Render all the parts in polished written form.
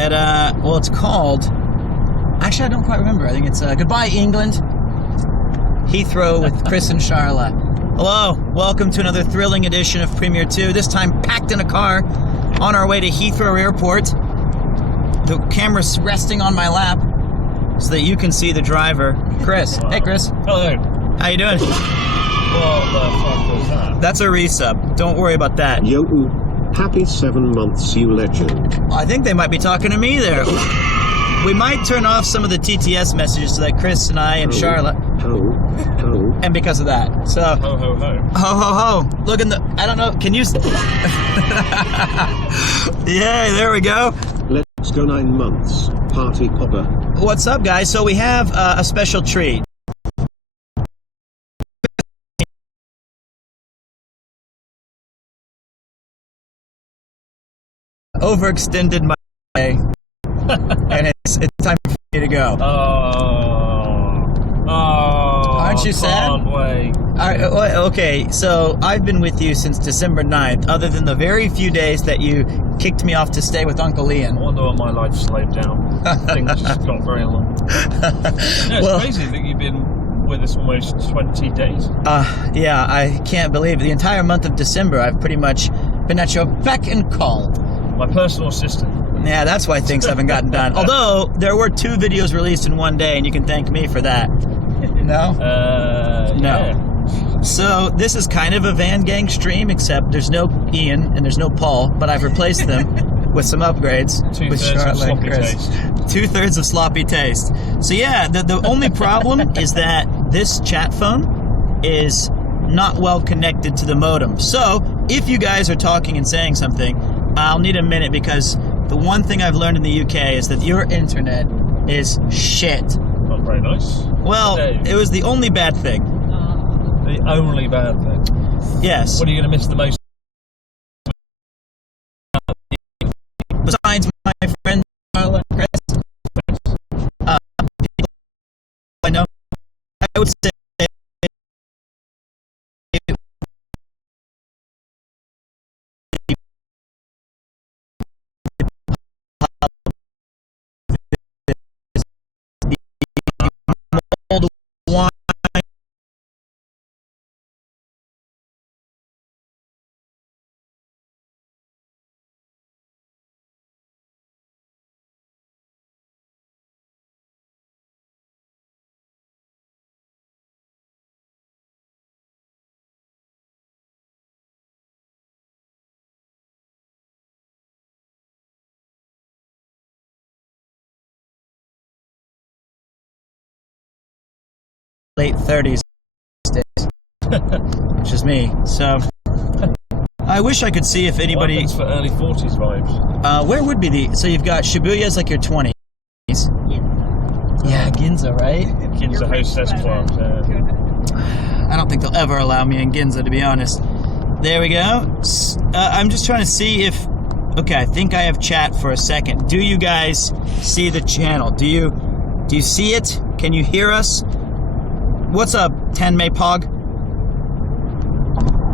at, well, it's called, actually, I don't quite remember. I think it's Goodbye England, Heathrow with Chris and Sharla. Hello, welcome to another thrilling edition of Premiere 2, this time packed in a car on our way to Heathrow Airport. The camera's resting on my lap so that you can see the driver, Chris. Wow. Hey, Chris. Hello. How you doing? What the fuck was that? That's a resub. Don't worry about that. Yo, happy 7 months, you legend. I think they might be talking to me there. We might turn off some of the TTS messages so that Chris and I and Sharla. Ho, ho. And because of that. So. Ho, ho, ho. Ho, ho, ho. Look in the. I don't know. Can you. Yeah, there we go. Let's go 9 months. Party popper. What's up, guys? So we have a special treat. Overextended my day, and it's time for me to go. Aren't you sad? Can't wait. Okay, so I've been with you since December 9th, other than the very few days that you kicked me off to stay with Uncle Ian. I wonder why my life slowed down. Things just got very long. Yeah, it's crazy that you've been with us almost 20 days. Yeah, I can't believe it. The entire month of December, I've pretty much been at your beck and call. My personal assistant. Yeah, that's why things haven't gotten done. Although, there were 2 videos released in one day, and you can thank me for that. No? No. Yeah. So, this is kind of a Van Gang stream, except there's no Ian and there's no Paul, but I've replaced them with some upgrades. With Sharla and Chris. 2/3 of sloppy taste. So yeah, the only problem is that this chat phone is not well connected to the modem. So, if you guys are talking and saying something, I'll need a minute, because the one thing I've learned in the UK is that your internet is shit. Not very nice. Well, it was the only bad thing. The only bad thing. Yes. What are you going to miss the most? Besides my friend Sharla and Chris, I know, I would say wine. Late 30s days, which is me. So I wish I could see if anybody. Well, for early 40s vibes. Where would be the? So you've got Shibuya's like your 20s. Yeah, Ginza, right? Ginza hostess class. I don't think they'll ever allow me in Ginza, to be honest. There we go. I'm just trying to see if. Okay, I think I have chat for a second. Do you guys see the channel? Do you see it? Can you hear us? What's up, Tenmei Pog?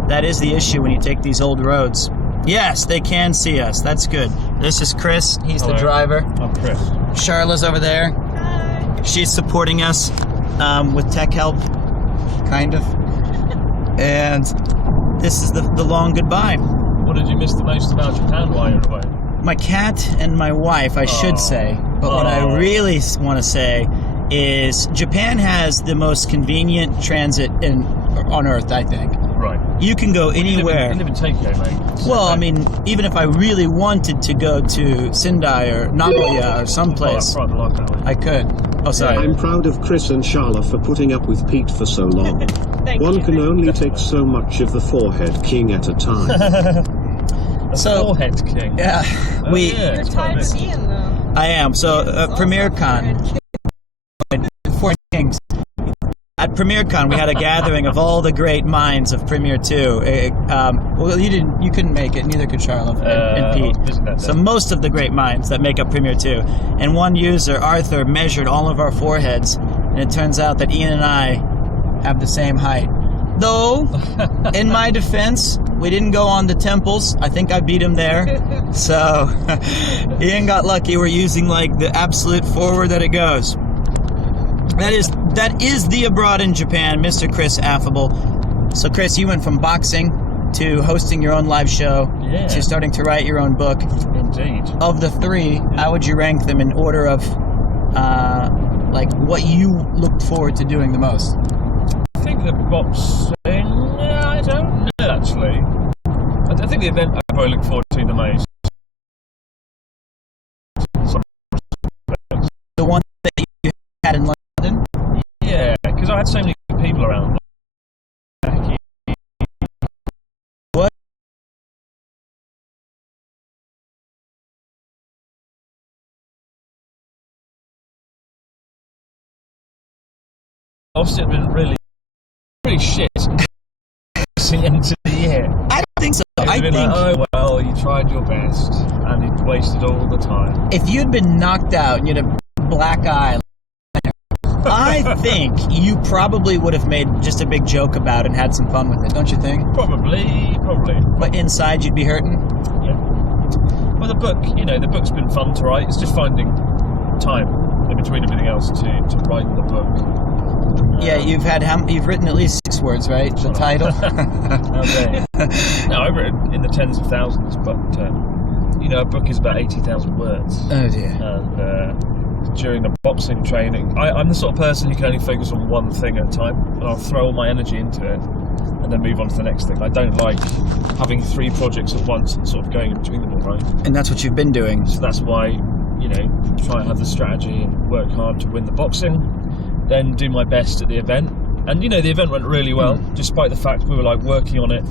That is the issue when you take these old roads. Yes, they can see us. That's good. This is Chris. He's the driver. I'm Chris. Sharla's over there. Hi. She's supporting us with tech help, kind of. And this is the long goodbye. What did you miss the most about Japan while you were away? My cat and my wife, I should say. But what I really want to say is Japan has the most convenient transit on Earth, I think. Right. You can go anywhere. You live in Tokyo, mate. Well, I mean, even if I really wanted to go to Sendai or Nagoya or someplace, I could. Oh, sorry. I'm proud of Chris and Sharla for putting up with Pete for so long. One can only take so much of the forehead king at a time. Forehead king. Yeah. You're tired seeing them. I am. So, PremiereCon. Four Kings. At PremiereCon, we had a gathering of all the great minds of Premiere 2. Well, you couldn't make it. Neither could Sharla and Pete. So most of the great minds that make up Premiere 2. And one user, Arthur, measured all of our foreheads, and it turns out that Ian and I have the same height. Though, in my defense, We didn't go on the temples. I think I beat him there. So Ian got lucky. We're using like the absolute forward that it goes. That is the abroad in Japan, Mr. Chris Affable. So Chris, you went from boxing to hosting your own live show to starting to write your own book. Indeed. Of the three, how would you rank them in order of like what you looked forward to doing the most? I think the boxing, I don't know actually. I think the event I probably look forward to the most. The one that you had in London? Yeah, because I had so many people around. What? Obviously, it's been really shit since the end of the year. I don't think so. I think like, oh well, you tried your best and you wasted all the time. if you'd been knocked out and you had a black eye, I think you probably would have made just a big joke about it and had some fun with it, don't you think? Probably. But inside you'd be hurting? Yeah. Well, the book's been fun to write. It's just finding time in between everything else to write the book. Yeah, you've written at least 6 words, right? The title? No, I've written in the tens of thousands, but a book is about 80,000 words. Oh dear. And during the boxing training, I'm the sort of person who can only focus on one thing at a time, and I'll throw all my energy into it and then move on to the next thing. I don't like having 3 projects at once and sort of going in between them all, right? And that's what you've been doing. So that's why, try and have the strategy and work hard to win the boxing, then do my best at the event. And the event went really well, despite the fact we were like working on it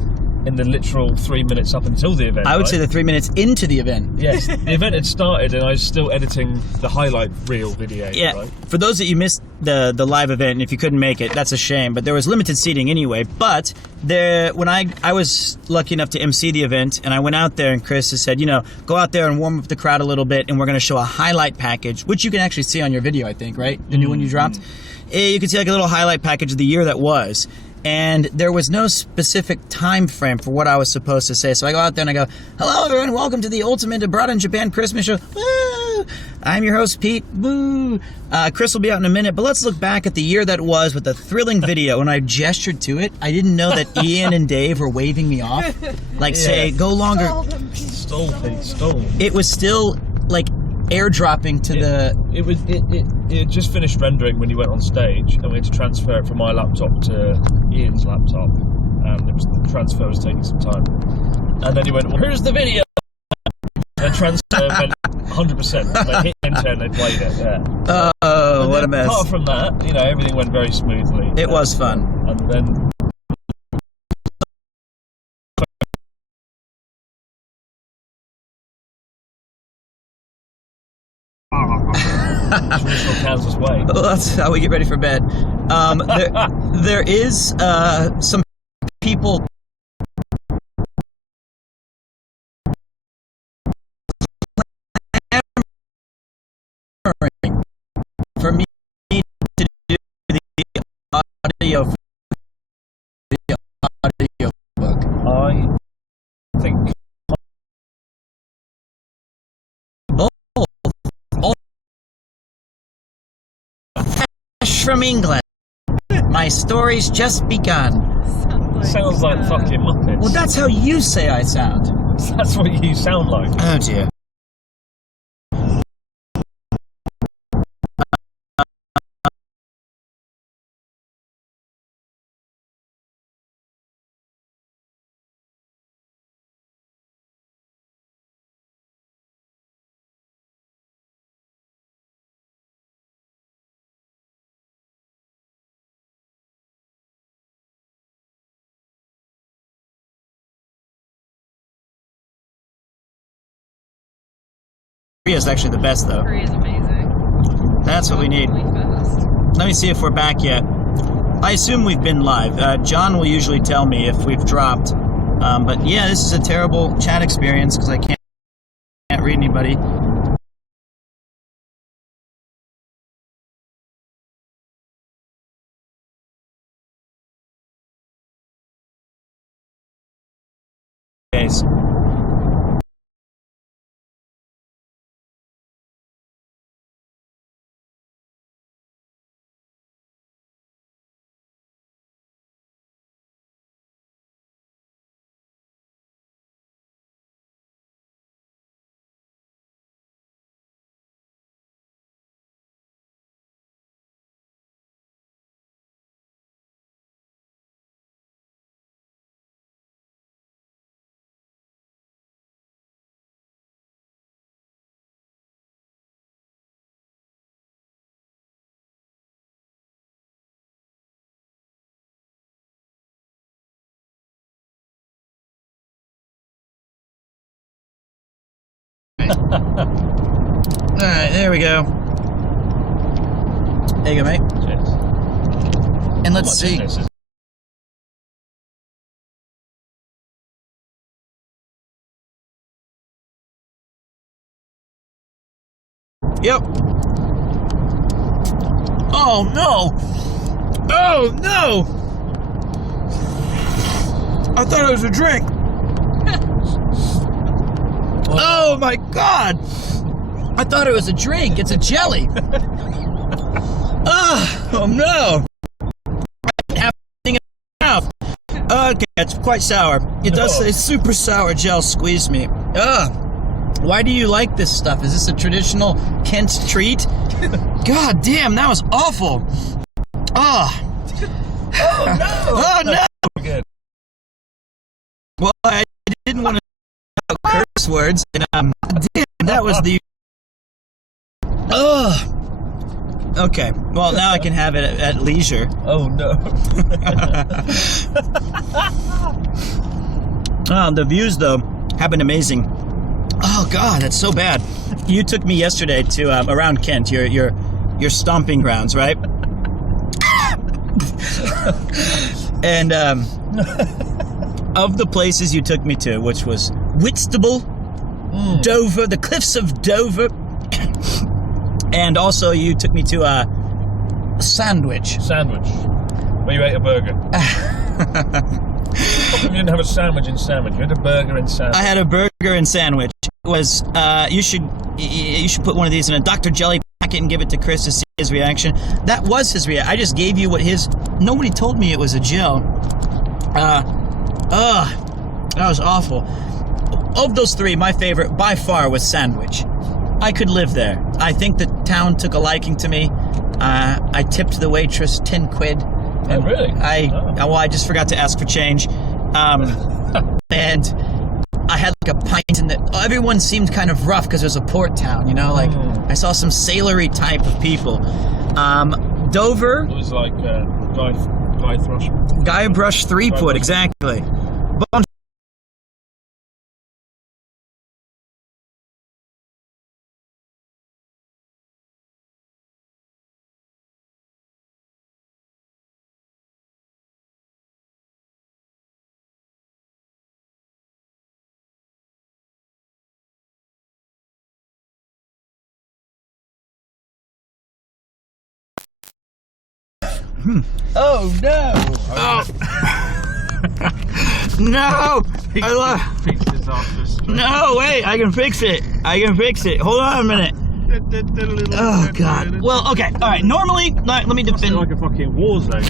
in the literal 3 minutes up until the event. I would say the 3 minutes into the event. Yes, the event had started and I was still editing the highlight reel video. Yeah, right? For those that you missed the live event, and if you couldn't make it, that's a shame, but there was limited seating anyway. But when I was lucky enough to MC the event, and I went out there and Chris has said, go out there and warm up the crowd a little bit, and we're going to show a highlight package, which you can actually see on your video, I think, right? The new one you dropped? You can see like a little highlight package of the year that was. And there was no specific time frame for what I was supposed to say. So I go out there and I go, hello everyone, welcome to the Ultimate Abroad in Japan Christmas show. Woo! I'm your host, Pete. Woo! Chris will be out in a minute, but let's look back at the year that was with a thrilling video. When I gestured to it, I didn't know that Ian and Dave were waving me off. Say, go longer. Stall, Pete, stall. It was still like airdropping to it just finished rendering when you went on stage, and we had to transfer it from my laptop to Ian's laptop, and the transfer was taking some time, and then he went, well, here's the video, and transfer went 100%, they hit enter and they played it. Oh, what a mess. Apart from that, everything went very smoothly. It was fun. And then traditional Kansas way. Well, that's how we get ready for bed. There is some people for me to do the audio book. I think From England. My story's just begun. sounds like fucking Muppets. Well, that's how you say I sound. That's what you sound like. Oh dear. Korea's actually the best, though. Korea's amazing. That's what we need. Really fast. Let me see if we're back yet. I assume we've been live. John will usually tell me if we've dropped. But yeah, this is a terrible chat experience because I can't read anybody. case. Alright, there we go. There you go, mate. Cheers. And let's see. Yep. Oh no! Oh no! I thought it was a drink. Oh my god! I thought it was a drink. It's a jelly. Oh no! Okay, it's quite sour. It does say super sour gel. Squeeze me. Why do you like this stuff? Is this a traditional Kent treat? God damn, that was awful. Oh no! Oh no! Good. Well, I didn't want to curse words, and damn, that was the. Okay. Well, now I can have it at leisure. Oh no! The views though have been amazing. Oh God, that's so bad. You took me yesterday to around Kent, your stomping grounds, right? And of the places you took me to, which was Whitstable, Dover, the cliffs of Dover, and also you took me to Sandwich. Sandwich. Where you ate a burger. You didn't have a sandwich in Sandwich. You had a burger in Sandwich. I had a burger and sandwich. It was you should put one of these in a Dr. Jelly packet and give it to Chris to see his reaction. That was his reaction. I just gave you what his. Nobody told me it was a gel. That was awful. Of those three, my favorite by far was Sandwich. I could live there. I think the town took a liking to me. I tipped the waitress 10 quid. Oh, really? Well, I just forgot to ask for change. And I had like a pint, and everyone seemed kind of rough because it was a port town, you know? Like, I saw some sailory type of people. Dover. It was like Guy Thrush. Guy Brush 3-foot, exactly. Bone. Oh no! Oh. No! No, wait, I can fix it. Hold on a minute. Oh god. Well, okay, alright. Normally, let me defend. Like a fucking war zone.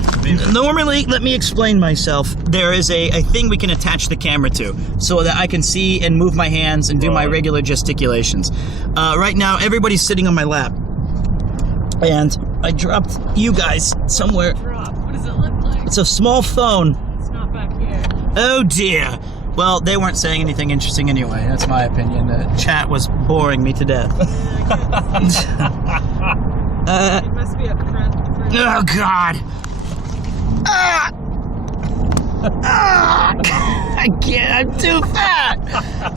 Normally, let me explain myself. There is a thing we can attach the camera to so that I can see and move my hands and do my regular gesticulations. Right now, everybody's sitting on my lap. And I dropped you guys somewhere. What does it look like? It's a small phone. It's not back here. Oh dear. Well, they weren't saying anything interesting anyway. That's my opinion. The chat was boring me to death. It must be a friend. Oh God. I can't. I'm too fat.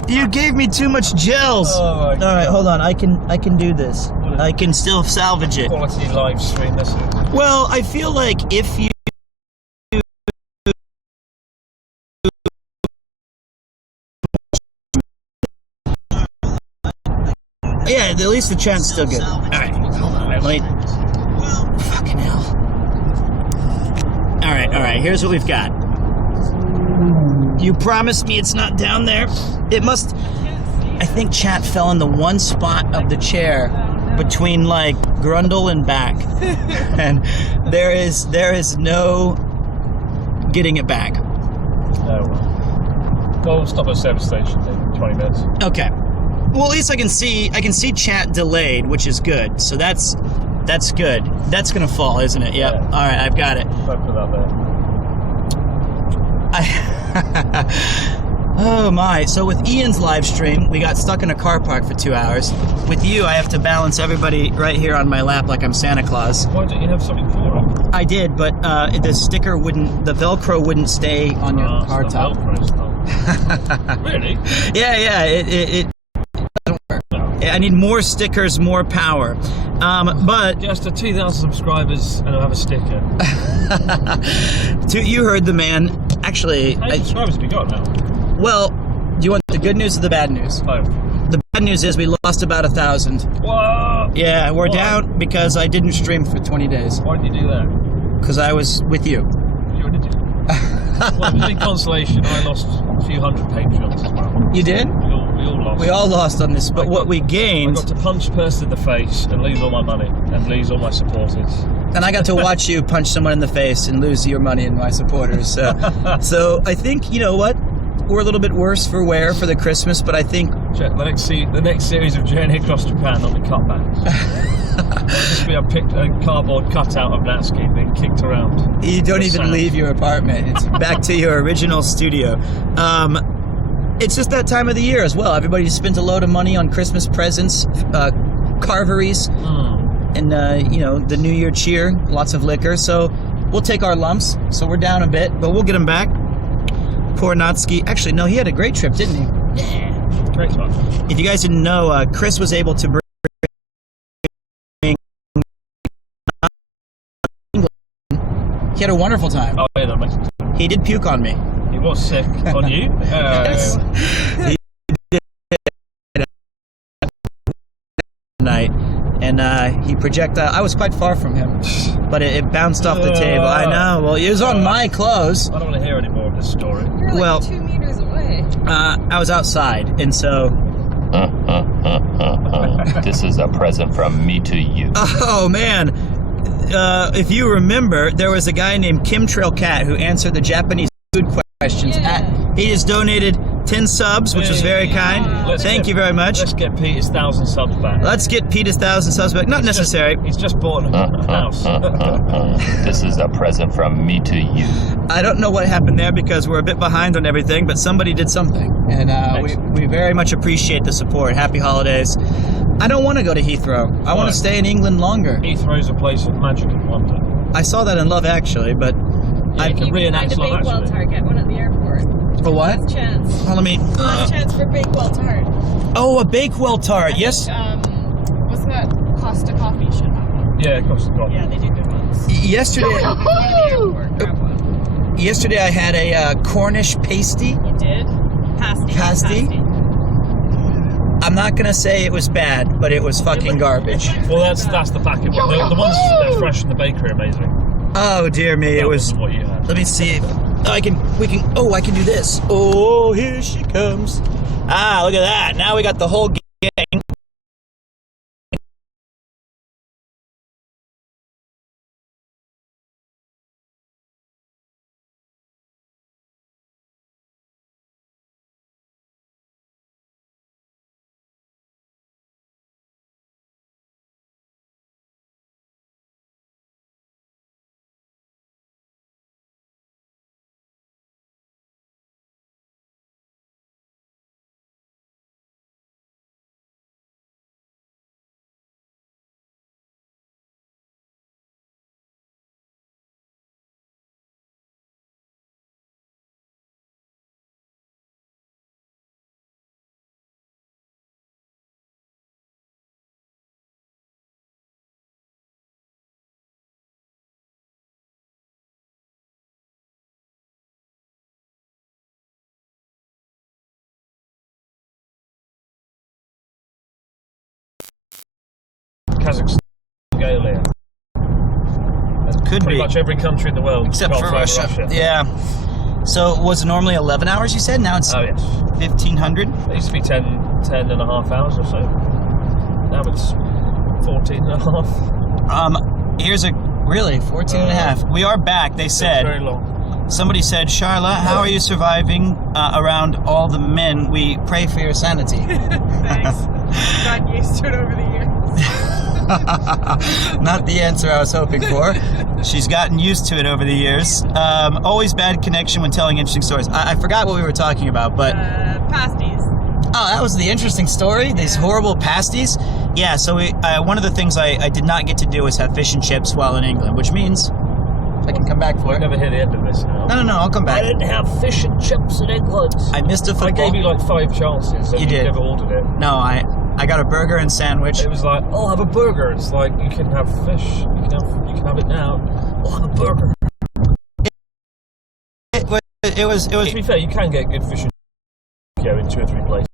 You gave me too much gels. Oh, all right, hold on. I can do this. I can still salvage it. Quality live stream. This is. Well, I feel like if you. Yeah, at least the chat's still good. All right, hold on. Wait. Fucking hell. All right. Here's what we've got. You promised me it's not down there. It must. I think chat fell in the one spot of the chair between like grundle and back, and there is no getting it back. Oh, well, we'll stop at a service station in 20 minutes. Okay. Well, at least I can see chat delayed, which is good. So that's good. That's gonna fall, isn't it? Yep. Yeah. All right, I've got it. I'll put that there. Oh my. So with Ian's live stream, we got stuck in a car park for 2 hours. With you, I have to balance everybody right here on my lap like I'm Santa Claus. Why don't you have something for it? I did, but the Velcro wouldn't stay on your car top. Really? Yeah, it doesn't work. No. I need more stickers, more power. But Just to 2,000 subscribers and I'll have a sticker. you heard the man. Actually, How many subscribers have you got now? well, do you want the good news or the bad news? Oh. The bad news is we lost about 1,000. What? Yeah, we're Why? down because I didn't stream for 20 days. Why did you do that? Because I was with you. You did. Well, it was a consolation. I lost a few hundred Patreons as well. You did? We all lost. We all lost on this, but what we I gained, got to punch a person in the face and lose all my money and lose all my supporters. and I got to watch you punch someone in the face and lose your money and my supporters. So I think, you know what? We're a little bit worse for wear for the Christmas, but I think Check, the next series of Journey Across Japan will be cutbacks. It'll just be a cardboard cutout of Natsuki being kicked around. you don't even Sad. leave your apartment. It's back to your original studio. It's just that time of the year as well. Everybody just spends a load of money on Christmas presents, carveries, and the New Year cheer, lots of liquor. So we'll take our lumps. So we're down a bit, but we'll get them back. Poor Natsuki. Actually, no, he had a great trip, didn't he? Yeah. Great one. If you guys didn't know, Chris was able to bring. He had a wonderful time. Oh, yeah, that makes sense. He did puke on me. He was sick on you. Yes. He did night, and he projectile. I was quite far from him, but it bounced off the table. I know. Well, it was on my clothes. I don't want to hear any more of this story. You're like Well, 2 meters away. I was outside, and so. This is a present from me to you. Oh man. If you remember, there was a guy named Kim Trail Cat who answered the Japanese food questions. Yeah. He just donated 10 subs, which was very kind. Thank you very much. Let's get Peter's 1,000 subs back. Let's get Peter's 1,000 subs back. Not necessary. He's just bought a house. This is a present from me to you. I don't know what happened there because we're a bit behind on everything, but somebody did something. And we very much appreciate the support. Happy holidays. I don't want to go to Heathrow. I want to stay in England longer. Heathrow's a place of magic and wonder. I saw that in Love Actually, but I can reenact Find a Love Bakewell Actually. tart, get one at the airport. for what? Last chance. Oh, let me. Last chance for Bakewell tart. Oh, a Bakewell tart. Yes. What's that? Costa Coffee should have one. Yeah, across the top. Yeah, they do good ones. Yesterday, Go to the airport, grab one. yesterday I had a Cornish pasty. You did? Pasty. Pasty? I'm not gonna say it was bad, but it was fucking garbage. Well, that's the packet one. The ones that are fresh in the bakery are amazing. Oh dear me, That it was. wasn't what you had. Let me see. I can do this. Oh, here she comes. Ah, look at that. Now we got the whole gang. Kazakhstan, Mongolia. Could Pretty be. much every country in the world Except apart for from Russia. Yeah. So was it normally 11 hours, you said? Now it's Oh, yes. 1,500? It used to be 10 and a half hours or so. Now it's 14 and a half. Here's a... Really? 14 and a half. We are back, they said. Very long. Somebody said, Sharla, how are you surviving around all the men? We pray for your sanity. Thanks. Got used to it over the years. Not the answer I was hoping for. She's gotten used to it over the years. Always bad connection when telling interesting stories. I forgot what we were talking about, but... Pasties. Oh, that was the interesting story? These horrible pasties? Yeah, so one of the things I did not get to do was have fish and chips while in England, which means I can come back for I it. never hear the end of this now. No, I'll come back. I didn't have fish and chips in England. I missed a football. I gave you like 5 chances and You did. never ordered it. No, I got a burger and sandwich. It was like, I'll have a burger. It's like, you can have fish. You can have it now. I'll have a burger. It was. To be fair, you can get good fish and chips in 2 or 3 places.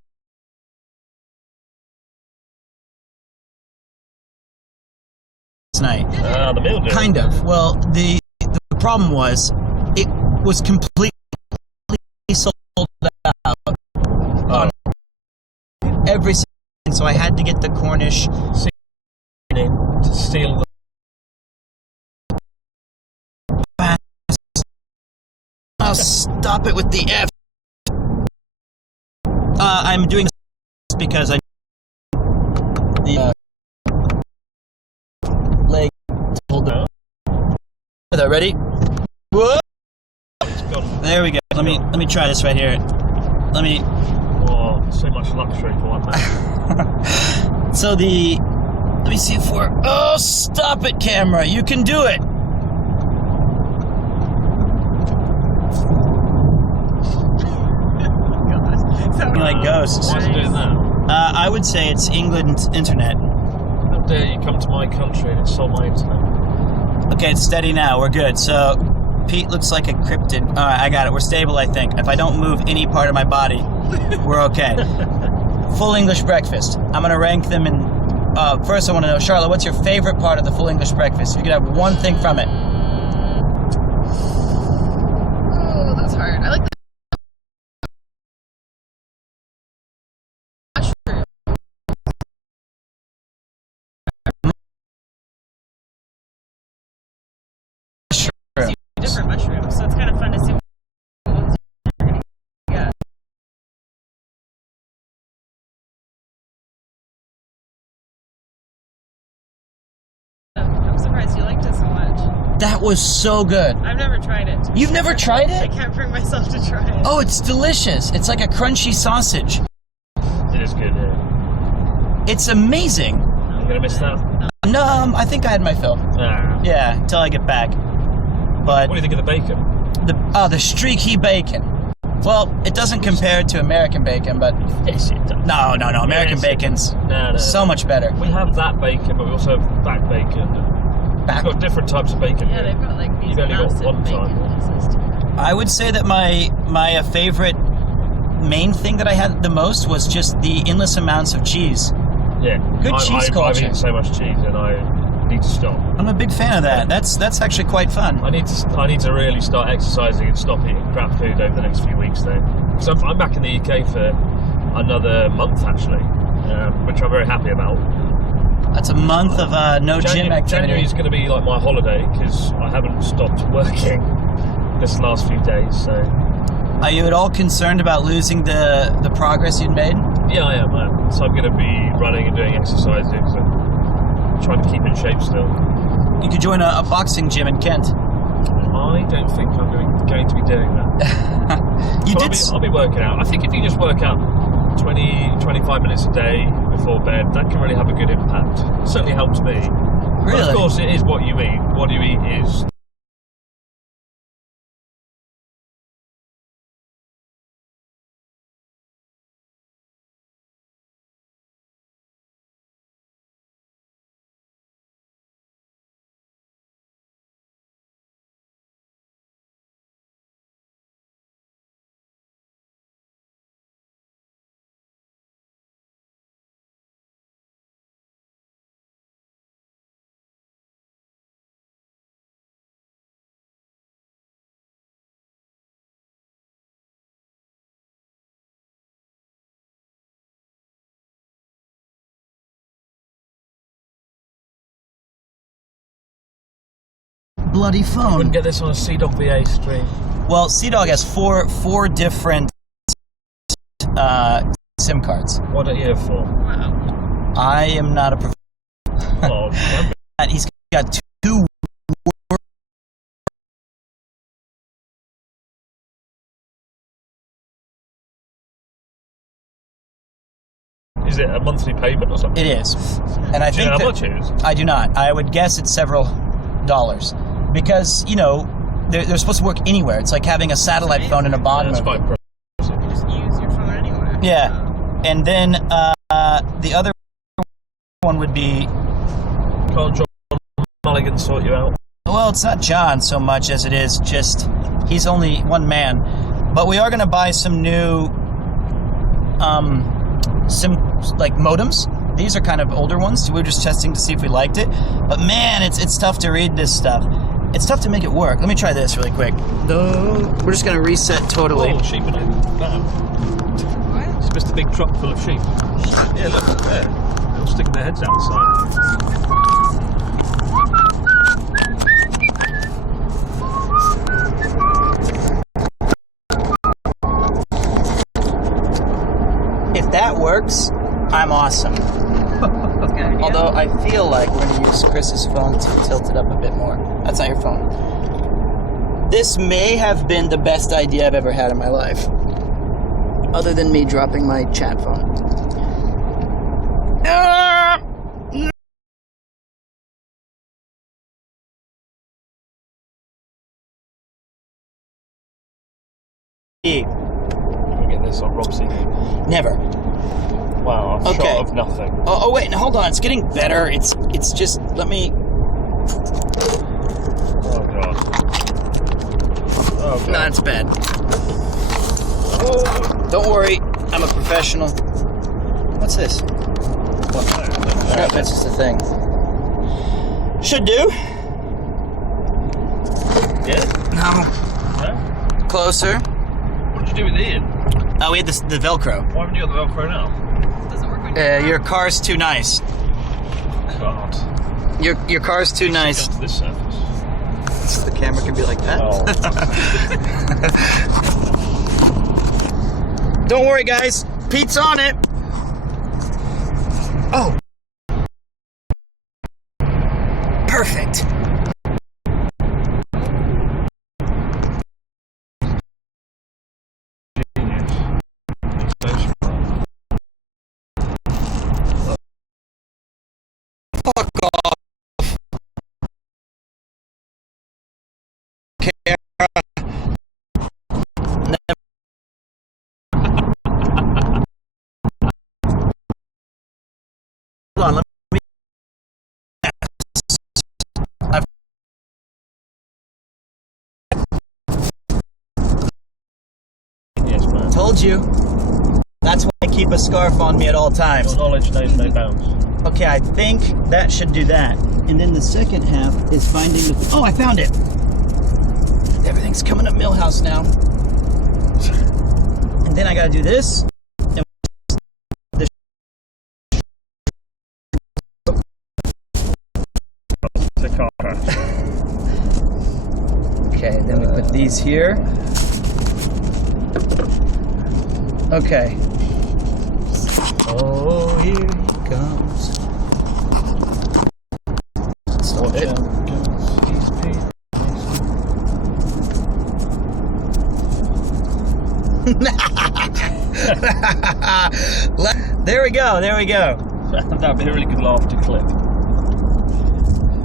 Night. The meal deal. Kind of. Well, the problem was it was completely sold out on every second, so I had to get the Cornish To steal the... Oh, stop it with the F. I'm doing this because I the leg to hold the. Are they ready? Whoa! There we go. Let me try this right here. Let me. Oh, so much luxury for one man. So let me see if we're. Oh, stop it, camera! You can do it. Like ghosts. Why is it doing that? I would say it's England's internet. How dare you come to my country and install my internet? Okay, it's steady now. We're good. So, Pete looks like a cryptid. All right, I got it. We're stable, I think. If I don't move any part of my body, we're okay. Full English breakfast. I'm going to rank them in... first, I want to know, Sharla, what's your favorite part of the full English breakfast? If you could have one thing from it. Oh, that's hard. I like the different mushrooms, so it's kind of fun to see what ones you're going to get. I'm surprised you liked it so much. That was so good. I've never tried it. You've never tried I it? can't bring myself to try it. Oh, it's delicious. It's like a crunchy sausage. It is good, yeah. It's amazing. I'm going to miss that. No, I think I had my fill. Ah. Yeah, until I get back. But What do you think of the bacon? the streaky bacon. Well, it doesn't compare to American bacon, but Yes, it does. no. American Yes. bacon's No. so much better. We have that bacon, but we also have back bacon. Back. We've got different types of bacon. Yeah, they've got like these You've only got massive one bacon time. pieces too. I would say that my favorite main thing that I had the most was just the endless amounts of cheese. Yeah. Good cheese I've culture. eaten so much cheese and I need to stop. I'm a big fan of that. That's actually quite fun. I need to really start exercising and stop eating crap food over the next few weeks though. Because I'm back in the UK for another month actually, which I'm very happy about. That's a month of no gym activity. January is going to be like my holiday because I haven't stopped working this last few days. So Are you at all concerned about losing the progress you'd made? yeah, I am. So I'm going to be running and doing exercises and trying to keep in shape still. You could join a boxing gym in Kent. I don't think I'm going to be doing that. You But did. I'll be working out. I think if you just work out 20-25 minutes a day before bed, that can really have a good impact. It certainly helps me. But Really? of course, it is what you eat. What you eat is bloody phone. Wouldn't get this on a CDOG VA stream. Well, CDOG has four different SIM cards. What are you for? Wow. I am not a Oh, He's got two. is it a monthly payment or something? It is, and I Do you think know how much it is? I do not. I would guess it's several dollars because they're supposed to work anywhere. It's like having a satellite phone in a Bond That's movie. quite You can just use your phone anywhere. Yeah, and then the other one would be. Can't John Mulligan sort you out? Well, it's not John so much as it is just he's only one man. But we are going to buy some new modems. These are kind of older ones. We were just testing to see if we liked it. But man, it's tough to read this stuff. It's tough to make it work. Let me try this really quick. We're just going to reset totally. Oh, sheep in it. What? It's just a big truck full of sheep. Yeah, look there. They'll stick their heads outside. If that works, I'm awesome. Although I feel like we're going to use Chris's phone to tilt it up a bit more. That's not your phone. This may have been the best idea I've ever had in my life. Other than me dropping my chat phone. We'll get this on Rob CD. Never. Wow, a Okay. shot of nothing. Oh wait, no, hold on. It's getting better. It's just, let me... Oh god. Oh god. No, it's bad. Oh. Don't worry, I'm a professional. What's this? What? No, that's just a thing. Should do. Yeah? No. No? Closer. What did you do with Ian? Oh, we had the Velcro. Why haven't you got the Velcro now? Doesn't work when Your car's too nice. God. Your car's too nice. Down to this surface. So the camera can be like that. Oh. Don't worry, guys. Pete's on it. Oh. Perfect. Fuck off. Hold on, let me... Yes, man. Told you. That's why I keep a scarf on me at all times. Your knowledge knows no bounds. Okay, I think that should do that. And then the second half is finding the... Oh, I found it! Everything's coming up Millhouse now. And then I gotta do this. And this. Okay, then we put these here. Okay. Oh, here he comes. Stop it. There we go, there we go. That'd be a really good laughter clip.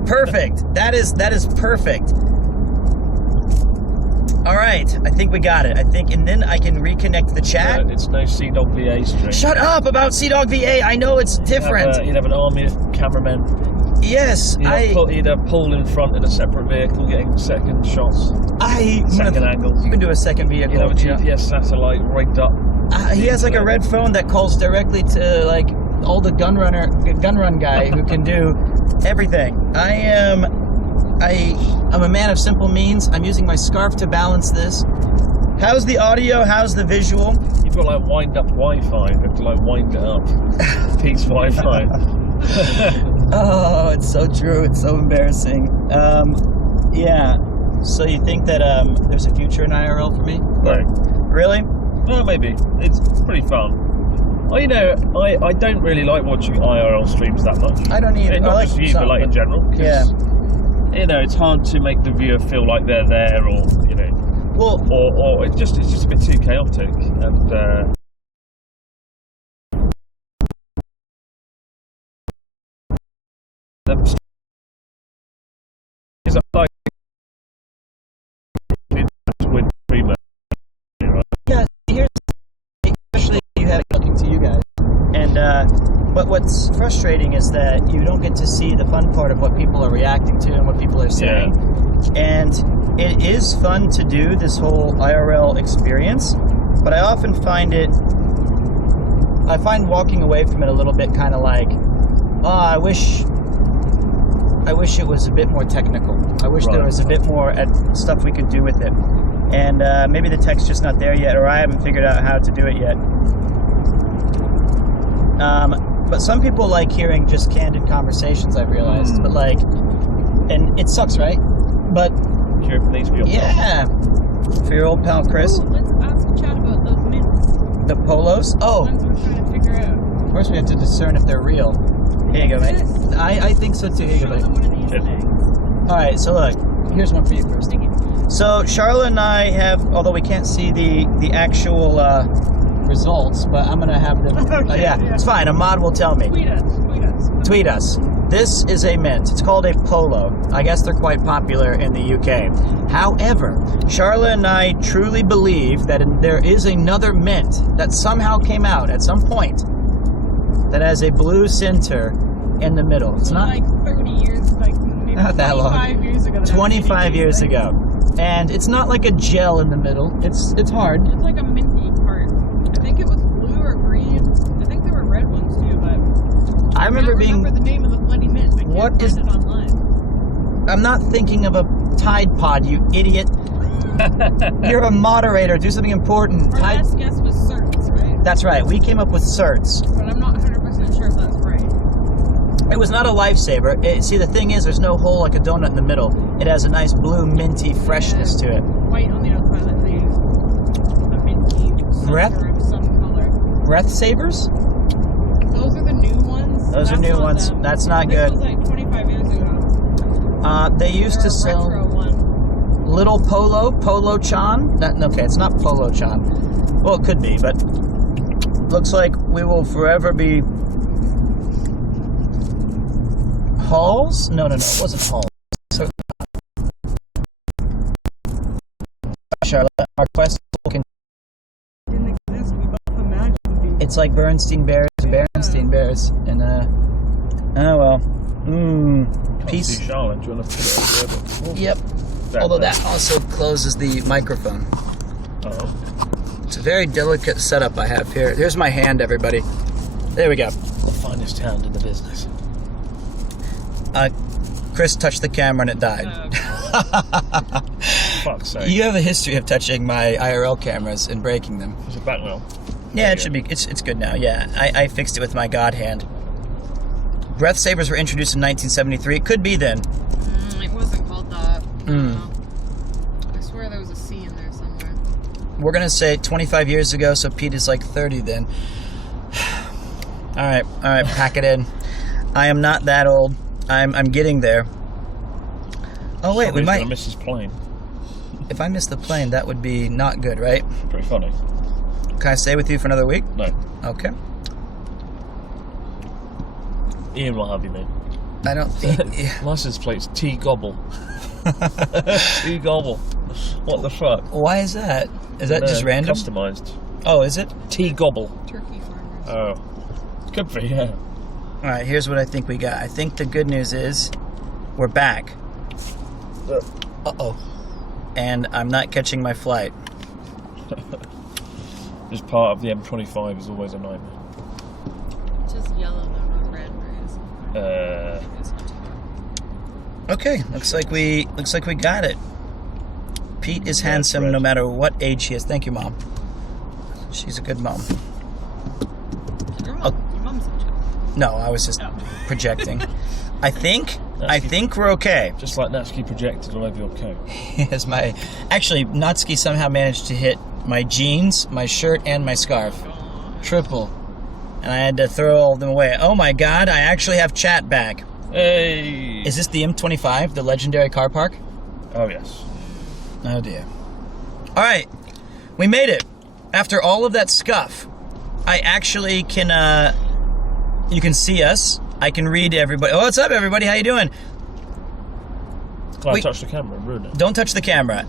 Perfect. That is perfect. All right, I think we got it. I think, and then I can reconnect the chat. It's no CDOG VA stream. Shut up about CDOG VA. I know it's different. You'd have an army of cameramen. Yes, You'd have Paul in front in a separate vehicle getting second shots, second angles. You can do a second vehicle. You'd have a GPS satellite rigged up. He has like a red phone that calls directly to like all the gun run guy who can do everything. I'm a man of simple means. I'm using my scarf to balance this. How's the audio? How's the visual? You've got like wind up Wi-Fi. You have to like wind it up. Peace Wi-Fi. Oh, it's so true. It's so embarrassing. Yeah. So you think that there's a future in IRL for me? Right. Really? Well, maybe. It's pretty fun. Well, you know, I don't really like watching IRL streams that much. I don't either. Not just you, but like in general. Yeah. You know, it's hard to make the viewer feel like they're there, or you know, well, or it's just a bit too chaotic, and is like with Primo, right? yeah. Here's especially you have it looking to you guys, and but what's frustrating is that you don't get to see the fun part of what people are reacting to and what people are saying. Yeah. And it is fun to do this whole IRL experience, but I often find walking away from it a little bit kind of like, oh, I wish it was a bit more technical. I wish there was a bit more stuff we could do with it. And maybe the tech's just not there yet, or I haven't figured out how to do it yet. But some people like hearing just candid conversations, I've realized. But like, and it sucks, right? But cheer for these people. Yeah, for your old pal Chris. Oh, let's ask chat about those mints. The polos. Oh, The ones we're trying to figure out. Of course we have to discern if they're real. Here you go, mate. I think so too. Here you go, Show mate. them one of these things. All right, so look, here's one for you, Chris. So Sharla and I have, although we can't see the actual results, but I'm gonna have them. Okay, yeah, it's fine. A mod will tell me. Tweet us. This is a mint. It's called a polo. I guess they're quite popular in the UK. However, Sharla and I truly believe that there is another mint that somehow came out at some point that has a blue center in the middle. It's not like 30 years, like maybe not that 25 long. Years ago. 25 years ago. And it's not like a gel in the middle. It's hard. It's like a minty part. I think it was blue or green. I think there were red ones too, but I remember remember the name of the bloody mint. I can't What find is it online. I'm not thinking of a Tide Pod, you idiot. You're a moderator. Do something important. Our last guess was certs, right? That's right. We came up with certs. But I'm not 100% sure if that's right. It was not a lifesaver. See, the thing is, there's no hole like a donut in the middle. It has a nice blue, minty freshness to it. White on the outside, like they use a minty center of some color. Breath savers? Those are the new ones. Those are new ones. Them. That's not this good. was like 25 years ago. They used to sell retro one. Little Polo-chan. Okay, it's not Polo-chan. Well, it could be, but looks like we will forever be Halls? No, it wasn't Halls. So, Charlotte, our quest can. Didn't exist. We both imagined. It's like Bernstein Bears, Berenstein Bears, and oh well. Peace. Sharla, do you want to put it over there? Yep. Although that also closes the microphone. Oh. It's a very delicate setup I have here. Here's my hand, everybody. There we go. The finest hand in the business. Chris touched the camera and it died. Fuck's sake. You have a history of touching my IRL cameras and breaking them. Is it back now? Yeah, it should be. It's good now. Yeah, I fixed it with my God hand. Breath savers were introduced in 1973. It could be then. It wasn't called that. I swear there was a C in there somewhere. We're gonna say 25 years ago, so Pete is like 30 then. All right, pack it in. I am not that old. I'm getting there. Oh wait, we might miss his plane. If I miss the plane, that would be not good, right? Pretty funny. Can I stay with you for another week? No. Okay. Ian will have you, mate. I don't. License plate's T Gobble. T Gobble. What the fuck? Why is that? Is that just random? Customized. Oh, is it? T Gobble. Turkey farmers. Oh. Could be, yeah. Alright, here's what I think we got. I think the good news is we're back. Uh-oh. And I'm not catching my flight. Just part of the M25 is always a nightmare. Just yellow though, not red, right? Okay, looks like we got it. Pete is handsome no matter what age he is. Thank you, Mom. She's a good mom. Your mom's a child. No, I was just projecting. I think I think we're okay. Just like Natsuki projected all over your coat. Yes, actually, Natsuki somehow managed to hit my jeans, my shirt, and my scarf. Triple. And I had to throw all of them away. Oh my god, I actually have chat back. Hey! Is this the M25, the legendary car park? Oh, yes. Oh dear. Alright, we made it. After all of that scuff, I actually can, you can see us. I can read everybody. Oh, what's up, everybody? How you doing? Can't touch the camera and ruin it. Don't touch the camera.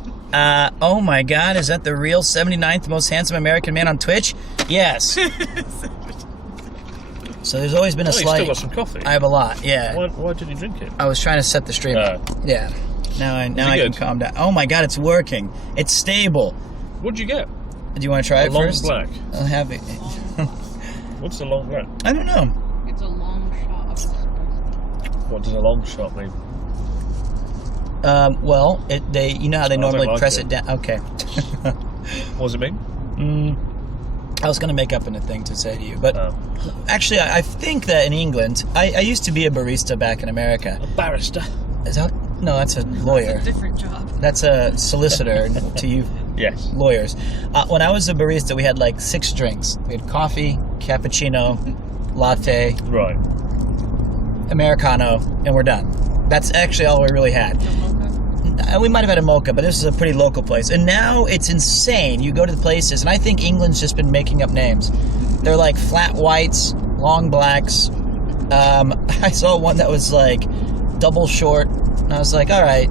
Oh my god, is that the real 79th most handsome American man on Twitch? Yes. So there's always been a slight... You still got some coffee? I have a lot, yeah. Why didn't you drink it? I was trying to set the stream up. Yeah. Now I can calm down. Oh my god, it's working. It's stable. What'd you get? Do you want to try it first? Long black. I'll have it. What's the long black? I don't know. It's a long shot. What does a long shot mean? Well, you know how they normally press it down. Okay. What does it mean? I was going to make up a thing to say to you, but actually, I think that in England, I used to be a barista back in America. A barrister? Is that? No, that's a lawyer. That's a different job. That's a solicitor to you. Yes. Lawyers. When I was a barista, we had like 6 drinks. We had coffee, cappuccino, latte, right, Americano, and we're done. That's actually all we really had. We might have had a mocha, but this is a pretty local place. And now it's insane. You go to the places, and I think England's just been making up names. They're like flat whites, long blacks. I saw one that was like double short, and I was like, all right,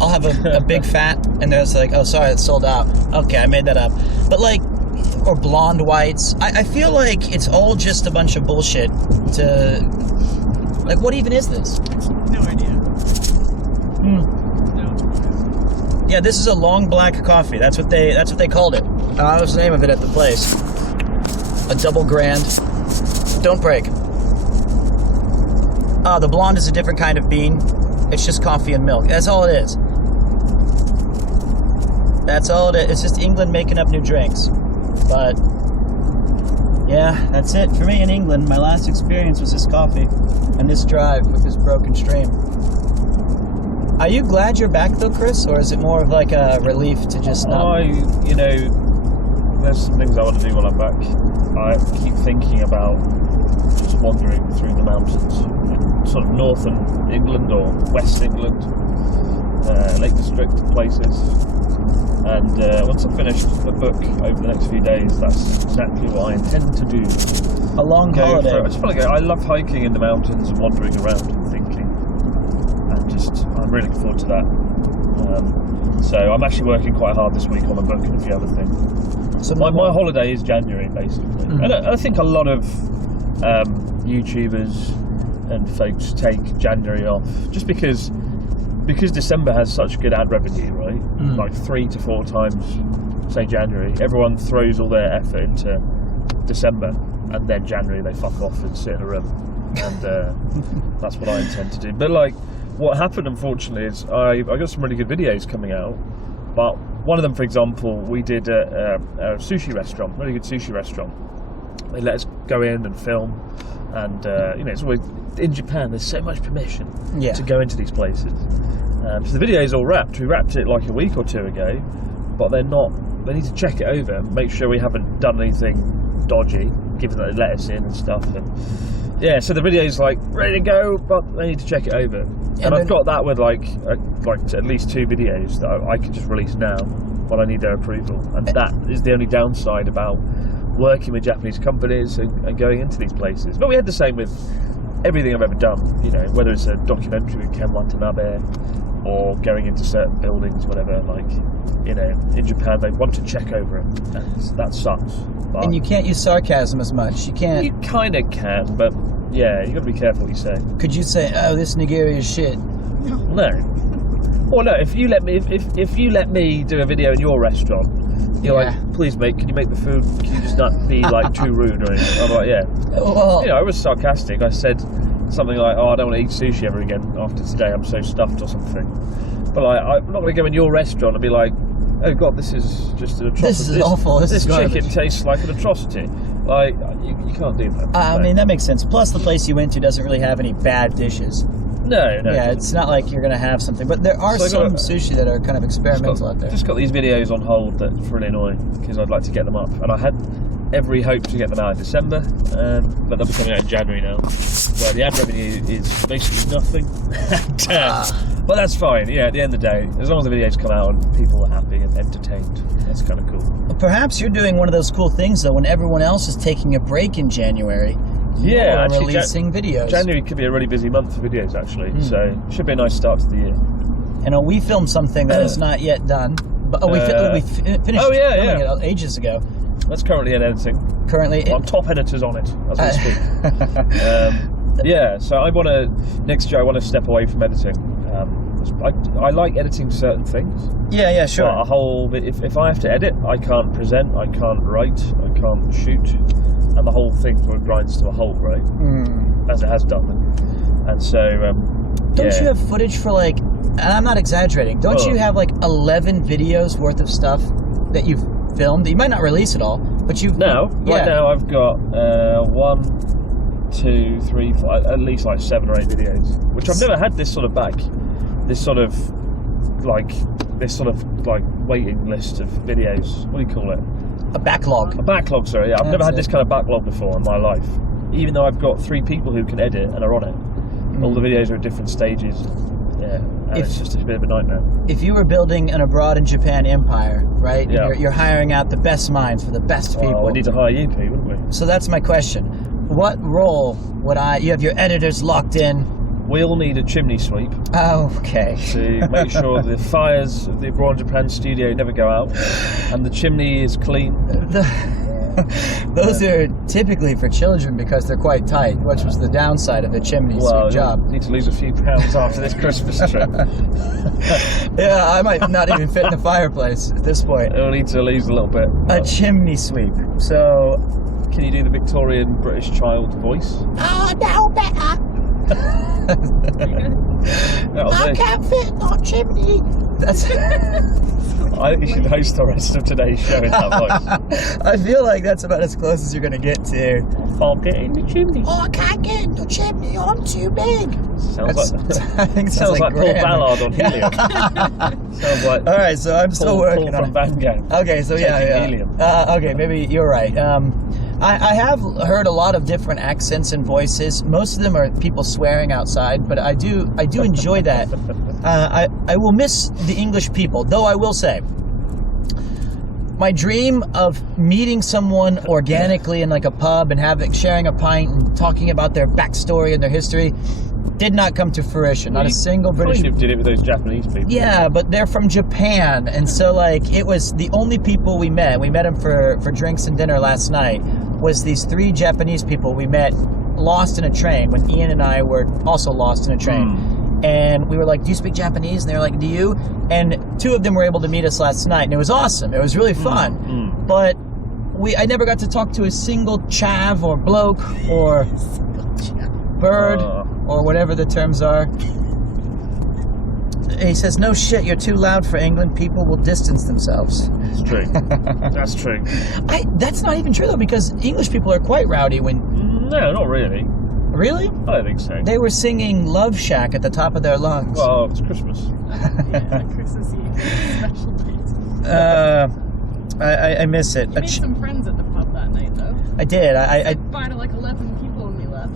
I'll have a big fat. And there's like, oh, sorry, it's sold out. Okay, I made that up. But like, or blonde whites. I feel like it's all just a bunch of bullshit to, like, what even is this? No idea. No. Yeah, this is a long black coffee. That's what they called it. That was the name of it at the place. A double grand. Don't break. The blonde is a different kind of bean. It's just coffee and milk. That's all it is. That's all it is. It's just England making up new drinks. But yeah, that's it for me in England. My last experience was this coffee and this drive with this broken stream. Are you glad you're back though, Chris, or is it more of like a relief to just not? There's some things I want to do while I'm back. I keep thinking about just wandering through the mountains, sort of northern England or West England, Lake District places. And once I've finished the book over the next few days, that's exactly what I intend to do. A long holiday. I just want to go. I love hiking in the mountains and wandering around and thinking. I'm really looking forward to that. So I'm actually working quite hard this week on a book and a few other things. So my holiday is January, basically. And I think a lot of YouTubers and folks take January off just because December has such good ad revenue, right? Like 3 to 4 times, say January. Everyone throws all their effort into December, and then January they fuck off and sit in a room. And that's what I intend to do. But like, what happened, unfortunately, is I got some really good videos coming out. But one of them, for example, we did a sushi restaurant, really good sushi restaurant. They let us go in and film, and it's always in Japan. There's so much permission to go into these places. So the video is all wrapped. We wrapped it like a week or 2 ago, but they're not. They need to check it over, make sure we haven't done anything dodgy, given that they let us in and stuff. And yeah, so the video is like ready to go, but they need to check it over. And I've got that with like at least 2 videos that I could just release now, but I need their approval. And that is the only downside about working with Japanese companies and going into these places. But we had the same with everything I've ever done, whether it's a documentary with Ken Watanabe or going into certain buildings, whatever, like, in Japan they want to check over it, and that sucks. But and you can't use sarcasm as much. You can't. You kind of can, but yeah, you got to be careful what you say. Could you say, "Oh, this nigiri is shit"? No. Or no, if you let me do a video in your restaurant, you're like, please mate, can you make the food? Can you just not be like too rude or anything? I'm like, yeah. Well, I was sarcastic. I said something like, oh, I don't want to eat sushi ever again after today. I'm so stuffed or something. But like, I'm not going to go in your restaurant and be like, oh god, this is just an atrocity. This is awful. This chicken tastes like an atrocity. Like, you can't do that. I mean, that makes sense. Plus, the place you went to doesn't really have any bad dishes. No. Yeah, it's not like you're going to have something. But there are some sushi that are kind of experimental out there. Just got these videos on hold that's really annoying because I'd like to get them up. And I had every hope to get them out in December, but they'll be coming out in January now. Where the ad revenue is basically nothing. But that's fine. Yeah, at the end of the day, as long as the videos come out and people are happy and entertained, that's kind of cool. Well, perhaps you're doing one of those cool things, though, when everyone else is taking a break in January. Yeah, actually, releasing videos. January could be a really busy month for videos, actually. So it should be a nice start to the year. And we filmed something that is not yet done. But we finished filming it ages ago. That's currently in editing. I'm top editors on it as we speak. So I want to next year. I want to step away from editing. I like editing certain things. Yeah, sure. But a whole bit. If I have to edit, I can't present. I can't write. I can't shoot, and the whole thing sort of grinds to a halt, right? As it has done. And so, don't you have footage for like? And I'm not exaggerating. Don't you have like 11 videos worth of stuff that you've filmed? You might not release it all, but you've right now I've got 1, 2, 3, 4, at least like 7 or 8 videos, which I've never had this sort of waiting list of videos. What do you call it? A backlog. A backlog, sorry. Yeah, I've never had this kind of backlog before in my life. Even though I've got 3 people who can edit and are on it. All the videos are at different stages. Yeah. And it's just a bit of a nightmare. If you were building an abroad in Japan empire, right? Yeah. You're hiring out the best minds for the best people. Well, we need to hire you, Pete, wouldn't we? So that's my question. What role would you have your editors locked in? We'll need a chimney sweep. Oh, okay. To make sure the fires of the Abroad in Japan studio never go out and the chimney is clean. Those are typically for children because they're quite tight, which was the downside of the chimney sweep job. Need to lose a few pounds after this Christmas trip. Yeah, I might not even fit in the fireplace at this point. We'll need to lose a little bit. A chimney sweep. So, can you do the Victorian British child voice? Oh, no, better. I can't fit in that chimney. That's. I think you should host the rest of today's show in that voice. I feel like that's about as close as you're going to get to. I'll get in the chimney. Oh, I can't get in the chimney. I'm too big. Sounds like Paul Ballard on Helium. Sounds like. All right, so I'm still working on it. Van Gang. Okay, so Helium. Okay, maybe you're right. I have heard a lot of different accents and voices. Most of them are people swearing outside, but I do enjoy that. I will miss the English people, though I will say, my dream of meeting someone organically in like a pub and sharing a pint and talking about their backstory and their history did not come to fruition. Not a single British. You did it with those Japanese people. Yeah, but they're from Japan, and so like it was the only people we met. We met them for drinks and dinner last night. Was these 3 Japanese people we met lost in a train when Ian and I were also lost in a train. And we were like, do you speak Japanese? And they were like, do you? And 2 of them were able to meet us last night, and it was awesome. It was really fun. But I never got to talk to a single chav or bloke or bird or whatever the terms are. He says, no shit, you're too loud for England. People will distance themselves. It's true. That's true. That's not even true, though, because English people are quite rowdy when... No, not really. Really? I don't think so. They were singing Love Shack at the top of their lungs. Well, it's Christmas. Yeah, Christmas Eve. Special treat. I miss it. You made some friends at the pub that night, though. I did. I said bye to like 11 people when we left.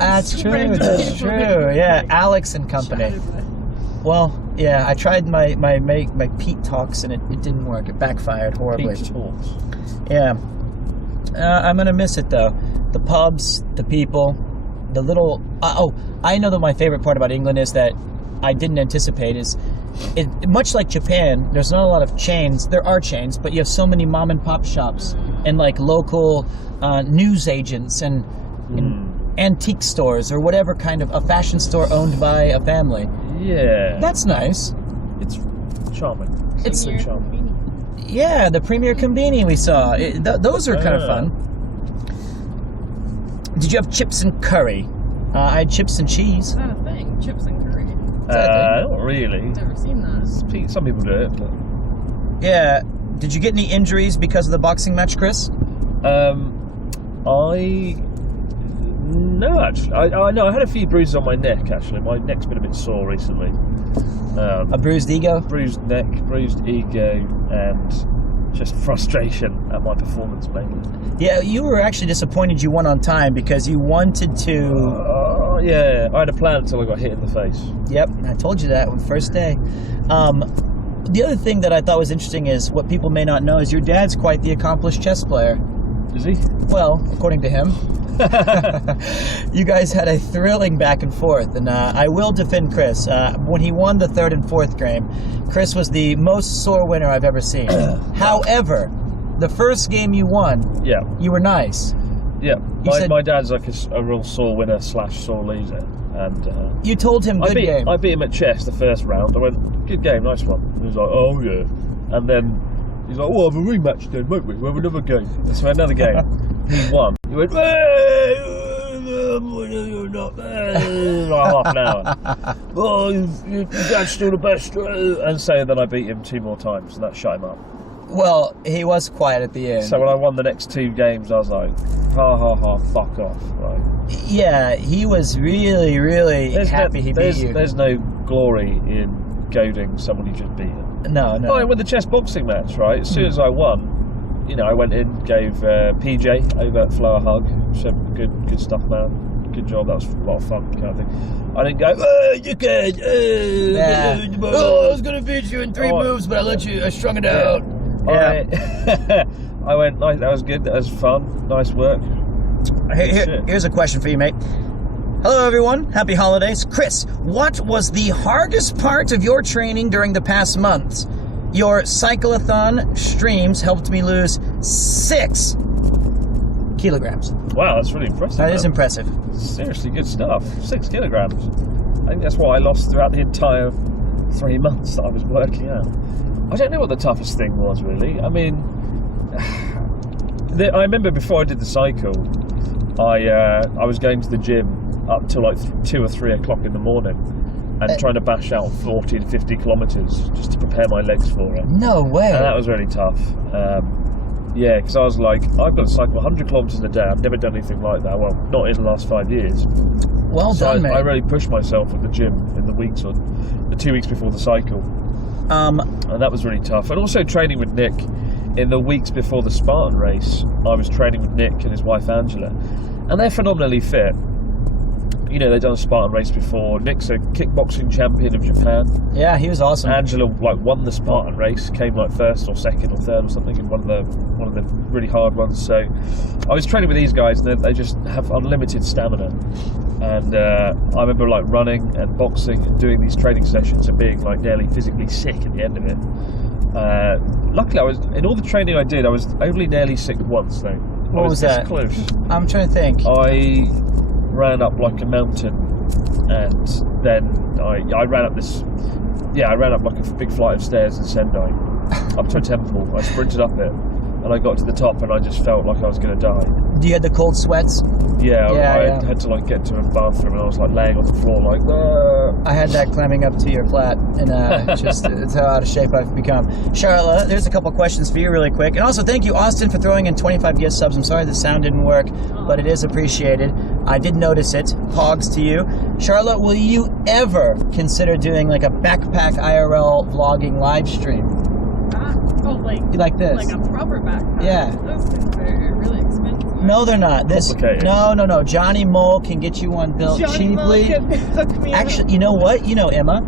That's true. That's true. Yeah, Alex and company. Well, yeah, I tried my Pete talks and it didn't work. It backfired horribly. Pete talks. Yeah. I'm going to miss it, though. The pubs, the people, the little... I know that my favorite part about England is that I didn't anticipate is... much like Japan, there's not a lot of chains. There are chains, but you have so many mom and pop shops and like local news agents and antique stores or whatever kind of a fashion store owned by a family. Yeah. That's nice. It's charming. It's so charming. Yeah, the Premier Combini we saw. Those are kind of fun. Did you have chips and curry? I had chips and cheese. Is that a thing? Chips and curry? Not really. Never seen that. Some people do it, but... Yeah. Did you get any injuries because of the boxing match, Chris? No, actually, I know I had a few bruises on my neck. Actually, my neck's been a bit sore recently. A bruised ego? Bruised neck, bruised ego, and just frustration at my performance mainly. Yeah, you were actually disappointed you won on time because you wanted to... yeah, I had a plan until I got hit in the face. Yep, I told you that on the first day. The other thing that I thought was interesting is what people may not know is your dad's quite the accomplished chess player. Is he? Well, according to him. You guys had a thrilling back and forth, and I will defend Chris. When he won the third and fourth game, Chris was the most sore winner I've ever seen. However, the first game you won, yeah, you were nice. Yeah, my dad's like a real sore winner / sore loser, and you told him good game. I beat him at chess the first round. I went, good game, nice one. And he was like, oh yeah, and then he's like, we'll have a rematch then, won't we? We'll have another game. So another game, he won. He went, you're not like half an hour. Oh, your dad's still the best. And so then I beat him 2 more times, and that shut him up. Well, he was quiet at the end. So when I won the next 2 games, I was like, fuck off. Right. Yeah, he was really, really happy he beat you. There's no glory in goading someone you just beat. No. Oh, with the chess boxing match, right? As soon as I won, I went in, gave PJ over at Flo a hug. Said, good stuff, man. Good job. That was a lot of fun, kind of thing. I didn't go, you good. Yeah. I was going to beat you in 3 moves, but I strung it out. Yeah. I went, nice, that was good. That was fun. Nice work. Here's a question for you, mate. Hello, everyone. Happy holidays. Chris, what was the hardest part of your training during the past months? Your cyclothon streams helped me lose 6 kilograms. Wow, that's really impressive. That is impressive. Seriously, good stuff. 6 kilograms. I think that's what I lost throughout the entire 3 months that I was working out. I don't know what the toughest thing was, really. I mean, I remember before I did the cycle, I was going to the gym up till like 2 or 3 o'clock in the morning and trying to bash out 40 to 50 kilometres just to prepare my legs for it. No way. And that was really tough. Yeah, because I was like, I've got to cycle 100 kilometres a day. I've never done anything like that. Well, not in the last 5 years. Well done, mate. I really pushed myself at the gym in the weeks or the 2 weeks before the cycle. And that was really tough. And also training with Nick in the weeks before the Spartan race. I was training with Nick and his wife Angela, and they're phenomenally fit. They've done a Spartan race before. Nick's a kickboxing champion of Japan. Yeah, he was awesome. Angela won the Spartan race, came first or second or third or something in one of the really hard ones. So I was training with these guys, and they just have unlimited stamina. And I remember running and boxing and doing these training sessions and being nearly physically sick at the end of it. Luckily, in all the training I did, I was only nearly sick once though. What was that? Close. I'm trying to think. I ran up like a mountain, and then I ran up like a big flight of stairs in Sendai, up to a temple. I sprinted up it, and I got to the top, and I just felt like I was going to die. You had the cold sweats? Yeah, I had to get to a bathroom, and I was laying on the floor I had that climbing up to your flat, and it's how out of shape I've become. Sharla, there's a couple questions for you really quick. And also thank you, Austin, for throwing in 25 gift subs. I'm sorry the sound didn't work, but it is appreciated. I did notice it. Pogs to you. Sharla, will you ever consider doing a backpack IRL vlogging live stream? Like this? Like a proper backpack? Yeah. Those things are really expensive. No, they're not. No. Johnny Mole can get you one built cheaply. Johnny Mole can hook me Actually, up. you know what? You know Emma,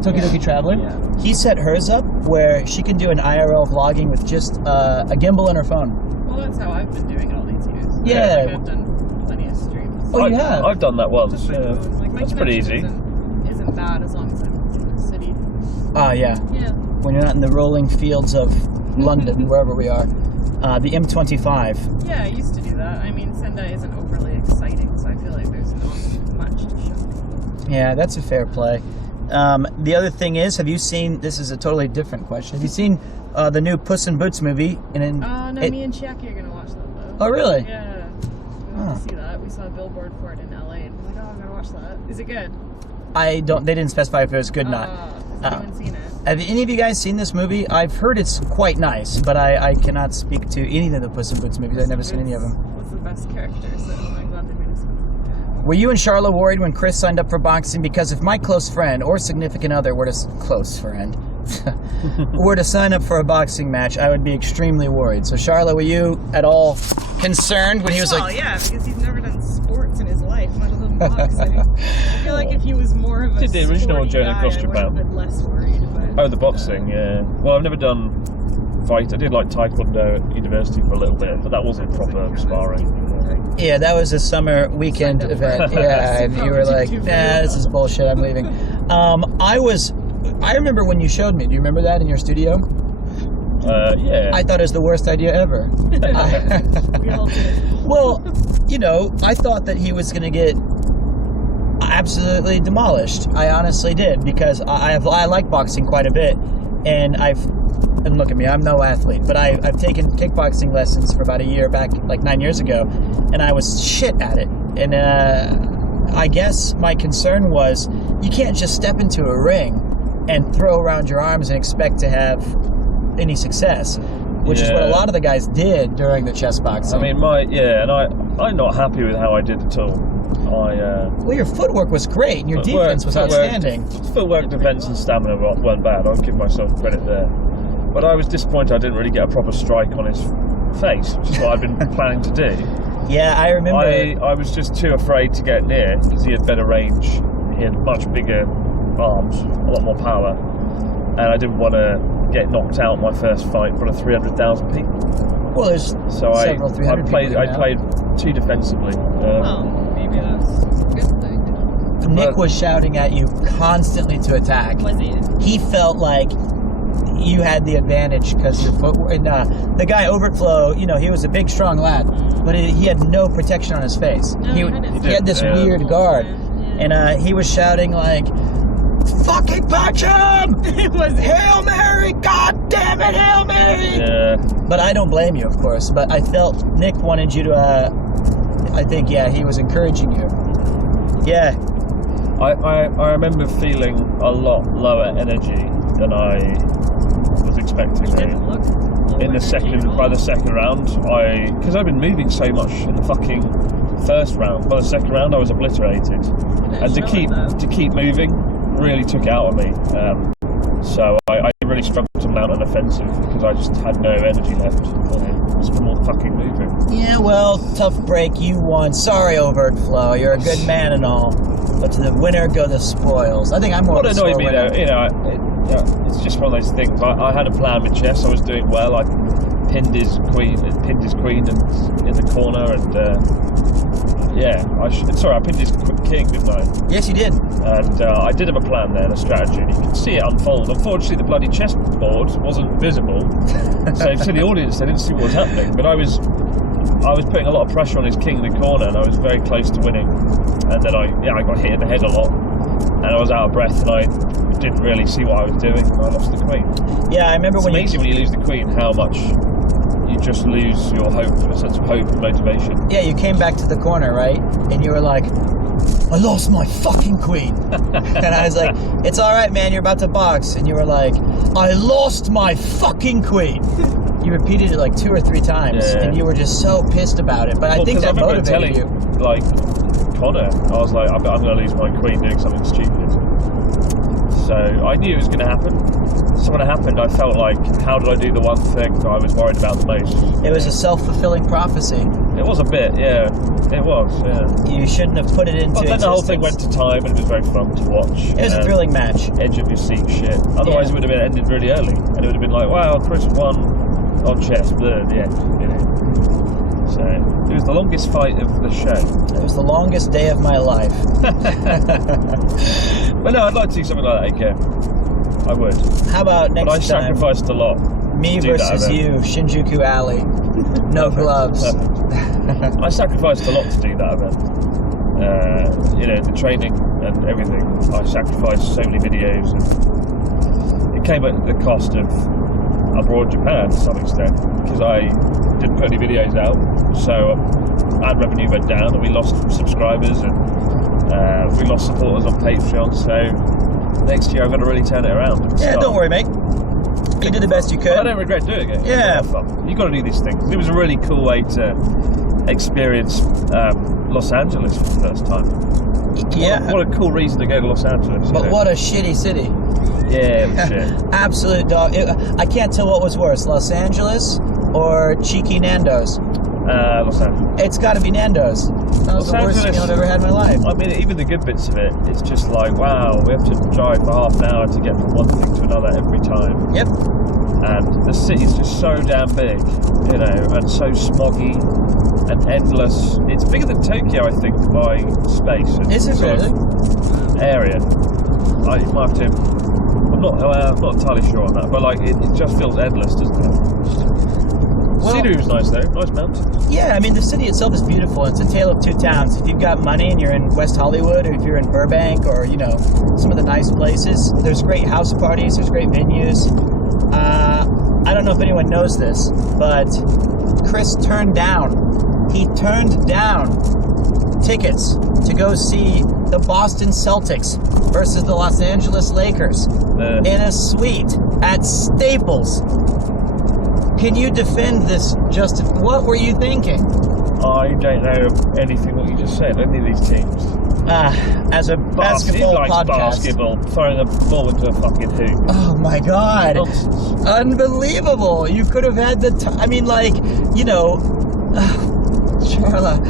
Tokidoki Traveler. Yeah. He set hers up where she can do an IRL vlogging with just a gimbal on her phone. Well, that's how I've been doing it all these years. Yeah. I've done plenty of streams. Oh, you have? I've done that once. Just my phone. My that's pretty easy. Isn't bad as long as I'm in the city. Yeah. Yeah. When you're not in the rolling fields of London, wherever we are. The M25. Yeah, I used to do that. I mean, Sendai isn't overly exciting, so I feel like there's not much to show. Yeah, that's a fair play. The other thing is, have you seen, this is a totally different question, have you seen the new Puss in Boots movie? Me and Chiaki are going to watch that, though. Oh, really? Yeah. We want to see that. We saw a billboard for it in LA, and we're like, I'm going to watch that. Is it good? They didn't specify if it was good or not. I haven't seen it. Have any of you guys seen this movie? I've heard it's quite nice, but I cannot speak to any of the Puss in Boots movies. I've never seen any of them. What's the best character? So I'm glad they made this one. Were you and Sharla worried when Chris signed up for boxing? Because if my close friend or significant other were to sign up for a boxing match, I would be extremely worried. So Sharla, were you at all concerned when he was like... yeah, because he's never done sports in his life, let alone boxing. I feel like if he was more of a did the original sporty Jonah guy, costume I would have band. been less worried. But, Oh, the boxing, yeah. Well, I've never done fight. I did like taekwondo at university for a little bit, but that wasn't proper sparring. Yeah, that was a summer weekend event. Yeah, and you were like, nah, this is bullshit, I'm leaving. I remember when you showed me. Do you remember that in your studio? Yeah. I thought it was the worst idea ever. we all did. Well, you know, I thought that he was going to get absolutely demolished. I honestly did, because I like boxing quite a bit, and look at me, I'm no athlete, but I've taken kickboxing lessons for about a year back, like 9 years ago, and I was shit at it. And I guess my concern was, you can't just step into a ring and throw around your arms and expect to have any success, which is what a lot of the guys did during the chess boxing. I mean, I'm not happy with how I did at all. Well, your footwork was great, and your defense was outstanding. Footwork, defense, and stamina weren't bad. I'll give myself credit there. But I was disappointed I didn't really get a proper strike on his face, which is what I've been planning to do. Yeah, I remember. I was just too afraid to get near because he had better range. He had much bigger arms, a lot more power, and I didn't want to get knocked out my first fight in front of 300,000 people. Well, there's several 300 people. I played too defensively. Maybe that's a good thing. Nick was shouting at you constantly to attack. Was he? He felt like you had the advantage because your footwork. And the guy Overflow, you know, he was a big, strong lad, but he had no protection on his face. No, he had this weird guard, and he was shouting like, "Fucking punch him! Hail Mary! God damn it, Hail Mary!" Yeah. But I don't blame you, of course. But I felt Nick wanted you to. I think, he was encouraging you. Yeah. I remember feeling a lot lower energy than I was expecting. By the second round, because I've been moving so much in the fucking first round. By the second round, I was obliterated, and to keep moving really took it out of me. So I really struggled to mount an offensive because I just had no energy left. Just more fucking moving. Yeah, well, tough break. You won. Sorry, Overflow. You're a good man and all, but to the winner go the spoils. I think I'm more. What annoyed me though, it's just one of those things. I had a plan with chess. I was doing well. I pinned his queen in the corner, and I pinned his king, didn't I? Yes, you did. And I did have a plan there, and a strategy, and you could see it unfold. Unfortunately, the bloody chessboard wasn't visible, so to the audience, they didn't see what was happening. But I was putting a lot of pressure on his king in the corner, and I was very close to winning. And then I got hit in the head a lot, and I was out of breath, and I didn't really see what I was doing, and I lost the queen. Yeah, I remember it's amazing when you lose the queen, how much you just lose your hope, a sense of hope and motivation. Yeah, you came back to the corner, right? And you were like, I lost my fucking queen. And I was like, it's all right, man, you're about to box. And you were like, I lost my fucking queen. You repeated it like 2 or 3 times, and you were just so pissed about it. But I think that motivated you. Like Connor, I was like, I'm going to lose my queen doing something stupid. So I knew it was going to happen. So when it happened, I felt like, how did I do the one thing that I was worried about the most? It was a self-fulfilling prophecy. It was a bit, yeah. It was, yeah. You shouldn't have put it into existence. Then the whole thing went to time, and it was very fun to watch. It was a thrilling match. Edge of your seat shit. Otherwise, it would have been ended really early, and it would have been like, wow, Chris won on chess, but yeah. So it was the longest fight of the show. It was the longest day of my life. But no, I'd like to see something like that again. I would. How about next time? But I sacrificed a lot. Me versus you, Shinjuku Alley. No gloves. I sacrificed a lot to do that event. The training and everything. I sacrificed so many videos, and it came at the cost of abroad Japan to some extent, because I didn't put any videos out, so ad revenue went down, and we lost subscribers, and we lost supporters on Patreon. So next year I'm going to really turn it around. Yeah, don't worry, mate. You did the best you could. Well, I don't regret doing it. Yeah. You got to do these things. It was a really cool way to experience Los Angeles for the first time. Yeah. What a cool reason to go to Los Angeles. But what a shitty city. Yeah, it was shit. Absolute dog. I can't tell what was worse, Los Angeles or cheeky Nando's. Los Angeles. It's got to be Nando's. That was the worst meal I've ever had in my life. I mean, even the good bits of it, it's just like, wow, we have to drive for half an hour to get from one thing to another every time. Yep. And the city's just so damn big, you know, and so smoggy and endless. It's bigger than Tokyo, I think, by space. Is it really? Area. I might have to. I'm not entirely sure on that, but like it just feels endless, doesn't it? Well, scenery was nice though, nice mountains. Yeah, I mean the city itself is beautiful. It's a tale of two towns. If you've got money and you're in West Hollywood, or if you're in Burbank, or you know some of the nice places, there's great house parties, there's great venues. I don't know if anyone knows this, but Chris turned down tickets to go see the Boston Celtics versus the Los Angeles Lakers in a suite at Staples. Can you defend this, Justin? What were you thinking? I don't know anything what you just said. Any of these teams. As a basketball podcast. Basketball, throwing a ball into a fucking hoop. Oh my God. Nonsense. Unbelievable. You could have had I mean, like, you know, Sharla,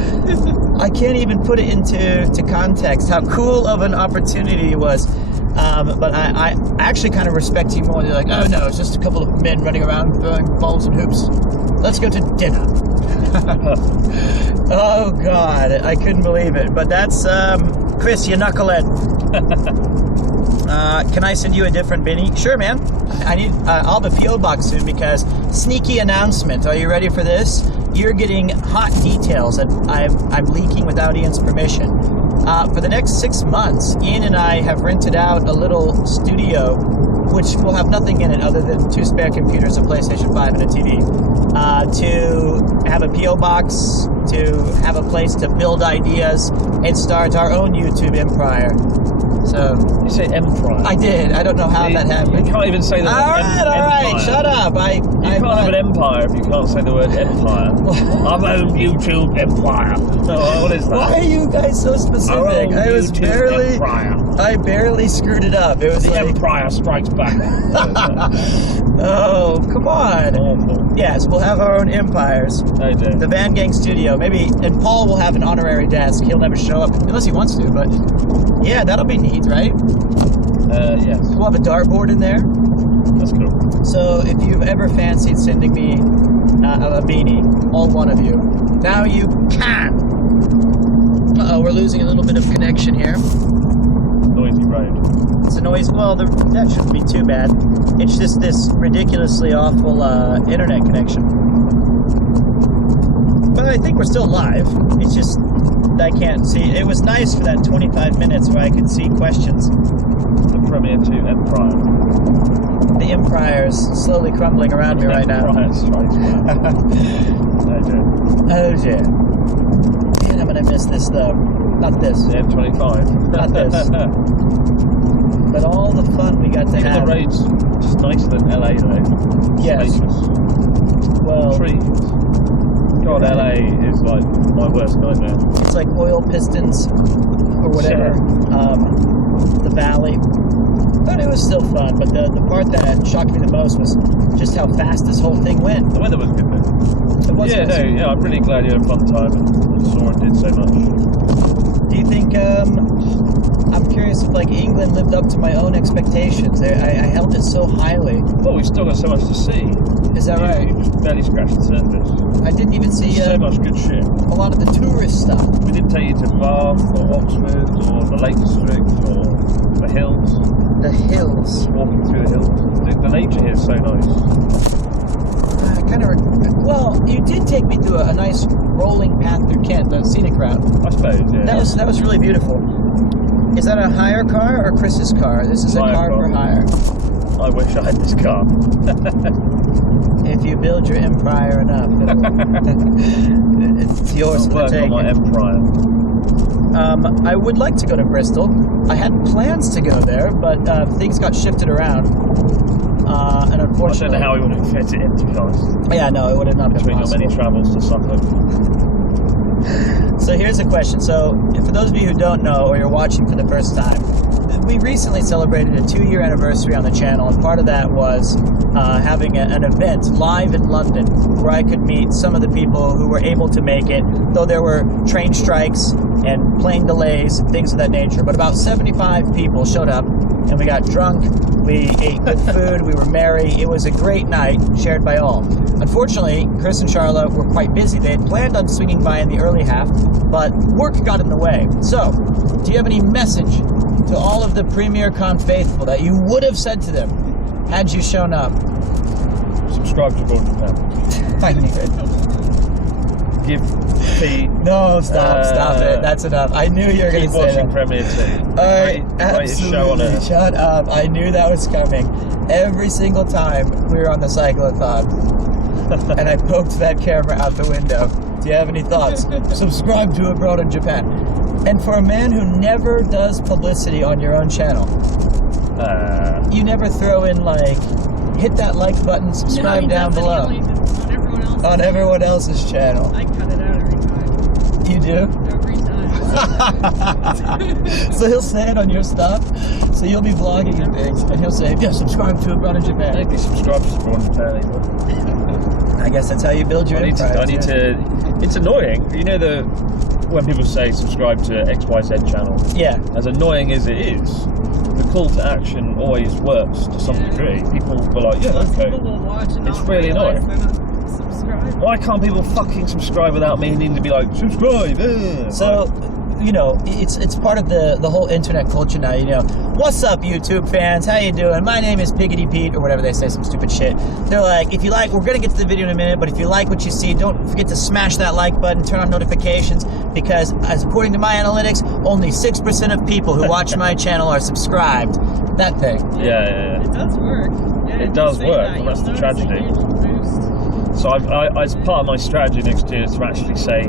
I can't even put it into context how cool of an opportunity it was. But I actually kind of respect you more. They're like, oh no, it's just a couple of men running around throwing balls and hoops. Let's go to dinner. Oh God, I couldn't believe it. But that's Chris, you knucklehead. Can I send you a different Benny? Sure, man. I'll have a PO box soon because sneaky announcement. Are you ready for this? You're getting hot details that I'm leaking without Ian's permission. For the next 6 months, Ian and I have rented out a little studio, which will have nothing in it other than 2 spare computers, a PlayStation 5, and a TV, to have a P.O. box, to have a place to build ideas, and start our own YouTube empire. So you say empire? I did. I don't know how that happened. You can't even say the word empire. All right, shut up. You can't have an empire if you can't say the word empire. I've owned YouTube empire. Oh, what is that? Why are you guys so specific? I barely screwed it up. It was the like, Empire Strikes Back. Oh, come on. Awful. Yes, we'll have our own empires. I do. The Van Gang Studio, maybe, and Paul will have an honorary desk. He'll never show up unless he wants to, but yeah, that'll be neat, right? Yes. We'll have a dartboard in there. That's cool. So if you've ever fancied sending me a beanie, all one of you, now you can. Uh-oh, we're losing a little bit of connection here. Noisy road. It's a noise. Well, that shouldn't be too bad. It's just this ridiculously awful internet connection. But I think we're still live. It's just I can't see. It was nice for that 25 minutes where I could see questions. The Premier 2 Empire. The Empire's slowly crumbling around me right now. Empire Strikes Back. Oh dear. Man, I'm gonna miss this though. Not this. The M25. Not this. But all the fun we got to have. The roads just nicer than LA though. Yes. Spacious. Well, trees. God, LA is like my worst nightmare. It's like oil pistons or whatever. The valley. But it was still fun. But the part that shocked me the most was just how fast this whole thing went. The weather was good though. I'm really glad you had a fun time and saw and did so much. Do you think, I'm curious if like England lived up to my own expectations. I held it so highly. Well, we've still got so much to see. Is that right? You barely scratched the surface. I didn't even see so much good shit. A lot of the tourist stuff. We didn't take you to Bath or Oxford or the Lake District or the hills. The hills. Just walking through the hills. The nature here is so nice. Well, you did take me through a nice rolling path through Kent, the scenic route. I suppose, yeah. That was really beautiful. Is that a hire car or Chris's car? This is a car for hire. I wish I had this car. If you build your empire enough, it's yours for the taking. My empire. I would like to go to Bristol. I had plans to go there, but things got shifted around. And unfortunately, I don't know how we would have fit it in, to be honest. Yeah, no, it would have not been possible. Between your many travels to Suffolk. So here's a question. So for those of you who don't know, or you're watching for the first time, we recently celebrated a 2-year anniversary on the channel, and part of that was having an event live in London where I could meet some of the people who were able to make it, though there were train strikes and plane delays and things of that nature. But about 75 people showed up, and we got drunk, we ate good food, we were merry. It was a great night shared by all. Unfortunately, Chris and Sharla were quite busy. They had planned on swinging by in the early half, but work got in the way. So, do you have any message to all of the Premier Con faithful that you would have said to them had you shown up? Subscribe to Gordon Japan. I knew it. Give Pete. No, stop it. That's enough. I knew you were going to say that. Keep watching Premier 2. Absolutely. Shut up. I knew that was coming. Every single time we were on the cyclothon, and I poked that camera out the window. Do you have any thoughts? Subscribe to Abroad in Japan. And for a man who never does publicity on your own channel, you never throw in like, hit that like button, subscribe down below. On everyone else's channel. I cut it out every time. You do? Every time. So he'll say it on your stuff. So you'll be vlogging and things, and he'll say, yeah, subscribe to Abroad in I Japan. think he subscribes to Abroad in Japan anymore. I guess that's how you build your empire. I need to. It's annoying. You know when people say subscribe to XYZ channel. Yeah. As annoying as it is, the call to action always works to some degree. People were like, yeah, Most okay. people will watch and It's not really realize annoying. they're not subscribed. Why can't people fucking subscribe without me needing to be like, subscribe? So, you know, it's part of the whole internet culture now, you know. What's up, YouTube fans? How you doing? My name is Piggity Pete, or whatever they say, some stupid shit. They're like, if you like, we're going to get to the video in a minute, but if you like what you see, don't forget to smash that like button, turn on notifications, because as according to my analytics, only 6% of people who watch my channel are subscribed. That thing. Yeah. It does work. Yeah, It does work, and that's the tragedy. So I as part of my strategy next year is to actually say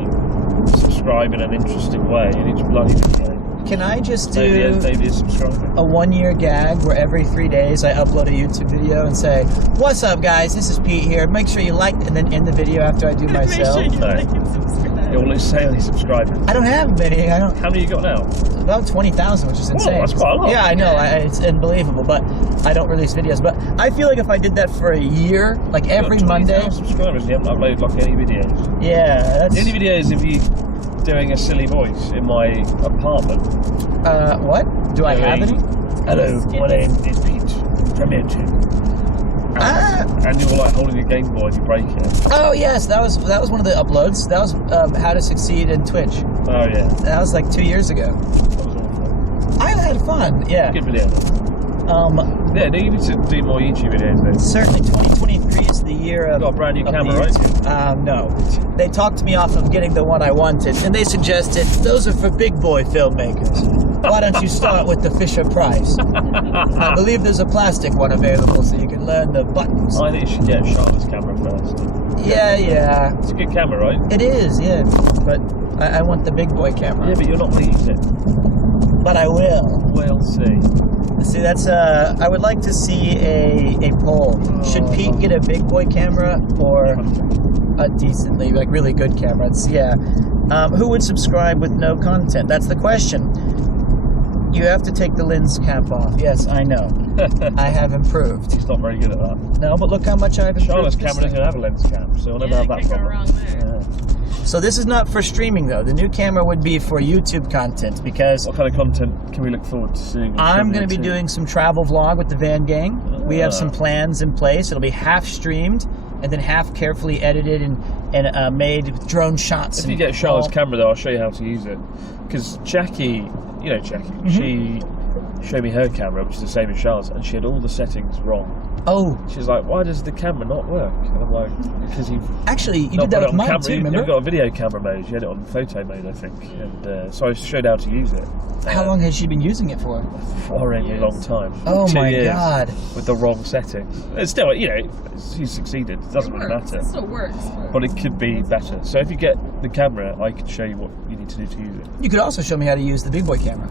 subscribe in an interesting way in each bloody video. Can I just do maybe a subscriber. a 1-year gag where every 3 days I upload a YouTube video and say, what's up guys, this is Pete here, make sure you like, and then end the video after I do myself? Make sure you like and subscribe. You always say only subscribers. I don't have many. How many you got now? About 20,000, which is insane. Whoa, that's quite a lot. Yeah, I know. It's unbelievable, but I don't release videos. But I feel like if I did that for a year, like every Monday. Subscribers, and you haven't uploaded like any videos. Yeah, that's. The only video is if you doing a silly voice in my apartment. What? Do I have any? Hello, my name is Pete. Premier 2. And you were like holding a Game Boy and you break it. Oh yes, that was one of the uploads. That was how to succeed in Twitch. Oh yeah. That was like 2 years ago. That was awful. I had fun. Yeah. Good video. Yeah, you need to do more YouTube videos then. Certainly, 2023 is the year of. You got a brand new camera, right? No. They talked me off of getting the one I wanted, and they suggested those are for big boy filmmakers. Why don't you start with the Fisher Price? I believe there's a plastic one available, so you can learn the buttons. I think you should get Sharla's camera first. Yeah. It's a good camera, right? It is, yeah. But I want the big boy camera. Yeah, but you're not going to use it. But I will. We'll see. See, that's I would like to see a poll. Should Pete get a big boy camera or a decently, like really good camera? Who would subscribe with no content? That's the question. You have to take the lens cap off. Yes, I know. I have improved. He's not very good at that. No, but look how much I've improved. Sharla's camera doesn't have a lens cap, so we'll never have that problem. Wrong there. Yeah. So this is not for streaming though. The new camera would be for YouTube content because. What kind of content can we look forward to seeing? I'm going to be doing some travel vlog with the Van Gang. We have some plans in place. It'll be half streamed and then half carefully edited and made with drone shots. If you get Sharla's camera though, I'll show you how to use it. Because Jackie, you know Jackie, she showed me her camera, which is the same as Sharla's, and she had all the settings wrong. Oh. She's like, why does the camera not work? And I'm like, because you've... Actually, you did that with mine too, remember? You've got a video camera mode. You had it on photo mode, I think. And so I showed how to use it. How long has she been using it for? For a really long time. Oh 2 my years God. With the wrong settings. It's still, you know, she's succeeded. It doesn't really matter. It still works. But it could be better. So if you get the camera, I can show you what you need to do to use it. You could also show me how to use the big boy camera.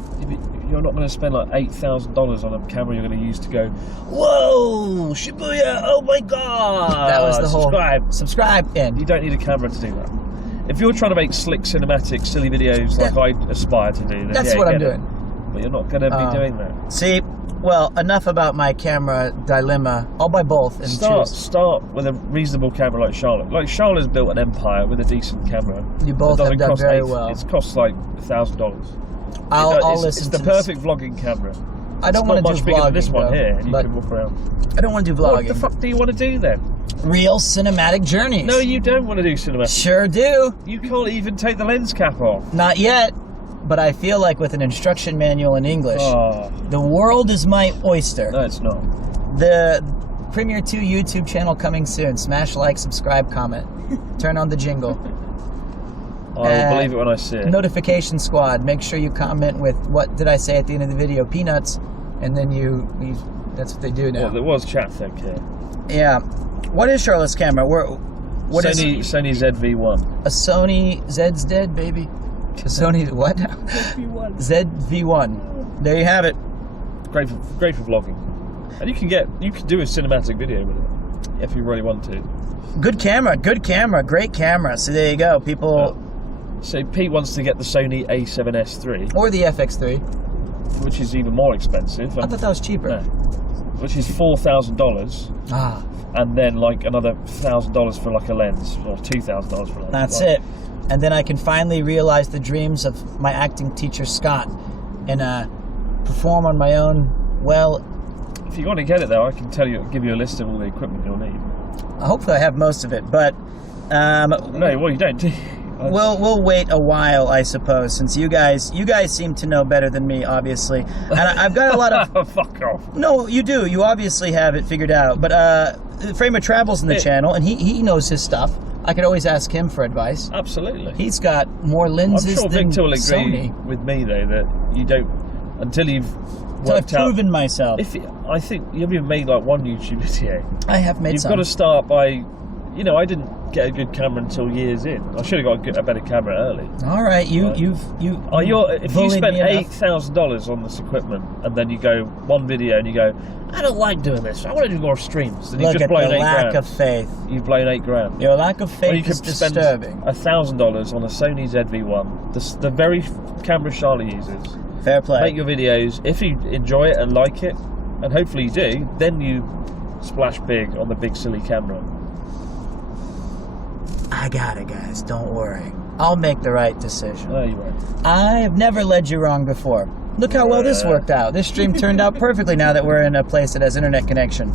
You're not going to spend like $8,000 on a camera you're going to use to go, whoa, Shibuya, oh my God. That was the whole... Subscribe. And You don't need a camera to do that. If you're trying to make slick, cinematic, silly videos like I aspire to do, then that's what I'm doing. But you're not going to be doing that. See, well, enough about my camera dilemma. I'll buy both and Start with a reasonable camera like Sharla. Like Sharla's built an empire with a decent camera. You both have done very well. It costs like $1,000. I'll listen to this. It's the perfect vlogging camera. I don't want to do vlogging. This one here, and you can walk around. I don't want to do vlogging. What the fuck do you want to do then? Real cinematic journeys. No, you don't want to do cinematic. Sure do. You can't even take the lens cap off. Not yet, but I feel like with an instruction manual in English, the world is my oyster. No, it's not. The Premiere 2 YouTube channel coming soon. Smash like, subscribe, comment. Turn on the jingle. I'll believe it when I see it. Notification squad. Make sure you comment with what did I say at the end of the video? Peanuts, and then you that's what they do now. Well, there was chat thick here. Yeah. What is Sharla's camera? Sony ZV-1. A Sony Zed's dead, baby. A Sony what? ZV-1. There you have it. Great for vlogging, and you can do a cinematic video with it if you really want to. Good camera, great camera. So there you go, people. So Pete wants to get the Sony A7S III. Or the FX3. Which is even more expensive. I thought that was cheaper. No. Which is $4,000. Ah. And then like another $1,000 for like a lens, or $2,000 for a lens. That's it. And then I can finally realize the dreams of my acting teacher, Scott, and perform on my own. Well, if you want to get it though, I can give you a list of all the equipment you'll need. Hopefully I have most of it, but... no, well you don't. We'll wait a while, I suppose, since you guys seem to know better than me, obviously. And I've got a lot of... Fuck off. No, you do. You obviously have it figured out. But Frame of Travel's in the channel, and he knows his stuff. I could always ask him for advice. Absolutely. He's got more lenses than Victor will agree Sony. with me, though, that you don't... Until you've So I've proven myself. I think you've even made like one YouTube video. I have made some. You've got to start by... You know, I didn't get a good camera until years in. I should have got a better camera early. All right, if you spent $8,000 on this equipment and then you go one video and you go, I don't like doing this. I want to do more streams. Then you've just blown $8,000. Lack of faith. You've blown $8,000. Your lack of faith is disturbing. $1,000 on a Sony ZV-1, the very camera Sharla uses. Fair play. Make your videos. If you enjoy it and like it, and hopefully you do, then you splash big on the big silly camera. I got it, guys. Don't worry. I'll make the right decision. No, you won't. I've never led you wrong before. Look how well this worked out. This stream turned out perfectly now that we're in a place that has internet connection.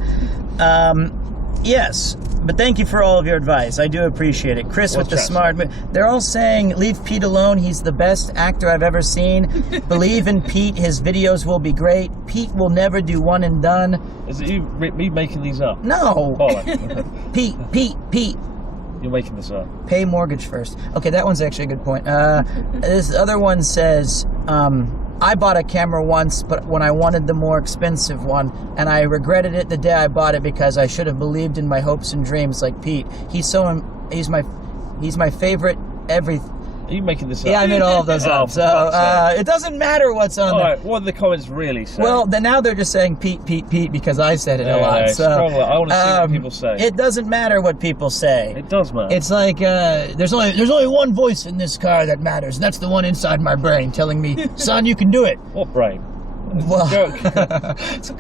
Yes, but thank you for all of your advice. I do appreciate it. Chris with the smart... They're all saying, leave Pete alone. He's the best actor I've ever seen. Believe in Pete. His videos will be great. Pete will never do one and done. Is it me making these up? No. Pete. You're making this up. Pay mortgage first. Okay, that one's actually a good point. This other one says, I bought a camera once, but when I wanted the more expensive one, and I regretted it the day I bought it because I should have believed in my hopes and dreams like Pete. He's my favorite everything. Are you making this up? Yeah, I made all of those up. So it doesn't matter what's on there. Right, what do the comments really say? Well, now they're just saying Pete because I said it a lot. So I want to see what people say. It doesn't matter what people say. It does matter. It's like there's only one voice in this car that matters, and that's the one inside my brain telling me, son, you can do it. What brain? Well,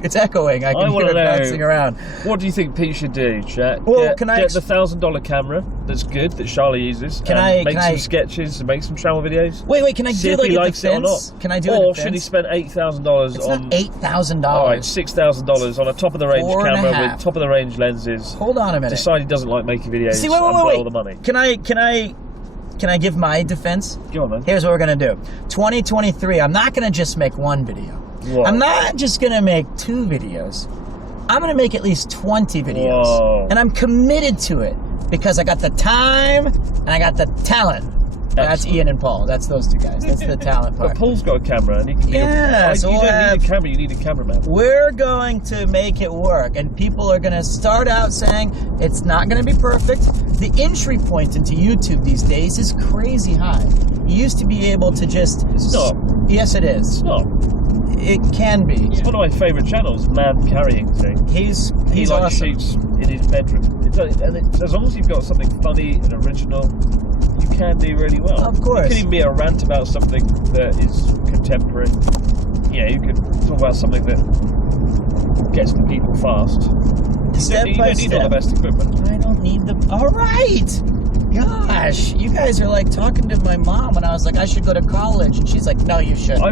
it's echoing. I can hear it bouncing around. What do you think Pete should do, chat? Well, get the $1,000 camera that's good that Sharla uses. Make some sketches and make some travel videos. Wait, can I do like a defense? It or not. Can I do Or should he spend $8,000 It's not $8,000. All right, $6,000 on a top of the range camera with top of the range lenses. Hold on a minute. Decide he doesn't like making videos. See, wait. All the money. Can I give my defense? Go on, man. Here's what we're gonna do. 2023. I'm not gonna just make one video. Whoa. I'm not just gonna make 2 videos. I'm gonna make at least 20 videos. Whoa. And I'm committed to it because I got the time and I got the talent. That's Ian and Paul. That's those 2 guys. That's the talent part. But Paul's got a camera and he can be you don't need a camera, you need a cameraman. We're going to make it work, and people are going to start out saying it's not going to be perfect. The entry point into YouTube these days is crazy high. You used to be able to just... It's not. Yes, it is. It's not. It can be. It's one of my favourite channels, Man Carrying Thing. He's like awesome. shoots in his bedroom. As long as you've got something funny and original, you can do really well. Of course. It could even be a rant about something that is contemporary. Yeah, you could talk about something that gets to people fast. You don't need all the best equipment. I don't need the... All right! Gosh, you guys are like talking to my mom when I was like, I should go to college. And she's like, no, you shouldn't.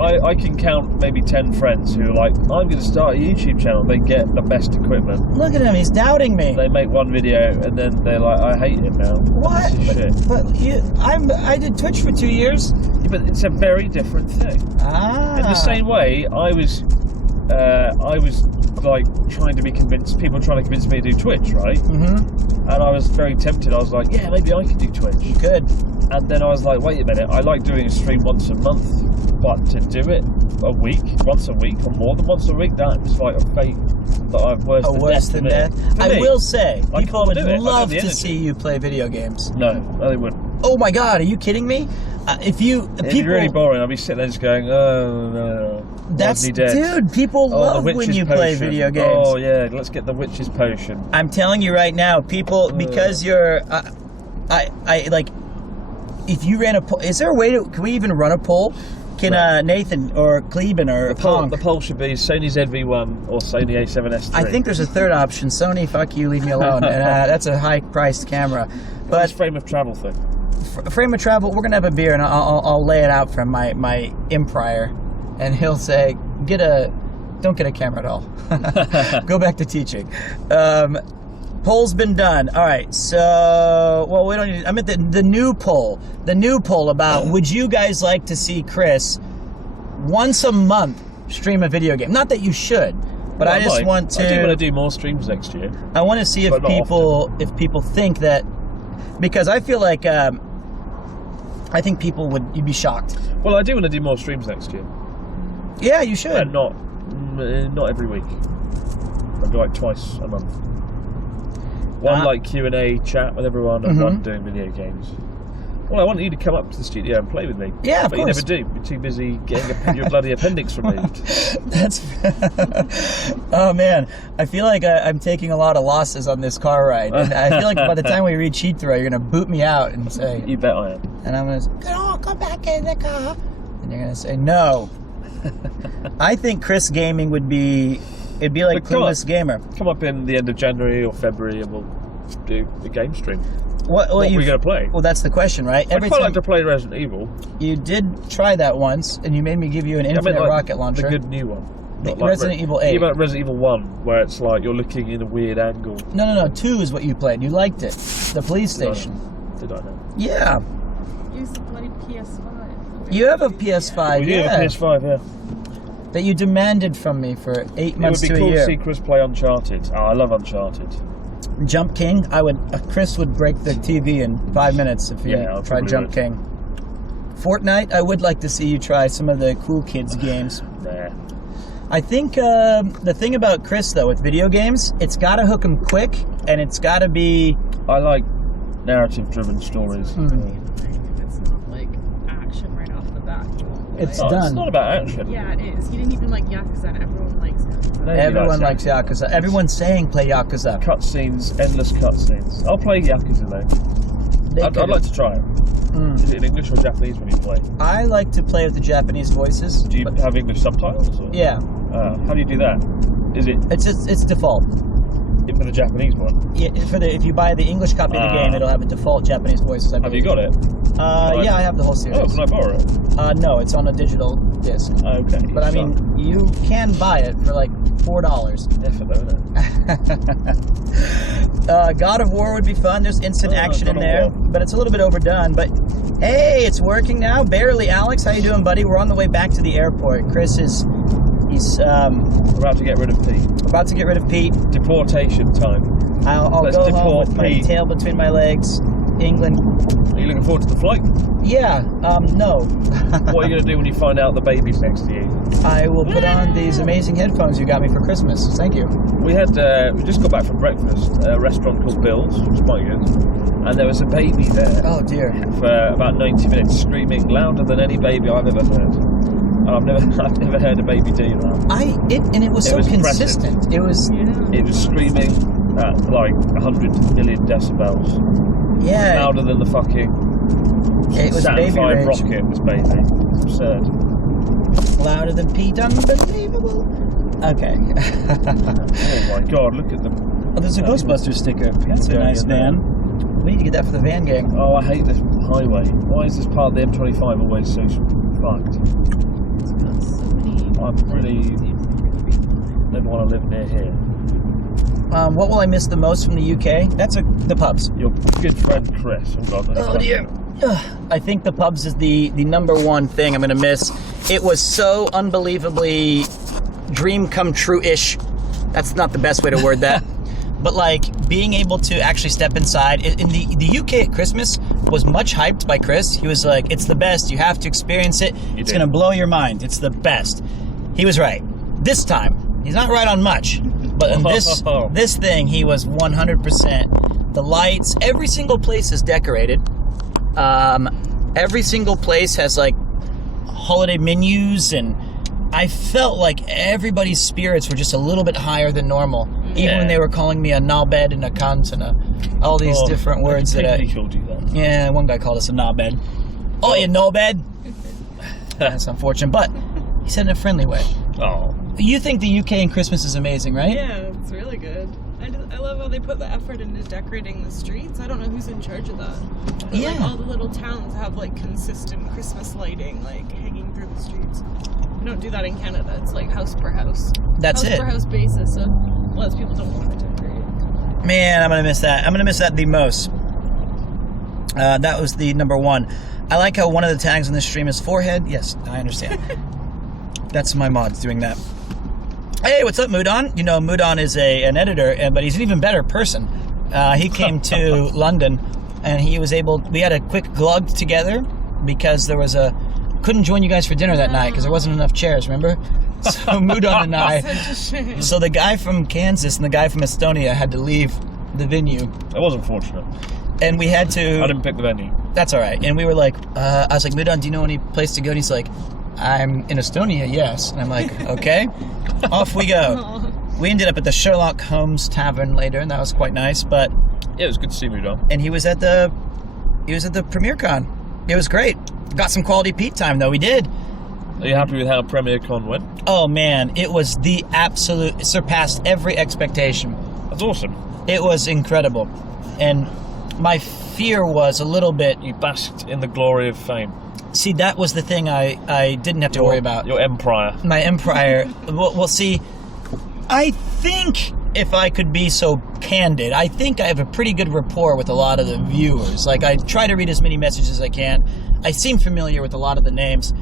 I can count maybe 10 friends who are like, I'm going to start a YouTube channel. They get the best equipment. Look at him, he's doubting me. They make one video and then they're like, I hate it now. What? This is shit. But I did Twitch for 2 years. Yeah, but it's a very different thing. Ah. In the same way, I was like trying to convince me to do Twitch, right? Mm-hmm. And I was very tempted. I was like, yeah, maybe I could do Twitch. You could. And then I was like, wait a minute, I like doing a stream once a month, but to do it once a week, or more than once a week, that's like a fate that I've worse than death. I will say, people would love to energy. see you play video games. No, they wouldn't. Oh my God, are you kidding me? It'd be really boring. I'd be sitting there just going, oh no. Dude, people love when you play video games. Oh yeah, let's get the witch's potion. I'm telling you right now, people, because you're, I like, if you ran a poll, is there a way can we even run a poll? Can Nathan or Kleben or the poll should be Sony ZV-1 or Sony A7S III. I think there's a third option. Sony, fuck you, leave me alone. And that's a high-priced camera. But this frame of travel thing. Frame of travel. We're gonna have a beer, and I'll lay it out from my imprior, and he'll say, don't get a camera at all. Go back to teaching. Poll's been done. All right, so we don't need. I meant the new poll. The new poll about would you guys like to see Chris once a month stream a video game? Not that you should, but I just want to. I do want to do more streams next year. I want to see if people think that, because I feel like I think people you'd be shocked. Well, I do want to do more streams next year. Yeah, you should. And not every week. Maybe like twice a month. One like Q&A chat with everyone, and one doing video games. Well, I want you to come up to the studio and play with me. Yeah, of course. But you never do. You're too busy getting your bloody appendix removed. That's... Oh, man. I feel like I'm taking a lot of losses on this car ride. And I feel like by the time we reach Heathrow, you're going to boot me out and say... You bet I am. And I'm going to say, come back in the car. And you're going to say, no. I think Chris Gaming would be... It'd be like Clueless Gamer. Come up in the end of January or February and we'll do a game stream. What are we going to play? Well, that's the question, right? I'd quite like to play Resident Evil. You did try that once, and you made me give you an infinite rocket launcher. The good new one. Resident Evil 8. You about Resident Evil 1, where it's like you're looking in a weird angle. No. 2 is what you played. You liked it. The police station. Did I know? Yeah. Use the bloody PS5. You have a PS5, You have a PS5, yeah. That you demanded from me for 8 months to a year. It would be cool to see Chris play Uncharted. Oh, I love Uncharted. Jump King, Chris would break the TV in 5 minutes if he tried Jump King. Fortnite, I would like to see you try some of the cool kids games. Nah. I think the thing about Chris, though, with video games, it's got to hook him quick, and it's got to be... I like narrative-driven stories. It's not like action right off the bat. It's done. It's not about action. Yeah, it is. He didn't even like Yakuza. Everyone likes Yakuza. Everyone likes Yakuza. Everyone's saying play Yakuza. Cutscenes, endless cutscenes. I'll play Yakuza though. I'd like to try it. Is it in English or Japanese when you play? I like to play with the Japanese voices. Do you have English subtitles? Or? Yeah. How do you do that? Is it? It's default. For the Japanese one? Yeah. If you buy the English copy of the game, it'll have a default Japanese voices. Have you got it? Yeah, I have the whole series. Oh, can I borrow it? No, it's on a digital disc. Okay. But I mean, you can buy it for like $4. Effort, isn't it? God of War would be fun. There's instant action in there, but it's a little bit overdone. But hey, it's working now. Barely. Alex, how you doing, buddy? We're on the way back to the airport. He's about to get rid of Pete. About to get rid of Pete. Deportation time. I'll go home with my tail between my legs. England. Are you looking forward to the flight? Yeah. No. What are you going to do when you find out the baby's next to you? I will put on these amazing headphones you got me for Christmas. Thank you. We just got back from breakfast at a restaurant called Bill's, which was quite good. And there was a baby there. Oh dear. For about 90 minutes, screaming louder than any baby I've ever heard. I've never heard a baby do that. It was so consistent. Impressive. It was screaming at like 100 million decibels. Yeah. Louder than the fucking It was Saturn baby V rage. rocket was baby. It's absurd. Louder than Pete, unbelievable. Okay. Oh my god, look at them. Oh, there's a Ghostbusters sticker. That's a going nice in there. van. We need to get that for the van gang. Oh, I hate this highway. Why is this part of the M25 always so fucked? I really never want to live near here. What will I miss the most from the UK? That's the pubs. Your good friend Chris. Oh, God, Oh dear. I think the pubs is the number one thing I'm going to miss. It was so unbelievably dream come true-ish. That's not the best way to word that. But like being able to actually step inside. In the UK at Christmas was much hyped by Chris. He was like, it's the best. You have to experience it. It's going to blow your mind. It's the best. He was right. This time, he's not right on much. But in this thing, he was 100%. The lights, every single place is decorated. Every single place has like holiday menus, and I felt like everybody's spirits were just a little bit higher than normal. Even when they were calling me a knobhead and a cunt and all these different words that I called you that. Yeah, one guy called us a knobhead. Oh, you knobhead. That's unfortunate, but he said it in a friendly way. Oh. You think the UK and Christmas is amazing, right? Yeah, it's really good. I love how they put the effort into decorating the streets. I don't know who's in charge of that. But, Yeah. like, all the little towns have like consistent Christmas lighting, like hanging through the streets. We don't do that in Canada. It's like house per house. That's house it. per house basis. So lots of people don't want to decorate. Man, I'm gonna miss that. I'm gonna miss that the most. That was the number one. I like how one of the tags on this stream is forehead. Yes, I understand. That's my mods doing that. Hey, what's up, Mudon? You know, Mudon is an editor, but he's an even better person. He came to London, and he was able. We had a quick glug together because there was couldn't join you guys for dinner that night because there wasn't enough chairs. Remember? So Mudon and I. So the guy from Kansas and the guy from Estonia had to leave the venue. It was unfortunate. And we had to. I didn't pick the venue. That's all right. And we were like, I was like, Mudon, do you know any place to go? And he's like, I'm in Estonia, yes. And I'm like, okay, off we go. We ended up at the Sherlock Holmes Tavern later, and that was quite nice. But yeah, it was good to see Mudon. And he was at the Premier Con. It was great. Got some quality Pete time though. We did. Are you happy with how Premier Con went? Oh man, it was the absolute. It surpassed every expectation. That's awesome. It was incredible, and my fear was a little bit. You basked in the glory of fame. See, that was the thing I didn't have to worry about. Your empire. My empire. Well, see, I think if I could be so candid, I think I have a pretty good rapport with a lot of the viewers. Like, I try to read as many messages as I can. I seem familiar with a lot of the names.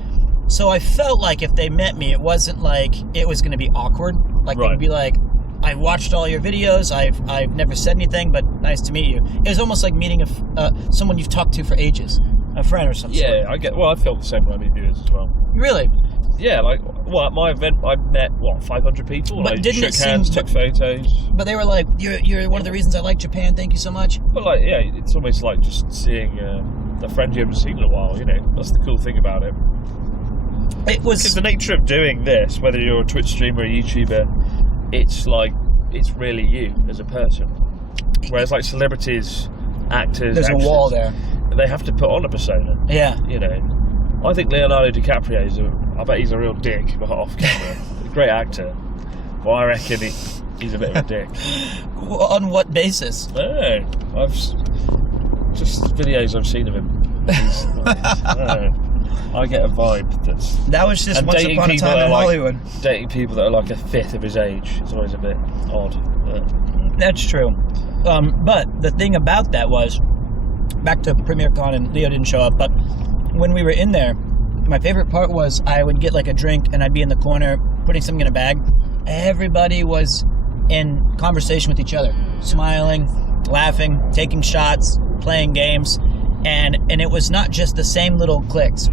So I felt like if they met me, it wasn't like it was going to be awkward. Like, they'd be like, I watched all your videos. I've never said anything, but nice to meet you. It was almost like meeting someone you've talked to for ages. A friend or something. Yeah, I felt the same when I meet viewers as well. Really? Yeah, like, well, at my event, I met, 500 people? But and I didn't shook it seem, hands, took photos. But they were like, you're one of the reasons I like Japan, thank you so much. But, like, yeah, it's almost like just seeing a friend you haven't seen in a while, you know? That's the cool thing about it. It was... Because the nature of doing this, whether you're a Twitch streamer or a YouTuber, it's like, it's really you as a person. Whereas, like, celebrities, actors... There's actors, a wall there. They have to put on a persona. Yeah. You know, I think Leonardo DiCaprio I bet he's a real dick, but off camera. A great actor. Well, I reckon he's a bit of a dick. On what basis? I don't know. Just videos I've seen of him. I don't know. I get a vibe that was just once upon a time in Hollywood. Dating people that are like a fifth of his age is always a bit odd. That's true. But the thing about that was, back to Premier Con, and Leo didn't show up, but when we were in there, my favorite part was I would get like a drink and I'd be in the corner putting something in a bag. Everybody was in conversation with each other, smiling, laughing, taking shots, playing games, and it was not just the same little cliques.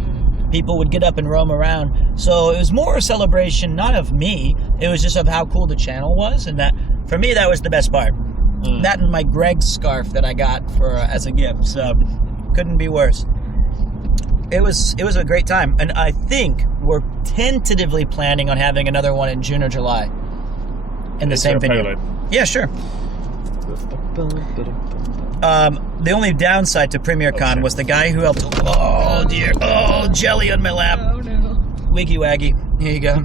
People would get up and roam around. So it was more a celebration, not of me, it was just of how cool the channel was, and that, for me, that was the best part. That and my Greg scarf that I got for as a gift, so couldn't be worse. It was a great time, and I think we're tentatively planning on having another one in June or July in the same venue. Polo. Yeah, sure. The only downside to PremierCon was the guy who helped. Oh dear! Oh, jelly on my lap. Oh no. Wiggy waggy. Here you go.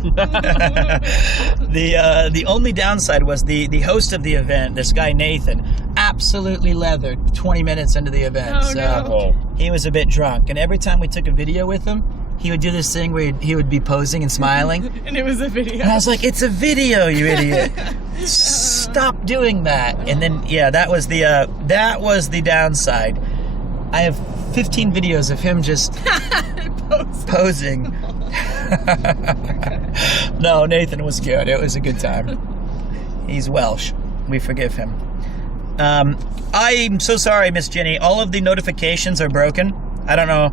The only downside was the host of the event, this guy Nathan, absolutely leathered 20 minutes into the event. Oh, no. He was a bit drunk, and every time we took a video with him, he would do this thing where he would be posing and smiling. And it was a video. And I was like, "It's a video, you idiot! Stop doing that!" And then, yeah, that was the downside. I have 15 videos of him just posing. No, Nathan was good. It was a good time. He's Welsh. We forgive him. I'm so sorry, Miss Jenny. All of the notifications are broken. I don't know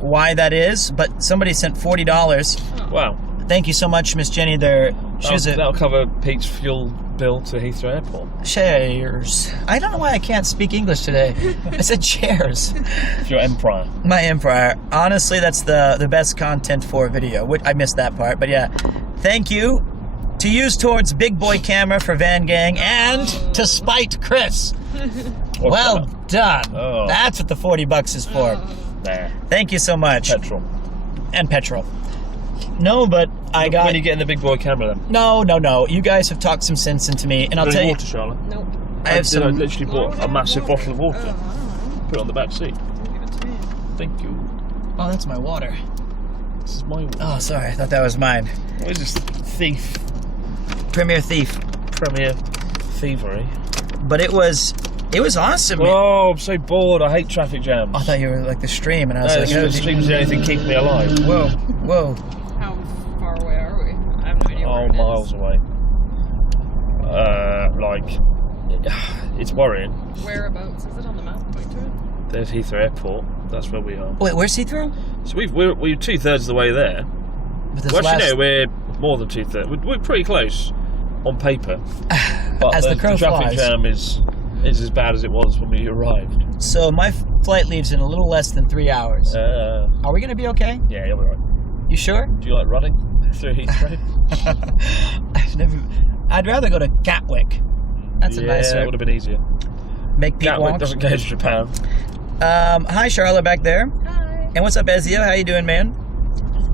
why that is, but somebody sent $40. Wow. Thank you so much, Miss Jenny. That'll cover Pete's fuel bill to Heathrow Airport. Chairs. I don't know why I can't speak English today. I said chairs. It's your empire. My empire. Honestly, that's the best content for a video. I missed that part, but yeah. Thank you. To use towards Big Boy Camera for Van Gang and to spite Chris. Well done. Oh. That's what the $40 is for. Nah. Thank you so much. Petrol. And petrol. No, but I got... When you get in the Big Boy Camera then? No. You guys have talked some sense into me, and I'll tell you... water, Sharla? Nope. I literally bought a massive bottle of water. Put it on the back seat. Give it to me. Thank you. Oh, that's my water. This is my water. Oh, sorry. I thought that was mine. What is this thief? Premier thief. Premier thievery. But it was awesome. Oh, I'm so bored. I hate traffic jams. I thought you were like the stream, and I was like, the stream's the only thing keeping me alive. Whoa. How far away are we? I have no idea where it is. Miles away. It's worrying. Whereabouts? Is it on the map? Point to it? There's Heathrow Airport. That's where we are. Wait, where's Heathrow? So we're 2/3 of the way there. Well, actually, no, we're more than 2/3. We're pretty close on paper. But as the crow traffic flies. jam is as bad as it was when we arrived. So my flight leaves in a little less than 3 hours. Are we going to be okay? Yeah, you'll be right. You sure? Do you like running through Heathrow? I'd rather go to Gatwick. That's a nicer. Yeah, it would have been easier. Make Pete Gatwick walk. doesn't go to Japan. Hi, Sharla, back there. Hi. And what's up, Ezio? How you doing, man?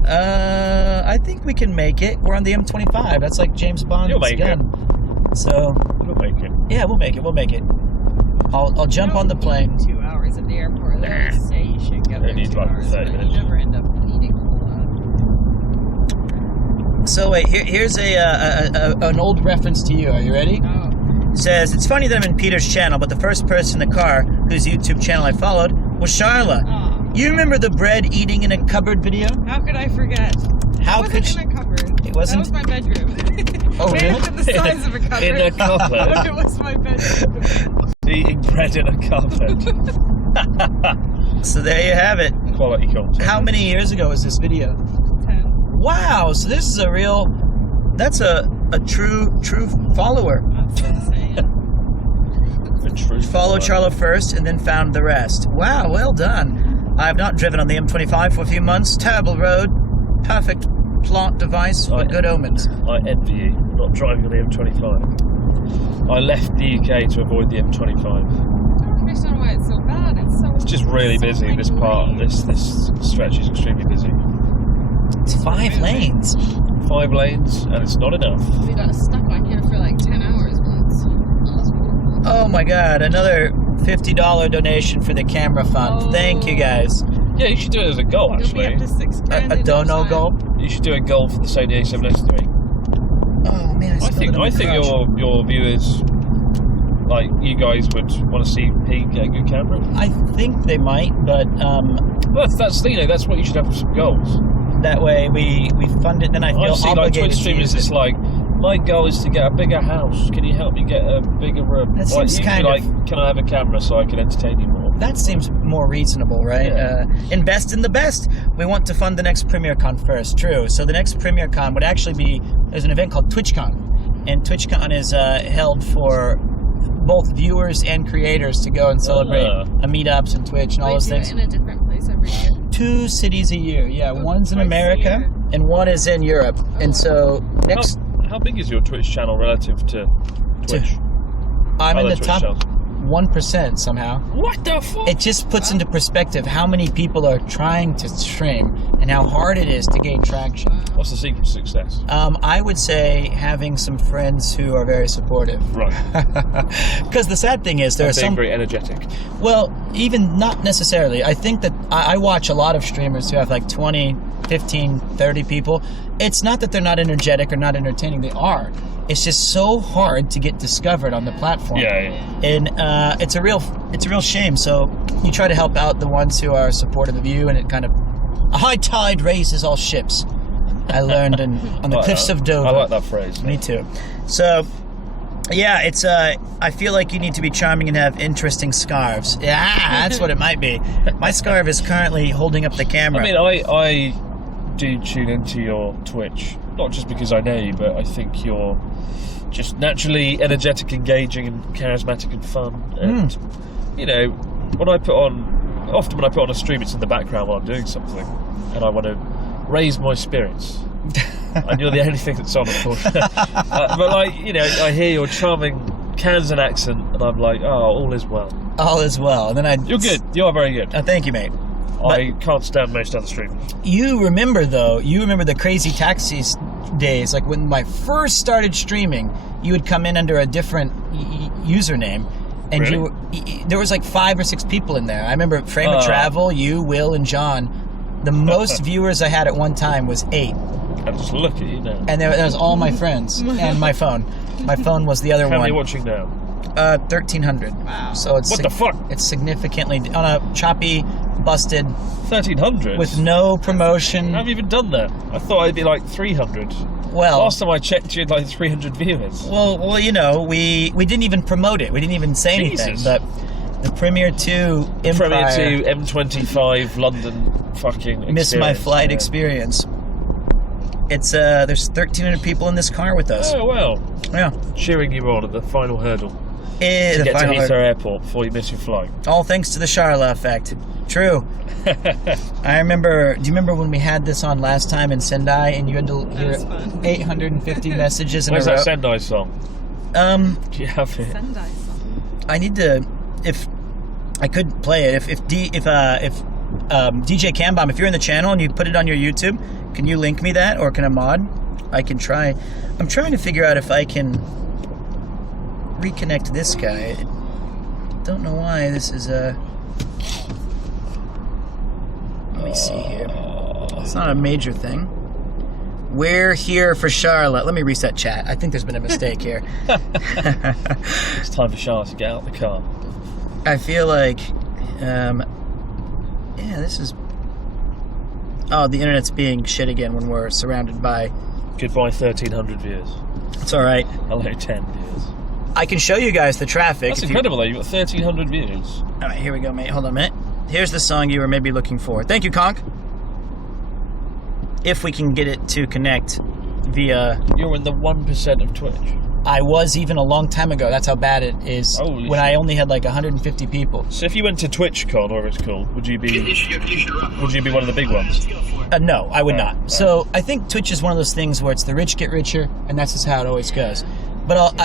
I think we can make it. We're on the M25. That's like James Bond's You'll make gun. So You'll make it. yeah, we'll make it. I'll jump on the plane. 2 hours at the airport. They say you should get there It needs 2 like hours, 30 but minutes. you never end up needing a whole lot. So wait, here's an old reference to you. Are you ready? Oh. Says, it's funny that I'm in Peter's channel, but the first person in the car whose YouTube channel I followed was Sharla. Oh. You remember the bread eating in a cupboard video? How could I forget? How it could wasn't in a cupboard. It wasn't? That was my bedroom. Oh, Made really? it to the size of a cupboard. In a cupboard? But it was my bedroom. Eating bread in a cupboard. So there you have it. Quality content. How many years ago was this video? 10. Wow, so this is that's a true follower. That's insane. The truth. Followed Sharla first and then found the rest. Wow, well done. I have not driven on the M25 for a few months. Terrible road. Perfect plant device for good omens. I envy you not driving on the M25. I left the UK to avoid the M25. I don't understand why it's so bad. It's just really busy. This part, this stretch is extremely busy. It's 5 lanes. 5 lanes, and it's not enough. We got stuck on here for like 10 hours once. Oh my god, another $50 donation for the camera fund. Oh. Thank you guys. Yeah, you should do it as a goal, You'll be actually. up to 6 grand A in no dono time. goal? You should do a goal for the Sony A7S3. Oh man, I think your viewers, like you guys, would want to see Pete get a good camera. I think they might, but That's what you should have for some goals. that way we fund it. Then I feel I've seen like obligated Twitch to streamers. use It's it. like, my goal is to get a bigger house. Can you help me get a bigger room? That Like, seems you kind be of- like, can I have a camera so I can entertain you more? That seems more reasonable, right? Yeah. Invest in the best. We want to fund the next PremierCon first, true. So the next PremierCon would actually be, there's an event called TwitchCon. And TwitchCon is held for both viewers and creators to go and celebrate meetups and Twitch and all those Do things. it in a different place every year. 2 cities a year, yeah. One's in twice a America year. and one is in Europe. And so next... How big is your Twitch channel relative to Twitch? I'm in the Twitch top channels. 1% somehow. What the fuck? It just puts into perspective how many people are trying to stream and how hard it is to gain traction. What's the secret to success? I would say having some friends who are very supportive. Right. Because the sad thing is there are Being some... very energetic. Well, even not necessarily. I think that I watch a lot of streamers who have like 20, 15, 30 people. It's not that they're not energetic or not entertaining. They are. It's just so hard to get discovered on the platform. Yeah. And it's a real shame. So you try to help out the ones who are supportive of you, and it kind of... A high tide raises all ships. I learned on the cliffs of Dover. I like that phrase. Me too. So... Yeah, it's I feel like you need to be charming and have interesting scarves. Yeah, that's what it might be. My scarf is currently holding up the camera. I mean, I do tune into your Twitch, not just because I know you, but I think you're just naturally energetic, engaging, and charismatic and fun. And you know, when I put on a stream, it's in the background while I'm doing something, and I want to raise my spirits. And you're the only thing that's on, of course. But like, you know, I hear your charming Kansan accent, and I'm like, oh, all is well. All is well. And then You're good. You are very good. Thank you, mate. I can't stand most other streamers. You remember the Crazy Taxis days, like when I first started streaming, you would come in under a different username, and Really? there was like 5 or 6 people in there. I remember Frame of Travel, you, Will, and John. The most viewers I had at one time was 8. I just look at you now. And that was all my friends and my phone. My phone was the other How one. many watching now? 1,300. Wow. So it's What the fuck? It's significantly on a choppy, busted, 1,300 with no promotion. How have you even done that? I thought it'd be like 300. Well, last time I checked, you had like 300 viewers. Well, you know, we didn't even promote it. We didn't even say anything. But the Premiere 2 Empire, Premiere 2 M25 London fucking Miss My Flight experience. It's there's 1,300 people in this car with us. Oh well. Yeah. Cheering you on at the final hurdle. To The get to final Heathrow Airport before you miss your flight. All thanks to the Sharla effect. True. I remember. Do you remember when we had this on last time in Sendai, and you had to hear 850 messages in Where's a row? that Sendai song? Do you have it? Sendai song. I need to. If I could play it. If DJ Cambomb, if you're in the channel and you put it on your YouTube, can you link me that, or can a mod? I can try. I'm trying to figure out if I can reconnect this guy. I don't know why this is a. Let me see here. It's not a major thing. We're here for Sharla. Let me reset chat. I think there's been a mistake here. It's time for Sharla to get out of the car. I feel like, yeah, this is. Oh, the internet's being shit again when we're surrounded by. Goodbye, 1,300 viewers. It's all right. Hello, 10 viewers. I can show you guys the traffic. That's incredible, though. You've got 1,300 viewers. All right, here we go, mate. Hold on a minute. Here's the song you were maybe looking for. Thank you, Conk. If we can get it to connect via... You're in the 1% of Twitch. I was even a long time ago. That's how bad it is. Holy when shit. I only had like 150 people. So if you went to TwitchCon, or it's called, would you be one of the big ones? No, I would not. So I think Twitch is one of those things where it's the rich get richer, and that's just how it always goes. But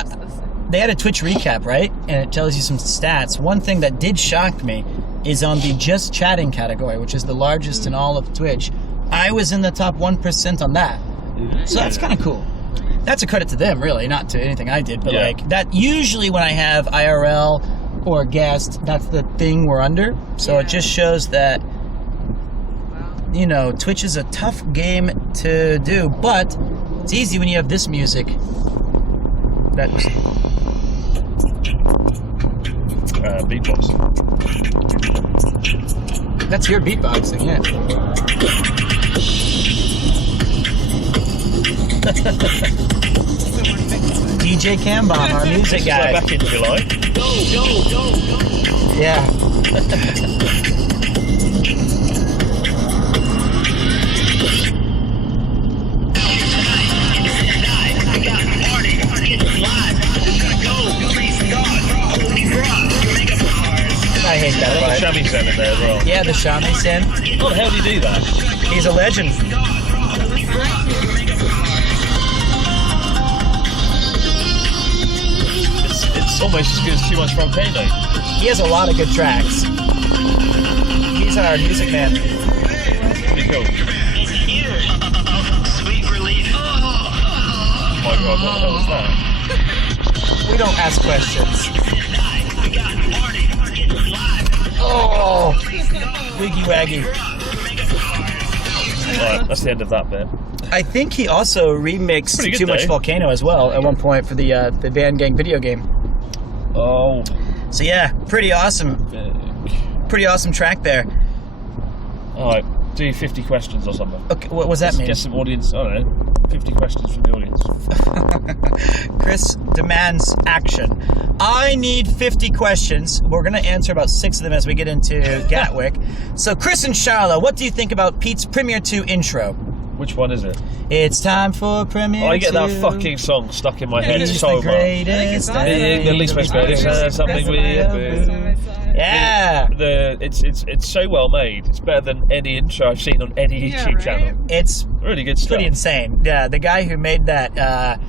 they had a Twitch recap, right? And it tells you some stats. One thing that did shock me is on the just chatting category, which is the largest in all of Twitch. I was in the top 1% on that. So that's kind of cool. That's a credit to them, really, not to anything I did. But like that, usually when I have IRL or guest, that's the thing we're under. So it just shows that, you know, Twitch is a tough game to do, but it's easy when you have this music. That's Beatbox. That's your beatboxing, yeah. DJ Cambomb, our music guy. Back in July. Yeah. I hate that part. The shamisen in there as well. Yeah, the shamisen. How the hell do you do that? He's a legend. It's almost as good as Too Much Volcano. He has a lot of good tracks. He's our music man. Pretty cool. Sweet relief. Oh my god, what the hell was that? We don't ask questions. Oh, wiggy waggy. Right, that's the end of that bit. I think he also remixed Pretty good, Too Much though. Volcano as well at one point for the Van Gang video game. Oh, So yeah, pretty awesome. Pretty awesome track there. alright, do 50 questions or something. Okay, what does that mean? Get some audience, I don't know, 50 questions from the audience. Chris demands action. I need 50 questions. We're going to answer about 6 of them as we get into Gatwick. So Chris and Sharla, what do you think about Pete's Premiere 2 intro? Which one is it? It's time for Premiere 2. I get that fucking song stuck in my head He's so the much. greatest. The least best bit is something weird. Yeah. It's so well made. It's better than any intro I've seen on any YouTube channel. It's Really good stuff. pretty insane. Yeah, the guy who made that,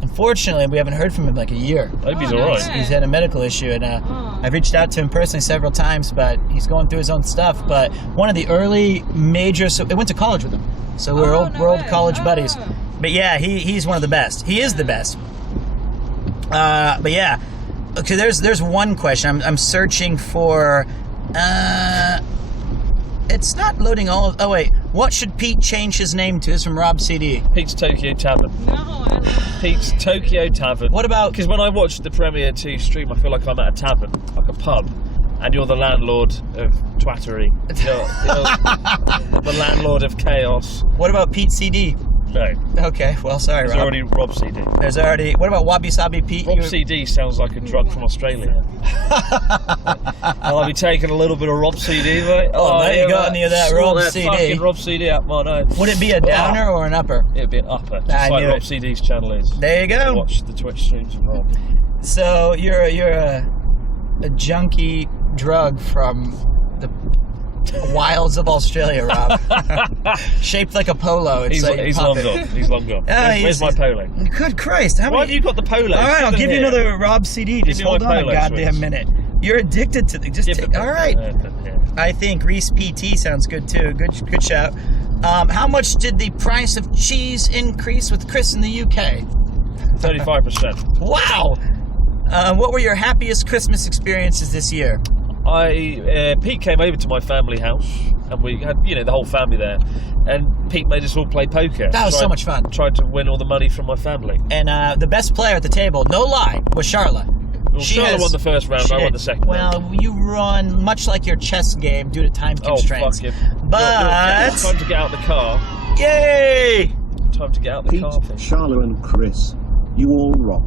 unfortunately, we haven't heard from him in like a year. I hope he's Oh, alright. nice. He's had a medical issue, and I've reached out to him personally several times, but he's going through his own stuff. But one of the early major, so I went to college with him, so we're old college buddies. But yeah, he's one of the best. He is the best. But yeah, okay. There's one question. I'm searching for. It's not loading all of. Oh wait, what should Pete change his name to? This is from Rob CD. Pete's Tokyo Tavern. No, I don't. Pete's Tokyo Tavern. What about? Because when I watched the Premiere 2 stream, I feel like I'm at a tavern, like a pub, and you're the landlord of twattery. You're the landlord of chaos. What about Pete CD? No, Okay, well, sorry, there's Rob. already Rob CD. There's already. What about Wabi Sabi Pete? Rob CD sounds like a drug from Australia. I'll be taking a little bit of Rob CD, mate. Oh, there you go, mate. any of that Snort Rob that CD. fucking Rob CD out my nose. Would it be a downer or an upper? It'd be an upper, just I like knew Rob it. CD's channel is. There you go. Watch the Twitch streams of Rob. So you're a junkie drug from the wilds of Australia, Rob. Shaped like a polo. It's He's, like he's pop long it. gone. He's long gone. Ah, Where's my polo? Good Christ! How Why have many? you got the polo? All right, I'll Sit give you here. another Rob CD. Just me hold my on a polo, goddamn Swiss. minute. You're addicted to the. Just Give take. it All right. Yeah. I think Reese PT sounds good too. Good shout. How much did the price of cheese increase with Chris in the UK? 35%. Wow. What were your happiest Christmas experiences this year? Pete came over to my family house, and we had, the whole family there. And Pete made us all play poker. That was so much fun. Tried to win all the money from my family. And the best player at the table, no lie, was Sharla. Well, Sharla won the first round, I won the second round. Well, you run much like your chess game due to time constraints. Oh, fuck it. But Time to get out the car. yay! Time to get out the Pete, car. Sharla and Chris, you all rock.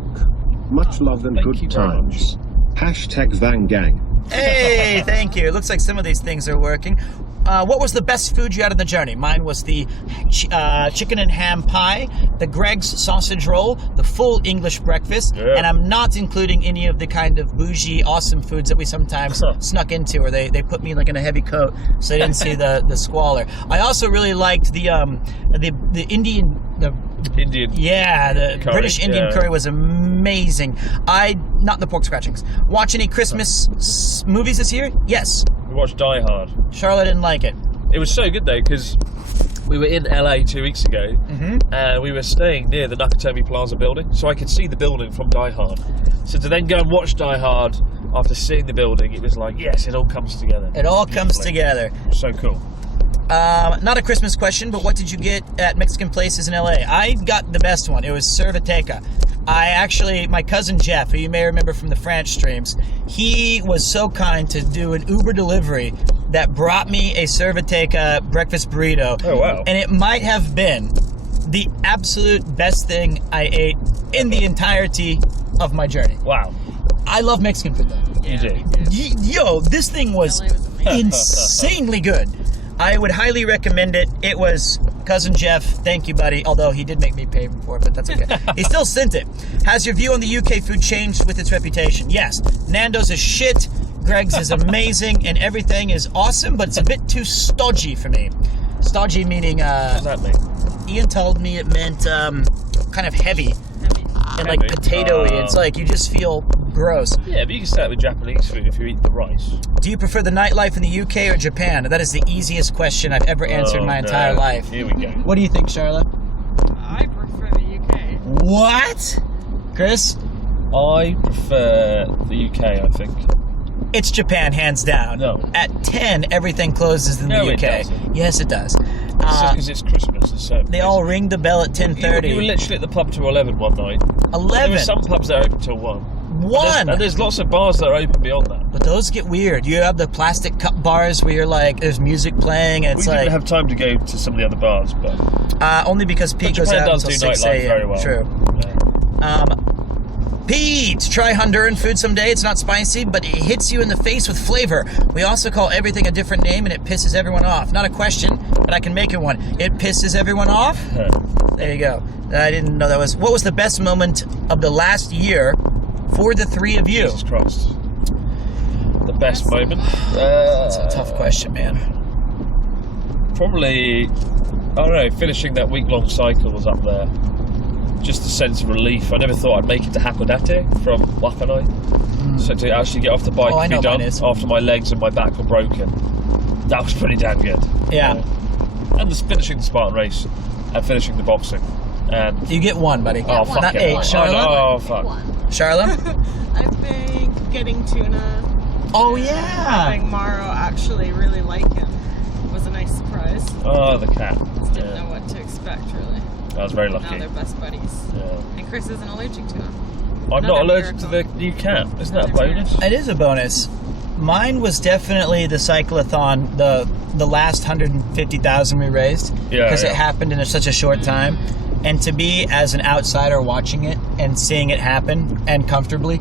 Much love and Thank you good very times. Hashtag Van Gang. Hey, thank you. It looks like some of these things are working. What was the best food you had on the journey? Mine was the chicken and ham pie, the Greg's sausage roll, the full English breakfast, and I'm not including any of the kind of bougie, awesome foods that we sometimes snuck into, or they put me like in a heavy coat so they didn't see the squalor. I also really liked the Indian. Yeah, the curry, British Indian curry was amazing. Not the pork scratchings. Watch any Christmas movies this year? Yes. We watched Die Hard. Charlotte didn't like it. It was so good though, because we were in LA 2 weeks ago, and we were staying near the Nakatomi Plaza building, so I could see the building from Die Hard. So to then go and watch Die Hard after seeing the building, it was like, yes, it all comes together. It all comes together. So cool. Not a Christmas question, but what did you get at Mexican places in LA? I got the best one. It was Cervateca. My cousin Jeff, who you may remember from the French streams, he was so kind to do an Uber delivery that brought me a Cervateca breakfast burrito. Oh, wow. And it might have been the absolute best thing I ate in the entirety of my journey. Wow. I love Mexican food though. You do. Yo, this thing was LA was amazing. insanely good. I would highly recommend it. It was Cousin Jeff. Thank you, buddy. Although he did make me pay for it, but that's okay. He still sent it. Has your view on the UK food changed with its reputation? Yes. Nando's is shit. Greg's is amazing, and everything is awesome, but it's a bit too stodgy for me. Stodgy meaning, What does that mean? Ian told me it meant kind of heavy. and like potatoey. It's like you just feel gross. Yeah, but you can start with Japanese food if you eat the rice. Do you prefer the nightlife in the UK or Japan? That is the easiest question I've ever answered in my entire life. Here we go. What do you think, Sharla? I prefer the UK. What? Chris? I prefer the UK, I think. It's Japan, hands down. No. At 10, everything closes in the UK. It doesn't. Yes, it does. It's just because it's Christmas. And so They all ring the bell at 10:30. You were literally at the pub till 11 one night. 11? There were some pubs that are open till 1. 1? And there's lots of bars that are open beyond that. But those get weird. You have the plastic cup bars where you're like, there's music playing, and it's We like... didn't have time to go to some of the other bars, but... only because Pete goes Japan out does until do 6 nightlife a.m. very well. True. Yeah. Pete, try Honduran food someday. It's not spicy, but it hits you in the face with flavor. We also call everything a different name, and it pisses everyone off. Not a question, but I can make it one. It pisses everyone off? There you go. I didn't know that was... What was the best moment of the last year for the three of you? Jesus Christ. The best moment? That's a tough question, man. Probably, I don't know, finishing that week-long cycle was up there. Just a sense of relief. I never thought I'd make it to Hakodate from Wakkanai. So to actually get off the bike and be done after my legs and my back were broken, that was pretty damn good. Yeah. And finishing the Spartan race and finishing the boxing. And You get one, buddy. oh, fuck Not it. 8. Sharla? Oh, fuck. Sharla? I think getting tuna. Oh, yeah. Having Morrow actually really like him was a nice surprise. Oh, the cat. Just didn't know what to expect, really. I was very Now lucky. they're best buddies. Yeah. And Chris isn't allergic to him. I'm Another not allergic to miracle. the new cat. Isn't that a Another bonus? It is a bonus. Mine was definitely the cyclothon, the last 150,000 we raised, Yeah, because yeah. it happened in such a short time. And to be as an outsider watching it and seeing it happen and comfortably,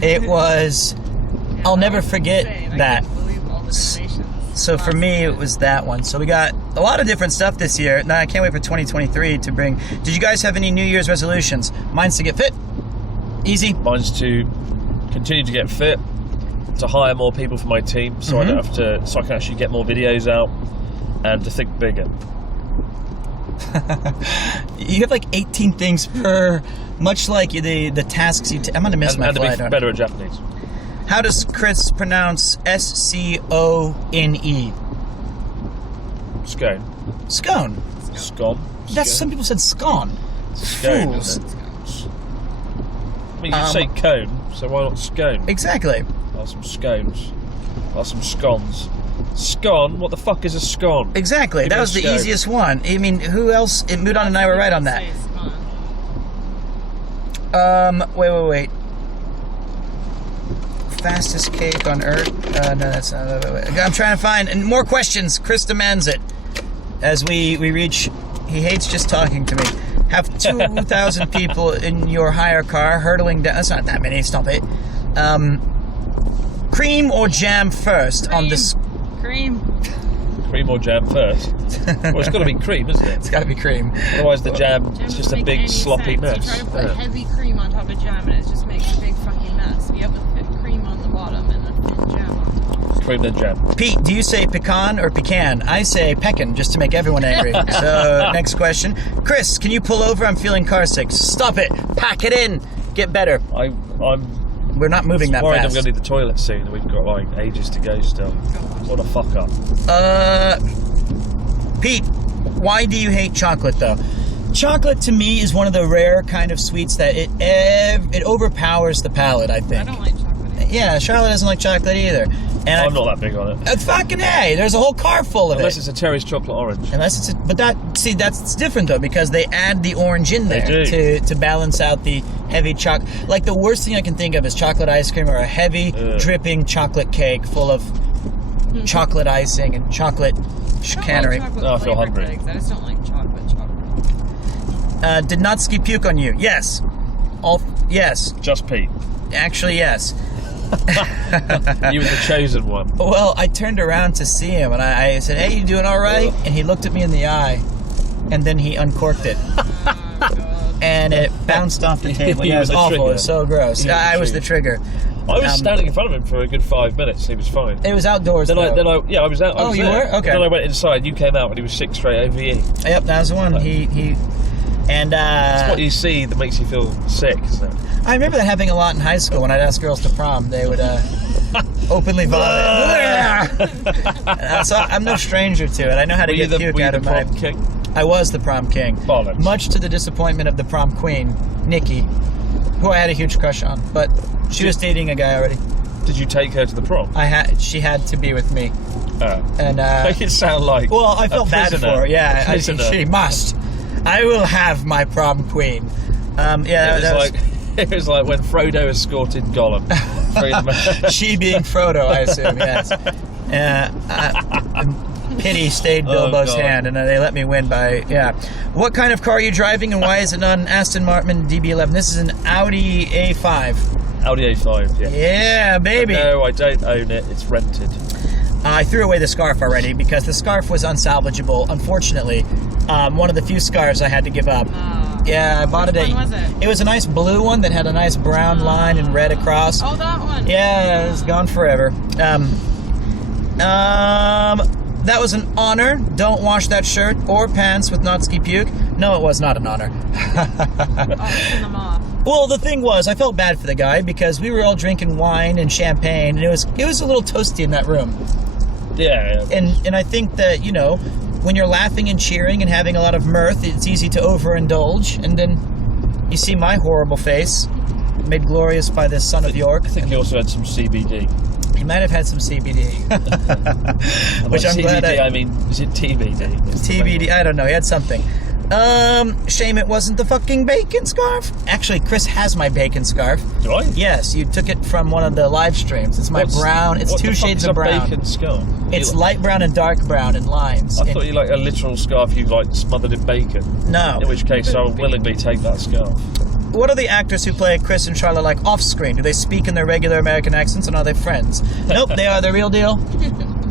it was. I'll never forget that. I can't believe all the donations. So for me, it was that one. So we got a lot of different stuff this year. Now I can't wait for 2023 to bring. Did you guys have any New Year's resolutions? Mine's to get fit. Easy. Mine's to continue to get fit, to hire more people for my team, so I don't have to, so I can actually get more videos out, and to think bigger. You have like 18 things per, much like the tasks you. I'm gonna miss my And to flight. be better at Japanese. How does Chris pronounce Scone? Scone. Scone. Scone. That's some people said scone. Scone, Fools. isn't it? I mean, you say cone, so why not scone? Exactly. I'll some scones. I'll some scones. Scone? What the fuck is a scone? Exactly. Give That me was a the scone. easiest one. I mean, who else? Mudon and I were right on that. Say it's gone. Wait. Fastest cake on Earth? No, that's not. Wait. I'm trying to find and more questions. Chris demands it. As we reach, he hates just talking to me. Have 2,000 people in your hire car hurtling down. That's not that many. Stop it. Cream or jam first on this? Cream. Cream or jam first? Well, it's got to be cream, isn't it? It's got to be cream. Otherwise, the jam Jam is just doesn't a make big any sloppy sense. mess. You try to put Yeah. heavy cream on top of jam, and it just makes a big fucking mess. You have a thick cream on the bottom and a thin jam on top. Cream then jam. Pete, do you say pecan or pecan? I say pecan, just to make everyone angry. So, next question. Chris, can you pull over? I'm feeling car sick. Stop it. Pack it in. Get better. I'm We're not moving that worried I'm fast. going to need the toilet soon, and we've got like ages to go still. What a fuck up. Pete, why do you hate chocolate, though? Chocolate, to me, is one of the rare kind of sweets that it overpowers the palate, I I think. don't like chocolate. Yeah, Charlotte doesn't like chocolate either. And I'm not that big on it. Fucking A, there's a whole car full of Unless it. it's a Terry's chocolate orange. Unless it's that's different though, because they add the orange in there They do. to balance out the heavy chocolate. Like the worst thing I can think of is chocolate ice cream or a heavy dripping chocolate cake full of chocolate icing and chocolate chicanery. I don't like chocolate Oh, I feel flavored hungry. things. I just don't like chocolate. Did Natsuki puke on you? Yes. Yes. Just Pete. Actually, yes. You were the chosen one. Well, I turned around to see him and I said, "Hey, you doing all right?" And he looked at me in the eye, and then he uncorked it. Oh, God. And it bounced off the table. You Yeah, it was were the awful. trigger. It was so gross. You were the I was the trigger. I was standing in front of him for a good 5 minutes. He was fine. It was outdoors. Then I was out. I Oh, was you there. were? Okay. Then I went inside. You came out, and he was sick straight over you. Yep, that was the one. He And it's what you see that makes you feel sick, isn't it? I remember that happening a lot in high school when I'd ask girls to prom. They would openly vomit. So I'm no stranger to it. I know how to get puke out of my... Prom king? I was the prom king. Bollocks. Much to the disappointment of the prom queen, Nikki, who I had a huge crush on. But she was dating a guy already. Did you take her to the prom? She had to be with me. And make it sound like I felt bad for her. Yeah, she must. I will have my prom queen. It was like when Frodo escorted Gollum. She being Frodo, I assume. Yes. Pity stayed Bilbo's hand, and they let me win by What kind of car are you driving, and why is it not an Aston Martin DB11? This is an Audi A5. Audi A5, yeah. Yeah, baby. But no, I don't own it. It's rented. I threw away the scarf already because the scarf was unsalvageable. Unfortunately, one of the few scarves I had to give up. Yeah, I bought it. Which one was it? It was a nice blue one that had a nice brown line and red across. Oh, that one. Yeah, it's gone forever. That was an honor. Don't wash that shirt or pants with Natsuki puke. No, it was not an honor. Send them off. Well, the thing was, I felt bad for the guy because we were all drinking wine and champagne, and it was a little toasty in that room. Yeah. And I think that, when you're laughing and cheering and having a lot of mirth, it's easy to overindulge, and then you see my horrible face, made glorious by the son of York. I think he also had some CBD. He might have had some CBD. Which I'm glad I mean, is it TBD? TBD, I don't know, he had something. Shame it wasn't the fucking bacon scarf. Actually, Chris has my bacon scarf. Do I? Yes, you took it from one of the live streams. It's my brown. It's 2 shades of brown. Bacon scarf? It's light brown and dark brown in lines. I thought you like a literal scarf you like smothered in bacon. No. In which case, I would willingly take that scarf. What are the actors who play Chris and Sharla like off screen? Do they speak in their regular American accents, and are they friends? Nope, they are the real deal.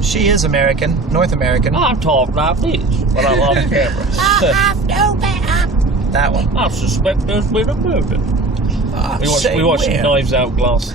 She is American, North American. I talk like this, but I'm on camera. I have no better. That one. I suspect there's been a murder. We watched Knives Out Glass.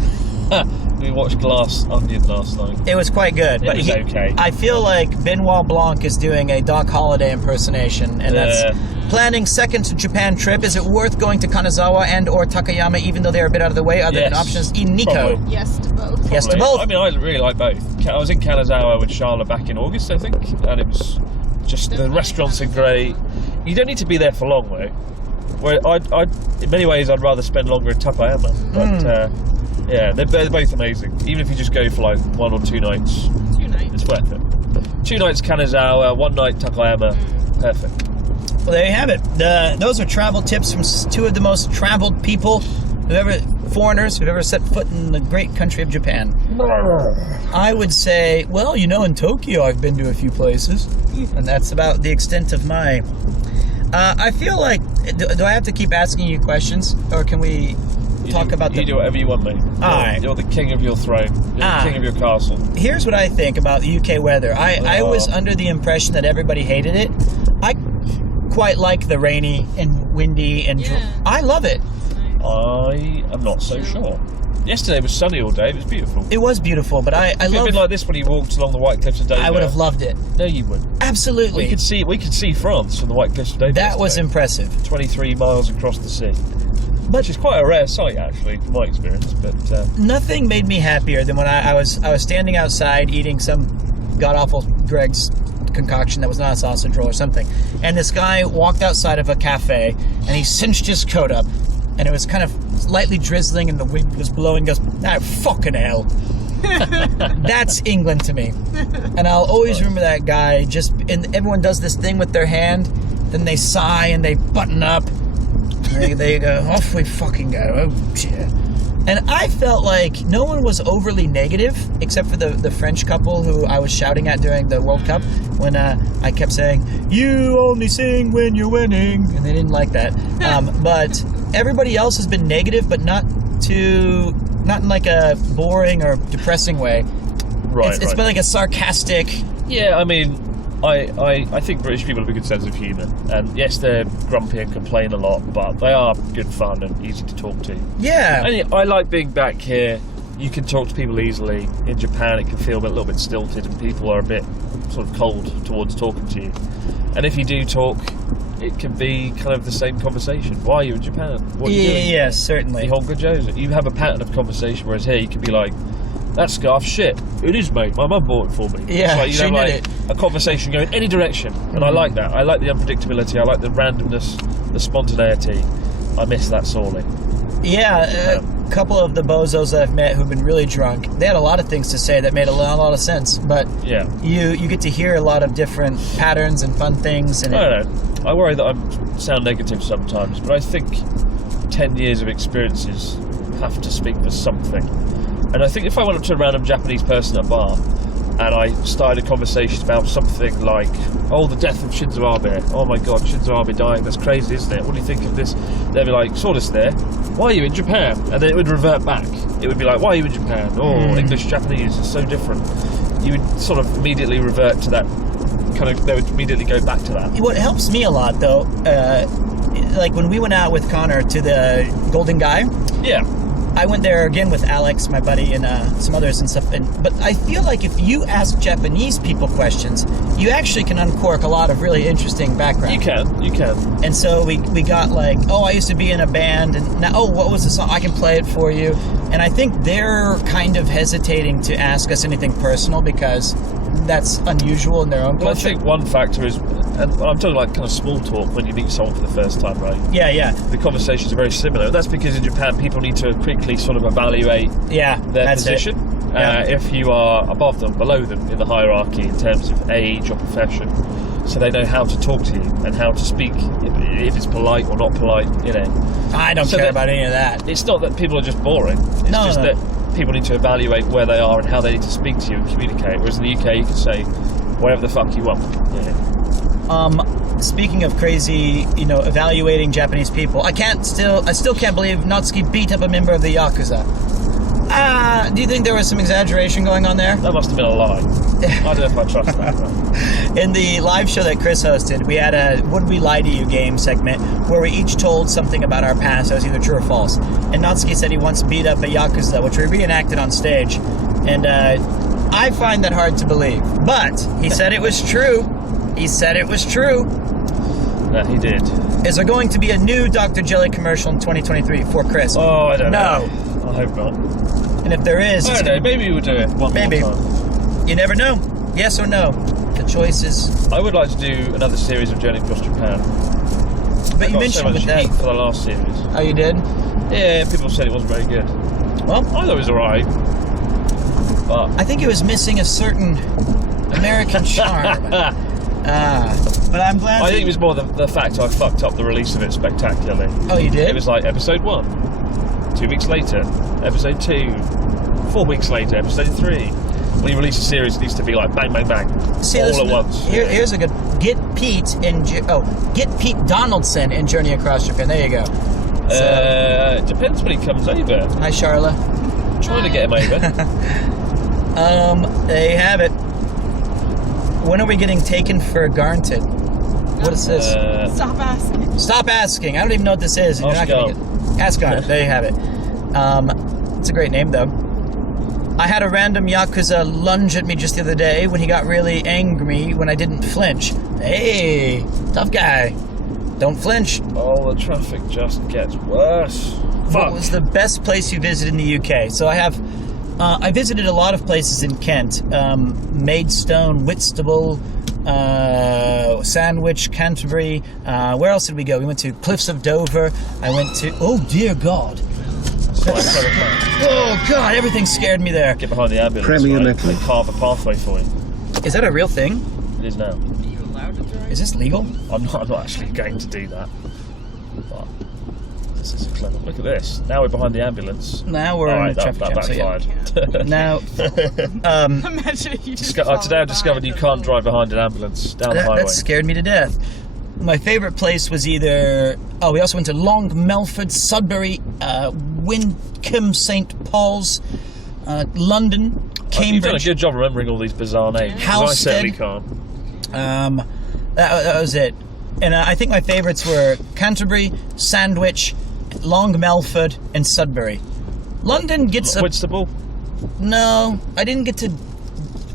We watched Glass Onion last night. It was quite good. It was okay. I feel like Benoit Blanc is doing a Doc Holliday impersonation, and that's planning second Japan trip. Is it worth going to Kanazawa and or Takayama, even though they're a bit out of the way? Other than options in Nikko. Probably. Yes to both. Yes to both. I mean, I really like both. I was in Kanazawa with Sharla back in August, I think, and it was just the restaurants are great. You don't need to be there for long, though. Where in many ways, I'd rather spend longer in Takayama, but. Yeah, they're both amazing. Even if you just go for like 1 or 2 nights, it's worth it. 2 nights Kanazawa, 1 night Takayama, perfect. Well, there you have it. Those are travel tips from 2 of the most traveled people, foreigners who've ever set foot in the great country of Japan. I would say, well, in Tokyo I've been to a few places, and that's about the extent of my... I feel like, do I have to keep asking you questions, or can we... You do whatever you want, mate. Alright. You're the king of your throne. You're the king of your castle. Here's what I think about the UK weather. I was under the impression that everybody hated it. I quite like the rainy and windy and I love it. I am not so sure. Yesterday was sunny all day. It was beautiful. It was beautiful, but I love... If it had been like this when you walked along the White Cliffs of Dover, I would have loved it. No, you would. Absolutely. We could see France from the White Cliffs of Dover. That was impressive. 23 miles across the sea. Which is quite a rare sight, actually, from my experience. But nothing made me happier than when I was standing outside eating some god-awful Greg's concoction that was not a sausage roll or something, and this guy walked outside of a cafe, and he cinched his coat up, and it was kind of lightly drizzling, and the wind was blowing. Goes, fucking hell. That's England to me. And I'll always remember that guy. And everyone does this thing with their hand, then they sigh, and they button up. They go, off we fucking go. Oh, shit. And I felt like no one was overly negative, except for the French couple who I was shouting at during the World Cup when I kept saying, you only sing when you're winning. And they didn't like that. But everybody else has been negative, but not in like a boring or depressing way. Right. It's been like a sarcastic... Yeah, I mean... I think British people have a good sense of humour, and yes, they're grumpy and complain a lot, but they are good fun and easy to talk to. Yeah. And I like being back here. You can talk to people easily. In Japan, it can feel a little bit stilted, and people are a bit sort of cold towards talking to you. And if you do talk, it can be kind of the same conversation. Why are you in Japan? What are you doing? Yeah, certainly. You have a pattern of conversation, whereas here you can be like, that scarf, shit, it is, mate. My mum bought it for me. Yeah, it's like, she did it. A conversation going any direction, and I like that. I like the unpredictability. I like the randomness, the spontaneity. I miss that sorely. Yeah, a couple of the bozos that I've met who've been really drunk, they had a lot of things to say that made a lot of sense. But yeah, you get to hear a lot of different patterns and fun things. And I don't know. I worry that I sound negative sometimes, but I think 10 years of experiences have to speak for something. And I think if I went up to a random Japanese person at a bar and I started a conversation about something like, oh, the death of Shinzo Abe. Oh my God, Shinzo Abe dying. That's crazy, isn't it? What do you think of this? They'd be like, saw this there. Why are you in Japan? And then it would revert back. It would be like, why are you in Japan? Oh, English, Japanese, it's so different. You would sort of immediately revert to that, they would immediately go back to that. What helps me a lot, though, like when we went out with Connor to the Golden Guy. Yeah. I went there again with Alex, my buddy, and some others and stuff. But I feel like if you ask Japanese people questions, you actually can uncork a lot of really interesting background. You can. And so we got like, oh, I used to be in a band, and now, oh, what was the song? I can play it for you. And I think they're kind of hesitating to ask us anything personal because that's unusual in their own culture. Well, I think one factor is, and I'm talking like kind of small talk when you meet someone for the first time, right? Yeah. The conversations are very similar. That's because in Japan, people need to quickly sort of evaluate their position. If you are above them, below them in the hierarchy in terms of age or profession. So they know how to talk to you and how to speak, if it's polite or not polite, you know. I don't care about any of that. It's not that people are just boring. It's just that people need to evaluate where they are and how they need to speak to you and communicate. Whereas in the UK, you can say whatever the fuck you want. Yeah. Speaking of crazy, evaluating Japanese people, I still can't believe Natsuki beat up a member of the Yakuza. Do you think there was some exaggeration going on there? That must have been a lie. I don't know if I trust that. In the live show that Chris hosted, we had a Would We Lie to You game segment where we each told something about our past that was either true or false. And Natsuki said he once beat up a Yakuza, which we reenacted on stage. And I find that hard to believe. But he said it was true. Yeah, he did. Is there going to be a new Dr. Jelly commercial in 2023 for Chris? Oh, I don't know. I hope not. And if there is... I don't know, maybe we'll do it one more time. You never know. Yes or no. The choice is... I would like to do another series of Journey Across Japan. But you mentioned with that for the last series. Oh, you did? Yeah, people said it wasn't very good. Well, I thought it was alright. But I think it was missing a certain American charm. But I'm glad. I think it was more the fact I fucked up the release of it spectacularly. Oh, you did? It was like episode 1, 2 weeks later, episode 2, 4 weeks later, episode 3. When you release a series, it needs to be like bang, bang, bang, all at once. Here's a good get Pete Donaldson in Journey Across Japan. There you go. It depends when he comes over. Hi, Sharla. I'm trying to get him over. There you have it. When are we getting taken for granted? What is this? Stop asking. Stop asking. I don't even know what this is. Ask on it. There you have it. It's a great name, though. I had a random Yakuza lunge at me just the other day when he got really angry when I didn't flinch. Hey, tough guy. Don't flinch. Oh, the traffic just gets worse. What was the best place you visited in the UK? So I visited a lot of places in Kent. Maidstone, Whitstable, Sandwich, Canterbury. Where else did we go? We went to Cliffs of Dover. I went to... Oh, dear God. Oh, God, everything scared me there. Get behind the ambulance, They carve a pathway for you. Is that a real thing? It is now. Are you allowed to drive? Is this legal? I'm not actually going to do that. But this is clever. Look at this. Now we're behind the ambulance. Now we're in the traffic jam. Backfired. Now, imagine if you just today I've discovered you can't drive behind an ambulance down the highway. That scared me to death. My favourite place was either... Oh, we also went to Long Melford, Sudbury, Wyncombe St Paul's, London, Cambridge. You've done a good job remembering all these bizarre names. I certainly can't. That was it. And I think my favourites were Canterbury, Sandwich, Long Melford, and Sudbury. London gets a... Whitstable? No, I didn't get to...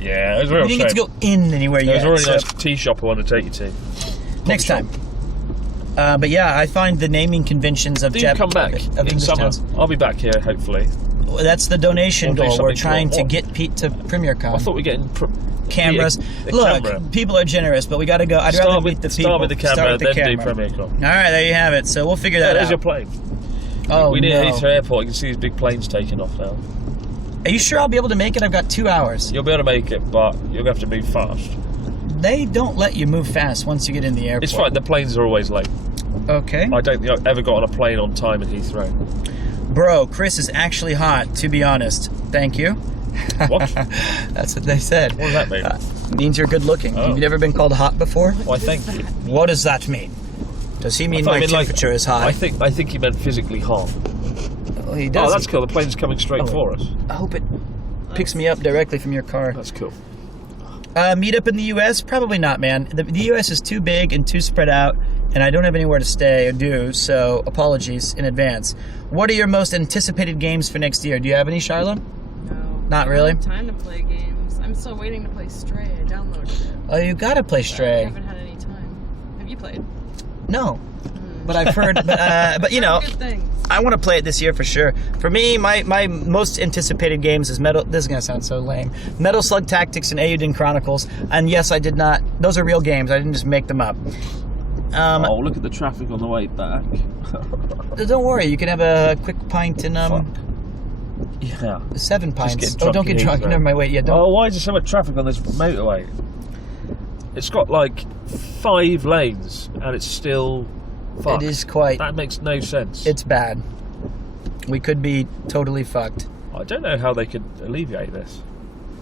Yeah, it was a real shame. You didn't get to go in anywhere yet. There was a really nice tea shop I wanted to take you to. Next time. But yeah, I find the naming conventions of come back of in English summer. towns. I'll be back here, hopefully. That's the donation We'll do goal. We're something trying cool. to get Pete to PremierCon. I thought we were getting cameras. a Look, camera. people are generous, but we got to go. I'd rather meet the people. Start with the camera, Start with the then camera. do PremierCon. All right, there you have it. So we'll figure that There's out. your plane. Oh, we need no. Heathrow Airport. You can see these big planes taking off now. Are you sure I'll be able to make it? I've got 2 hours. You'll be able to make it, but you'll have to move fast. They don't let you move fast once you get in the airport. It's fine. The planes are always late. Okay. I don't think I've ever got on a plane on time in Heathrow. Bro, Chris is actually hot, to be honest. Thank you. What? That's what they said. What does that mean? Means you're good looking. Oh. Have you never been called hot before? Why, thank you. What does that mean? Does he mean I thought my it meant, temperature is high? I think he meant physically hot. Well, he does. Oh, that's cool. The plane's coming straight for us. I hope it picks me up directly from your car. That's cool. Meet up in the U.S.? Probably not, man. The U.S. is too big and too spread out, and I don't have anywhere to stay or do, so apologies in advance. What are your most anticipated games for next year? Do you have any, Sharla? No. Not I really? don't have time to play games. I'm still waiting to play Stray. I downloaded it. Oh, you gotta play I Stray. haven't had any time. Have you played? No. But I've heard, but you know, Good things. I want to play it this year for sure. For me, my most anticipated games is this is going to sound so lame. Metal Slug Tactics and Eiyuden Chronicles. And yes, I did not, those are real games. I didn't just make them up. Oh, look at the traffic on the way back. Don't worry, you can have a quick pint in, Yeah. 7 pints. get Oh, drunk don't get in drunk. Heathrow. Never mind, wait, yeah, don't. Oh, why is there so much traffic on this motorway? It's got like 5 lanes and it's still fucked. It is quite, That makes no sense. it's bad. We could be totally fucked. I don't know how they could alleviate this.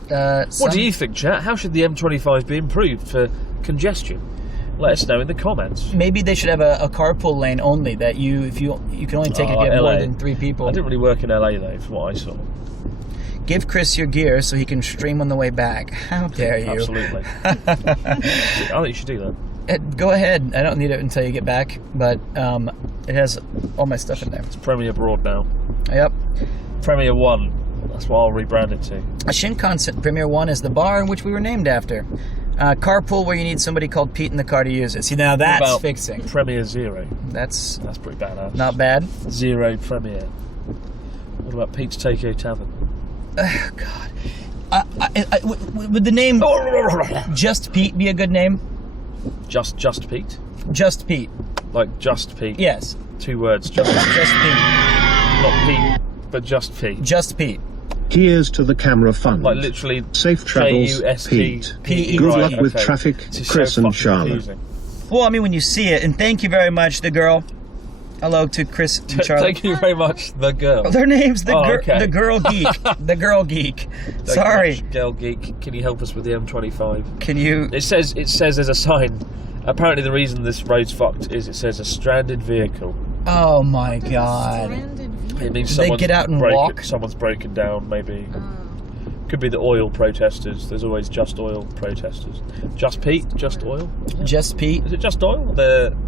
What What do you think, chat? How should the M25 be improved for congestion? Let us know in the comments. Maybe they should have a carpool lane only that you can only take if you have LA. more than 3 people. I didn't really work in LA though, from what I saw. Give Chris your gear so he can stream on the way back. How dare you? Absolutely. I think you should do that. Go ahead. I don't need it until you get back, but it has all my stuff in there. It's Premier Broad now. Yep. Premier 1. That's what I'll rebrand it to. A Shinkansen Premier 1 is the bar in which we were named after. Carpool where you need somebody called Pete in the car to use it. See, now What that's about fixing. Premier 0. That's That's pretty badass. not bad. 0 Premier. What about Pete's Tokyo Tavern? God. Would the name Just Pete be a good name? Just Pete? Just Pete. Like Just Pete? Yes. 2 words. Just Pete. not Pete, but Just Pete. Just Pete. Here's to the camera fund. Like literally Safe travels, J-U-S-T. Pete. Good Right, luck with okay. traffic, This is Chris so and fucking Sharla. confusing. Well, I mean, when you see it, and thank you very much, the girl. Hello to Chris and Charlie. Thank you very much, the girl. Their name's the okay. the girl geek. The girl geek. Thank Sorry. you much, Girl Geek, can you help us with the M25? Can you? It says there's a sign. Apparently the reason this road's fucked is it says a stranded vehicle. Oh my God. Stranded vehicle. It means Do they someone's get out and walk? Someone's broken down, maybe. Could be the oil protesters. There's always Just Oil protesters. Just Pete? Just Oil? Just Pete. Is it Just Oil?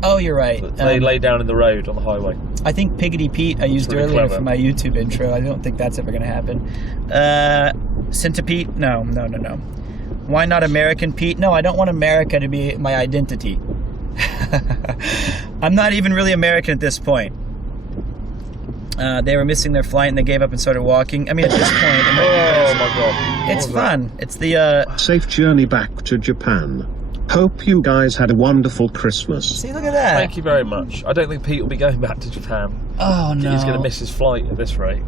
Oh, you're right. They lay down in the road on the highway. I think Piggity Pete I used Pretty earlier clever. for my YouTube intro. I don't think that's ever going to happen. Centipede? No. Why not American Pete? No, I don't want America to be my identity. I'm not even really American at this point. They were missing their flight and they gave up and started walking. I mean, at this point, it might be Oh best. my god. It's fun. It's the, Safe journey back to Japan. Hope you guys had a wonderful Christmas. see, look at that. Thank you very much. I don't think Pete will be going back to Japan. Oh, no. He's going to miss his flight at this rate.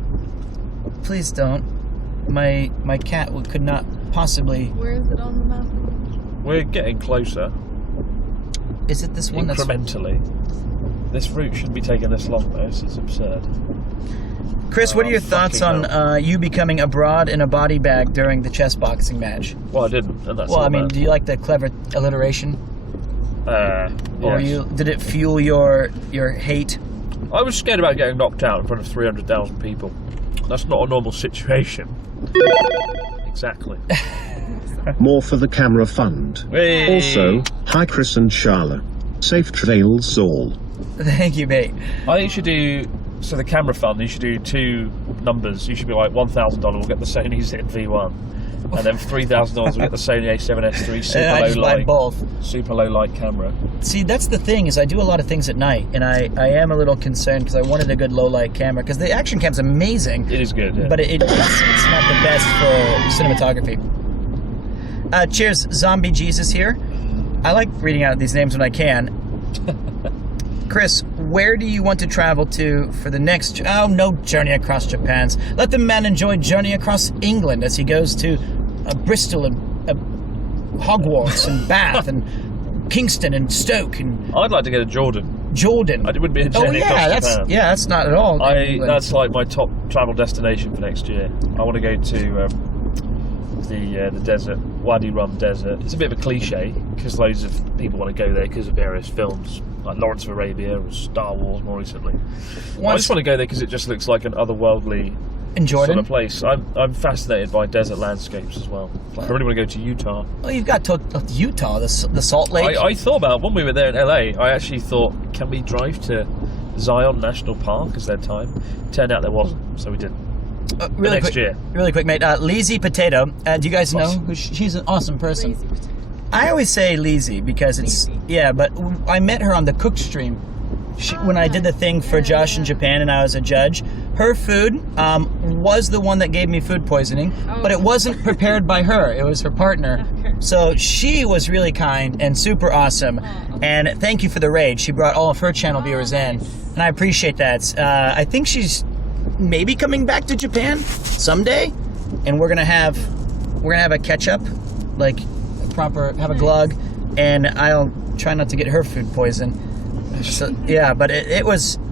Please don't. My cat could not possibly. Where is it on the map? We're getting closer, Is it this one that's... incrementally. This route shouldn't be taking this long though, this is absurd. Chris, what are your thoughts fucking on you becoming abroad in a body bag during the chess boxing match? Well, I didn't, and that's Well, all I mean, bad. do you like the clever alliteration? Or Yes. did it fuel your hate? I was scared about getting knocked out in front of 300,000 people. That's not a normal situation. Exactly. More for the camera fund. Hey. Also, hi Chris and Sharla. Safe trails all. Thank you, mate. I think you should do So the camera fund, you should do 2 numbers. You should be like $1,000 we'll get the Sony ZV V1, and then $3,000 we'll get the Sony A7S III super low light camera. See, that's the thing, is I do a lot of things at night, and I am a little concerned because I wanted a good low light camera, because the action cam's amazing. It is good, yeah. But it's not the best for cinematography. Cheers, Zombie Jesus here. I like reading out these names when I can. Chris, where do you want to travel to for the next... Oh, no journey across Japan's. Let the man enjoy journey across England as he goes to Bristol and Hogwarts and Bath and Kingston and Stoke. And I'd like to go to Jordan. Jordan. It would be a journey across Japan. Yeah, that's not at all. That's like my top travel destination for next year. I want to go to the desert, Wadi Rum Desert. It's a bit of a cliche because loads of people want to go there because of various films, like Lawrence of Arabia or Star Wars more recently. I just want to go there because it just looks like an otherworldly sort of place. I'm fascinated by desert landscapes as well. Like, I really want to go to Utah. Oh, you've got Utah, the Salt Lake. I thought about, when we were there in LA, I actually thought, can we drive to Zion National Park as their time? Turned out there wasn't, so we didn't. Really quick, mate. Lazy Potato. Do you guys know who she's an awesome person? I always say Lazy because it's but I met her on the Cook stream when I did the thing for Josh in Japan and I was a judge. Her food was the one that gave me food poisoning, but it wasn't prepared by her. It was her partner. So she was really kind and super awesome. And thank you for the raid. She brought all of her channel viewers in, and I appreciate that. I think she's maybe coming back to Japan someday, and we're gonna have a catch up, like have a glug, and I'll try not to get her food poison. So, yeah, but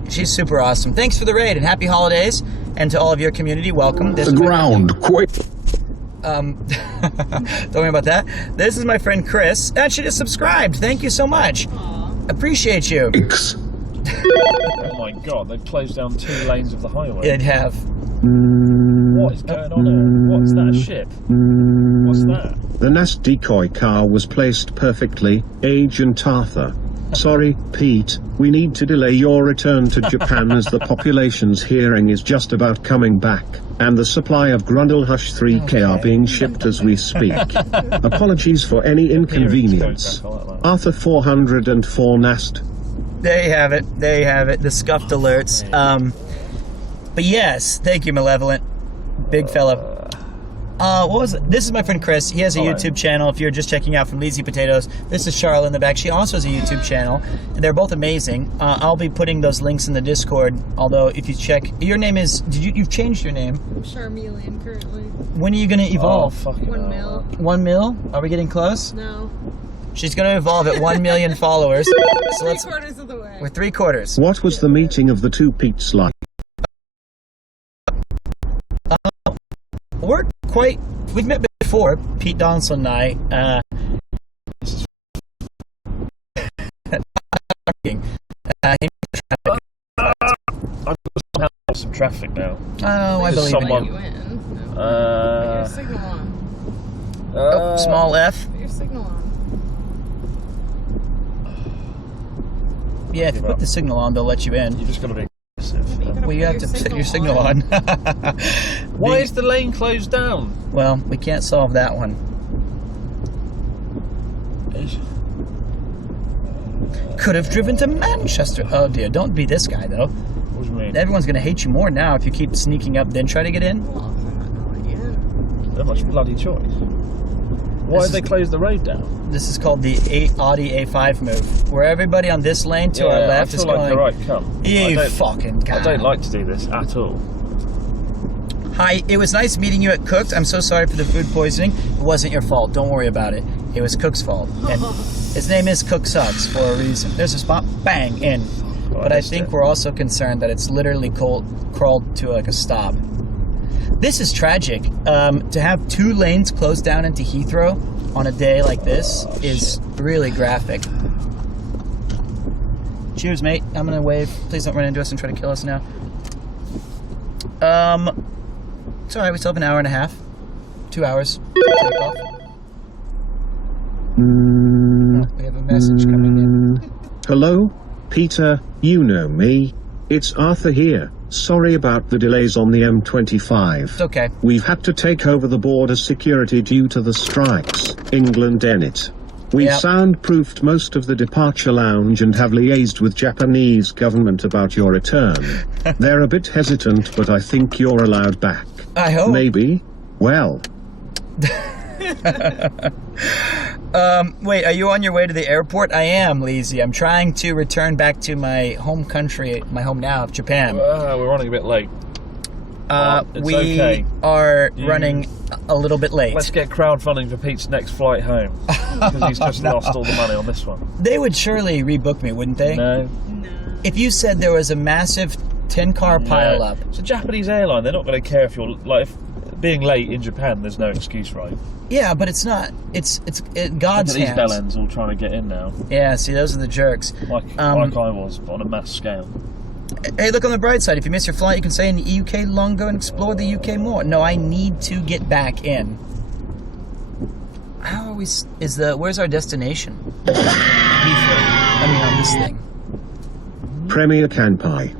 she's super awesome. Thanks for the raid and happy holidays, and to all of your community, welcome. The ground quick. Don't worry about that. This is my friend Chris, and she just subscribed. Thank you so much. Appreciate you. Oh my god, they've closed down 2 lanes of the highway. It have. What is going on here? What's that ship? What's that? The nest decoy car was placed perfectly, Agent Arthur. Sorry, Pete, we need to delay your return to Japan as the population's hearing is just about coming back, and the supply of Grundle Hush 3K are being shipped as we speak. Apologies for any inconvenience. Arthur 404 Nast. There you have it. The scuffed alerts. But yes, thank you, Malevolent. Big fella. What was it? This is my friend Chris. He has a YouTube channel. If you're just checking out from Lazy Potatoes, this is Sharla in the back. She also has a YouTube channel. And they're both amazing. I'll be putting those links in the Discord. Although, if you check, your name is. You've changed your name? Charmeleon currently. When are you gonna evolve? 1 mil. 1 mil? Are we getting close? No. She's gonna evolve at 1 million followers. So 3/4 of the way. We're 3/4. What was the meeting of the 2 Pete's like? We've met before, Pete Donaldson and I. I've got some traffic now. Oh, I believe in you. Your signal on. Small F. Put your signal on. Yeah, if you put the signal on, they'll let you in. You just got to be. Well, you have to put your signal on. Why is the lane closed down? Well, we can't solve that one. Could have driven to Manchester. Oh dear, don't be this guy though. What do you mean? Everyone's going to hate you more now if you keep sneaking up then try to get in. Well, I'm not going in. Not much bloody choice. Why did they close the road down? This is called the Audi A5 move, where everybody on this lane to our left is going. I feel like the right cunt. You fucking guy. I don't like to do this at all. Hi, it was nice meeting you at Cook's. I'm so sorry for the food poisoning. It wasn't your fault. Don't worry about it. It was Cook's fault. And his name is Cook Sucks for a reason. There's a spot, bang, in. But I think we're also concerned that it's literally crawled to like a stop. This is tragic. To have 2 lanes closed down into Heathrow on a day like this is really graphic. Cheers, mate. I'm gonna wave. Please don't run into us and try to kill us now. It's alright, we still have an hour and a half. 2 hours to take off. Oh, we have a message coming in. Hello, Peter, you know me. It's Arthur here. Sorry about the delays on the M25. It's okay. We've had to take over the border security due to the strikes. England in it. We've Yep. soundproofed most of the departure lounge and have liaised with Japanese government about your return. They're a bit hesitant, but I think you're allowed back. I hope. Maybe? Well, Wait, are you on your way to the airport? I am, Lizzie. I'm trying to return back to my home country, my home now of Japan. We're running a bit late. It's We okay. are running a little bit late. Let's get crowdfunding for Pete's next flight home. Because he's just lost all the money on this one. They would surely rebook me, wouldn't they? No. No. If you said there was a massive 10-car pile-up. It's a Japanese airline. They're not going to care if you're like being late in Japan. There's no excuse, right? Yeah, but it's not. It's God's Look at these hands. bellends all trying to get in now, Yeah, see, those are the jerks. like I was, but on a mass scale. Hey, look on the bright side. If you miss your flight, you can stay in the UK longer and explore the UK more. No, I need to get back in. How are we? Where's our destination? I mean, on this thing. Premier Kanpai.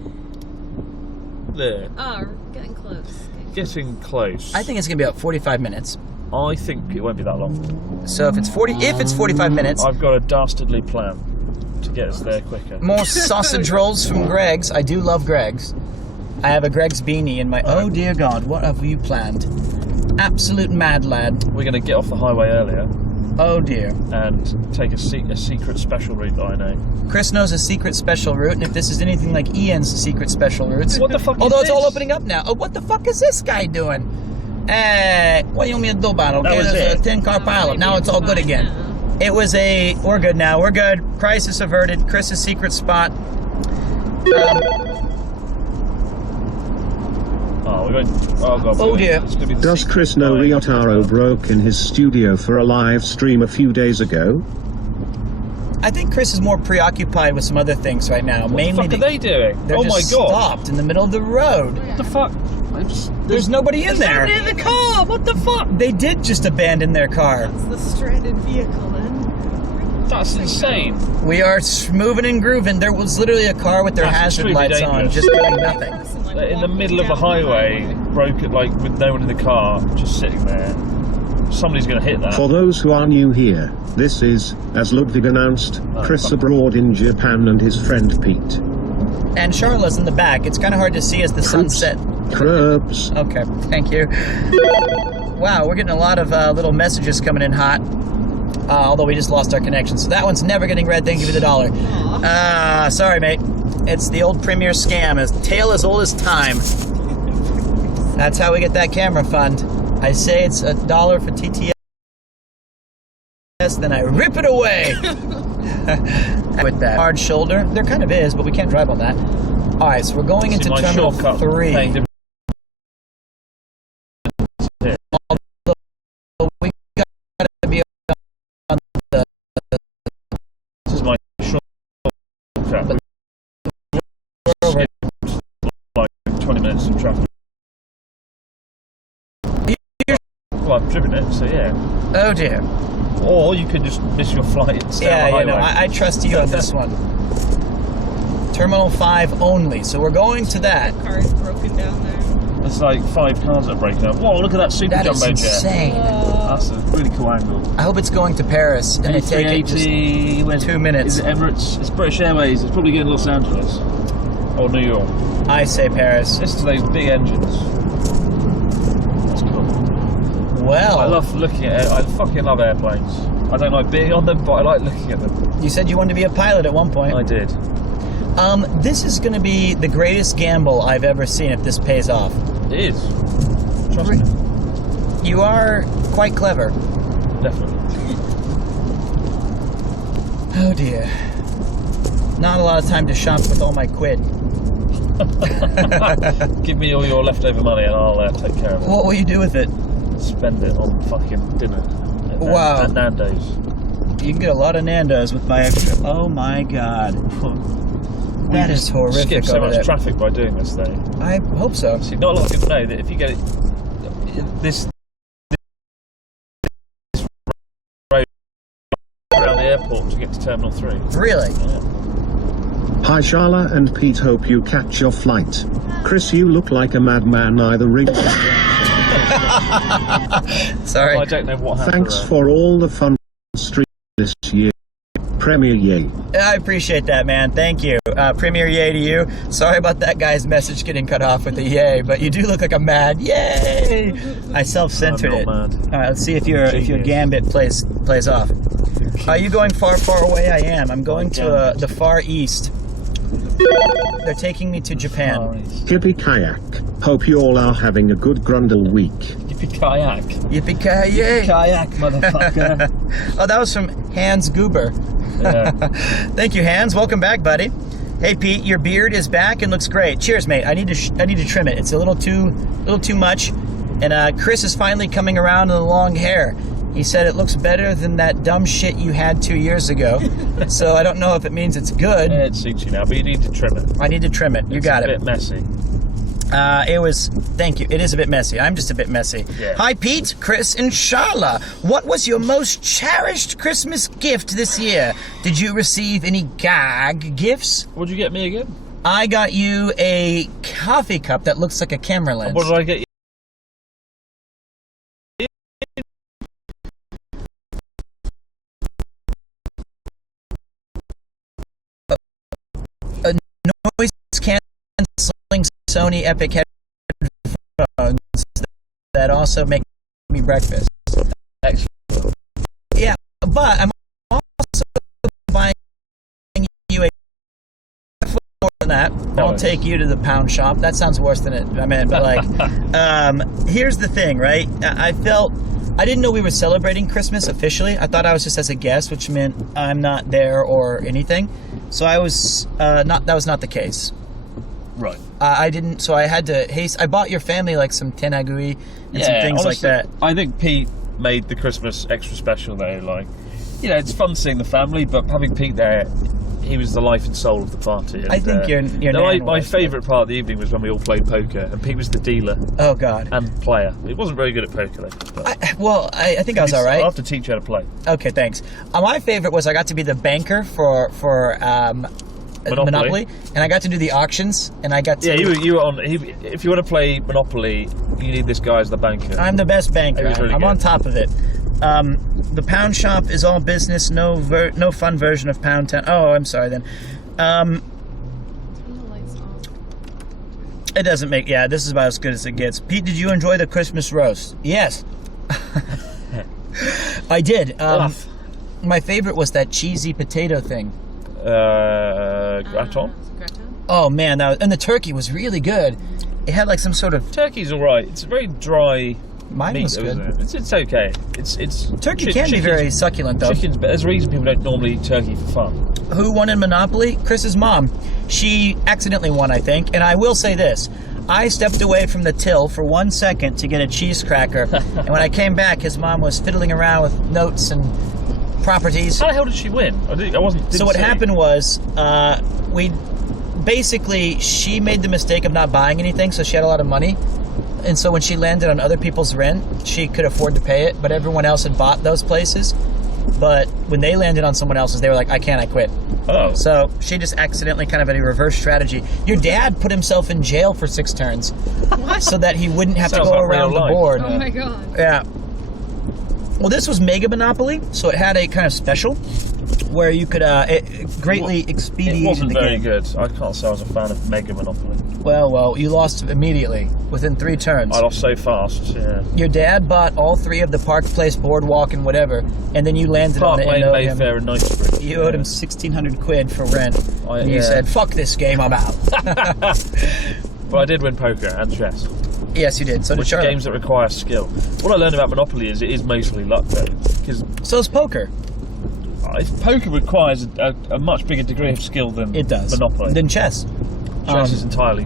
There, Oh, we're getting close. getting close. I think it's gonna be about 45 minutes. I think it won't be that long. So if it's 45 minutes, I've got a dastardly plan to get us there quicker. more sausage rolls from Greg's. I do love Greg's. I have a Greg's beanie in my. Oh dear God, what have you planned? Absolute mad lad. We're going to get off the highway earlier Oh dear. and take a secret special route that I know. Chris knows a secret special route, and if this is anything like Ian's secret special routes, What the fuck? although is it's all this? opening up now. Oh, what the fuck is this guy doing? What do you want me to do about it? Okay, was there's a it. 10-car pileup. Now it's all good again. It was we're good now. We're good. Crisis averted. Chris's secret spot. Oh, we're going. Oh god. Oh, dear. It's going to be the Does secret Chris know spy. Ryotaro broke in his studio for a live stream a few days ago? I think Chris is more preoccupied with some other things right now. What Mainly the fuck are they doing? they're Oh my just god. stopped in the middle of the road. What the fuck? There's nobody in there. Nobody in the car. What the fuck? They did just abandon their car. It's the stranded vehicle then. That's insane. We are moving and grooving. There was literally a car with their That's hazard extremely lights on, dangerous. just doing nothing. They're in the middle of a highway, broken, like with no one in the car, just sitting there. Somebody's going to hit that. For those who are new here, this is, as Ludwig announced, Chris fuck. abroad in Japan and his friend Pete. And Sharla's in the back. It's kind of hard to see as the sunset. Crabs. Okay, thank you. Wow, we're getting a lot of little messages coming in hot. Although we just lost our connection. So that one's never getting read. Thank you for the $1. Sorry, mate. It's the old Premier scam. A tale as old as time. That's how we get that camera fund. I say it's $1 for TTS, then I rip it away. With that hard shoulder. There kind of is, but we can't drive on that. Alright, so we're going into my Terminal shortcut 3. paying dividends. We gotta be on the... This is my shortcut. Over. Like 20 minutes of traffic. Well, I've driven it, so yeah. Oh dear. Or you can just miss your flight and stay Yeah, on the you know, highway. I trust you on this one. Terminal 5 only, so we're going to that. Car's broken down there. There's like 5 cars that are breaking up. Whoa, look at that super That is jumbo jet. insane. That's a really cool angle. I hope it's going to Paris, and they take it just 2 minutes. Is it Emirates? It's British Airways. It's probably going to Los Angeles. Or New York. I say Paris. Listen to those big engines. That's cool. Well, I love looking at it. I fucking love airplanes. I don't like being on them, but I like looking at them. you said you wanted to be a pilot at one point. I did. This is going to be the greatest gamble I've ever seen if this pays off. It is. Trust me. You are quite clever. Definitely. Oh dear. Not a lot of time to shop with all my quid. Give me all your leftover money and I'll take care of it. What will you do with it? Spend it on fucking dinner. At Wow. At Nando's. You can get a lot of Nando's with my extra. Oh my god. That is horrific Skip so over much there. traffic by doing this, though. I hope so. See, not a lot of people know that if you get it, this road around the airport to get to Terminal 3. Really? Yeah. Hi Sharla and Pete, hope you catch your flight. Chris, you look like a madman, either ring. Sorry. I don't know what happened. Thanks for all the fun stream this year. Premier yay. I appreciate that, man. Thank you. Premier yay to you. Sorry about that guy's message getting cut off with the yay, but you do look like a mad yay. I self-censored it. Mad. All right, let's see if your gambit plays off. Are you going far away? I am. I'm going to the Far East. They're taking me to Japan. Hippie kayak. Hope you all are having a good Grundle week. Yippee kayak. Yippee ki Kayak, motherfucker. Oh, that was from Hans Goober. Yeah. Thank you, Hans. Welcome back, buddy. Hey, Pete, your beard is back and looks great. Cheers, mate. I need to trim it. It's a little too much. And Chris is finally coming around in the long hair. He said it looks better than that dumb shit you had 2 years ago. So I don't know if it means it's good. Yeah, it suits you now, but you need to trim it. I need to trim it. You got it. It's a bit messy. Thank you. It is a bit messy. I'm just a bit messy. Yeah. Hi, Pete, Chris, and Sharla. What was your most cherished Christmas gift this year? Did you receive any gag gifts? What'd you get me again? I got you a coffee cup that looks like a camera lens. What did I get you? Noise canceling Sony Epic headphones that also make me breakfast. Excellent. Yeah, but I'm also buying you a more than that. I'll take you to the pound shop. That sounds worse than it. I mean, but like, here's the thing, right? I didn't know we were celebrating Christmas officially. I thought I was just as a guest, which meant I'm not there or anything. So I was not. That was not the case. Right. I didn't. So I had to haste. I bought your family like some tenagui and some things honestly, like that. I think Pete made the Christmas extra special though. Like, you know, it's fun seeing the family, but having Pete there, he was the life and soul of the party. And, I think my favourite part of the evening was when we all played poker, and Pete was the dealer. Oh God. And player. He wasn't very good at poker though. I think I was all right. I'll have to teach you how to play. Okay, thanks. My favorite was I got to be the banker for Monopoly, and I got to do the auctions, and I got to. Yeah, you were on. If you want to play Monopoly, you need this guy as the banker. I'm the best banker. Really I'm on top of it. The pound shop is all business, no fun version of Pound Town. Oh, I'm sorry then. It doesn't make. Yeah, this is about as good as it gets. Pete, did you enjoy the Christmas roast? Yes. I did. My favorite was that cheesy potato thing. Gratin. Oh man, and the turkey was really good. It had like some sort of. Turkey's all right. It's a very dry. Mine meat, was good. It's okay. It's turkey can be very succulent though. Chickens, but there's a reason people don't normally eat turkey for fun. Who won in Monopoly? Chris's mom. She accidentally won, I think. And I will say this: I stepped away from the till for 1 second to get a cheese cracker, and when I came back, his mom was fiddling around with notes and properties. How the hell did she win? I wasn't. So what happened was, she made the mistake of not buying anything, so she had a lot of money. And so when she landed on other people's rent, she could afford to pay it, but everyone else had bought those places. But when they landed on someone else's, they were like, I quit. Oh. So she just accidentally kind of had a reverse strategy. Your dad put himself in jail for 6 turns. What? So that he wouldn't have Sounds to go like around real the life. board. Oh my God. Yeah. Well, this was Mega Monopoly, so it had a kind of special where you could greatly expedite It wasn't the very game. good. I can't say I was a fan of Mega Monopoly. Well, you lost immediately within 3 turns. I lost so fast. Yeah. Your dad bought all 3 of the Park Place boardwalk and whatever, and then you landed Park on it Lane, and Mayfair, and Knightsbridge. you owed him 1,600 quid for rent. And you said, "Fuck this game, I'm out." But I did win poker and chess, Yes, you did. So did which are Sharla. games that require skill. What I learned about Monopoly is it is mostly luck, though, because So is poker. poker requires a much bigger degree of skill than It does. Monopoly. Than chess. Chess is entirely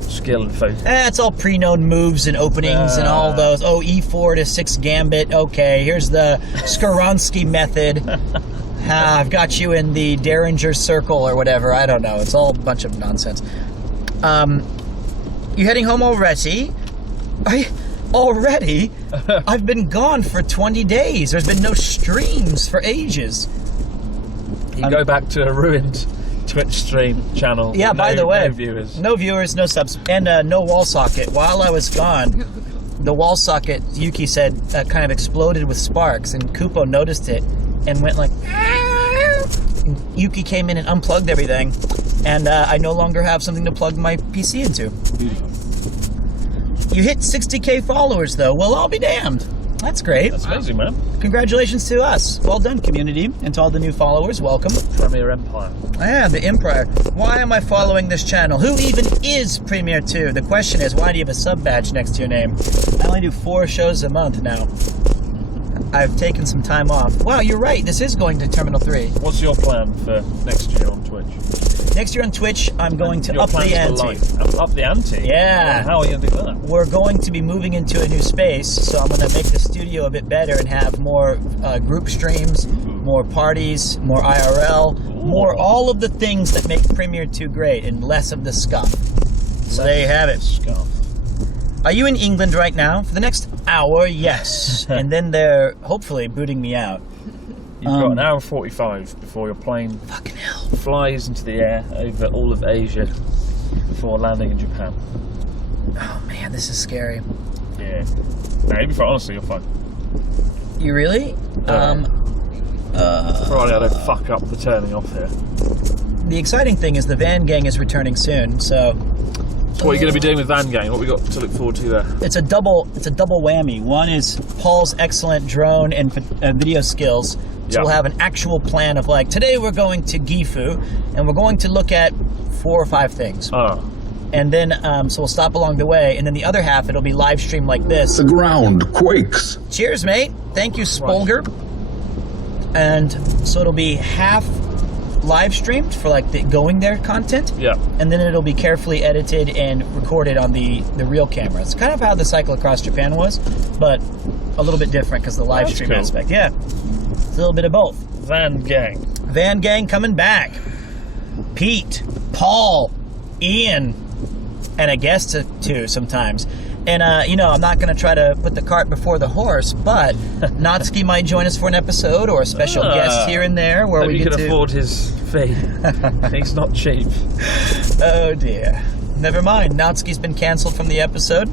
skill and focus. It's all pre-known moves and openings and all those. Oh, E4 to 6 gambit. Okay, here's the Skoronsky method. I've got you in the Derringer circle or whatever. I don't know. It's all a bunch of nonsense. You heading home already? Already? I've been gone for 20 days. There's been no streams for ages. You go back to a ruined Twitch stream channel. Yeah, by the way, no viewers. No viewers, no subs, and no wall socket. While I was gone, the wall socket, Yuki said, kind of exploded with sparks, and Kupo noticed it and went like, and Yuki came in and unplugged everything, and I no longer have something to plug my PC into. You hit 60K followers, though. Well, I'll be damned. That's great. That's amazing, man. Congratulations to us. Well done, community. And to all the new followers, welcome. Premier Empire. Yeah, the Empire. Why am I following this channel? Who even is Premier 2? The question is, why do you have a sub badge next to your name? I only do 4 shows a month now. I've taken some time off. Wow, you're right. This is going to Terminal 3. What's your plan for next year on Twitch? Next year on Twitch, I'm going to up the ante. Up the ante? Yeah. How are you going to do that? We're going to be moving into a new space, so I'm going to make the studio a bit better and have more group streams, more parties, more IRL, more all of the things that make Premiere 2 great, and less of the scuff. So there you have it. Scuff. Are you in England right now? For the next hour, yes. And then they're hopefully booting me out. You've got an hour 45 before your plane Fucking hell. flies into the air over all of Asia before landing in Japan. Oh man, this is scary. Yeah. No, you'll be fine. Honestly, you're fine. You really? Friday, I don't fuck up the turning off here. The exciting thing is the Van Gang is returning soon, so So what are you going to be doing with Van Gang? What have we got to look forward to there? it's a double whammy. One is Paul's excellent drone and video skills. So Yeah. we'll have an actual plan of like, today we're going to Gifu and we're going to look at 4 or 5 things. Oh. And then, so we'll stop along the way. And then the other half, it'll be live streamed like this. The ground quakes. Cheers, mate. Thank you, Spolger. And so it'll be half live streamed for like the going there content. Yeah. And then it'll be carefully edited and recorded on the real camera. It's kind of how the Cycle Across Japan was, but a little bit different because the live That's stream cool. aspect. Yeah. It's a little bit of both. Van Gang. Van Gang coming back. Pete, Paul, Ian, and a guest too sometimes. And, I'm not going to try to put the cart before the horse, but Natsuki might join us for an episode or a special guest here and there where we can get to... afford his fee. He's not cheap. Oh, dear. Never mind. Natsuki's been canceled from the episode.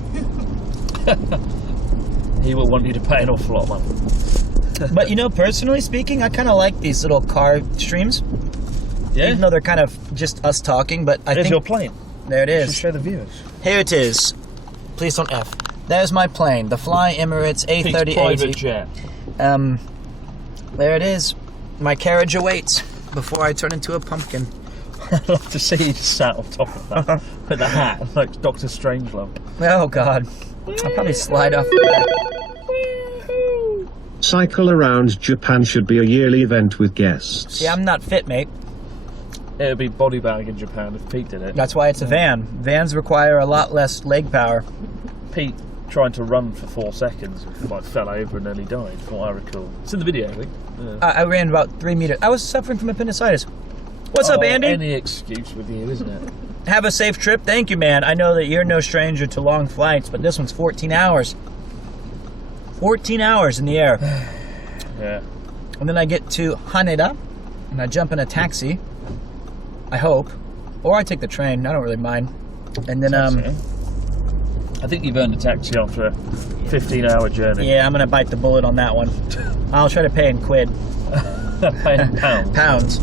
He will want you to pay an awful lot of money. But, personally speaking, I kind of like these little car streams. Yeah? Even though they're kind of just us talking, but I There's think... your plane. There it You is. should show the viewers. Here it is. Please don't F. There's my plane, the Fly Emirates Pete's private A380. jet. There it is. My carriage awaits before I turn into a pumpkin. I'd love to see you sat on top of that with a hat, like Dr. Strangelove. Oh, God. I'll probably slide off the back. Cycle around Japan should be a yearly event with guests. See, I'm not fit, mate. It would be body bag in Japan if Pete did it. That's why it's a van. Vans require a lot less leg power. Pete trying to run for 4 seconds, fell over and nearly died, from what I recall. It's in the video, I think. Yeah. I ran about 3 meters. I was suffering from appendicitis. What's up, Andy? Any excuse with you, isn't it? Have a safe trip. Thank you, man. I know that you're no stranger to long flights, but this one's 14 hours. 14 hours in the air. Yeah. And then I get to Haneda, and I jump in a taxi. I hope. Or I take the train. I don't really mind. And then, I think you've earned a taxi after a 15-hour journey. yeah, I'm going to bite the bullet on that one. I'll try to pay in quid. Paying pounds. Pounds.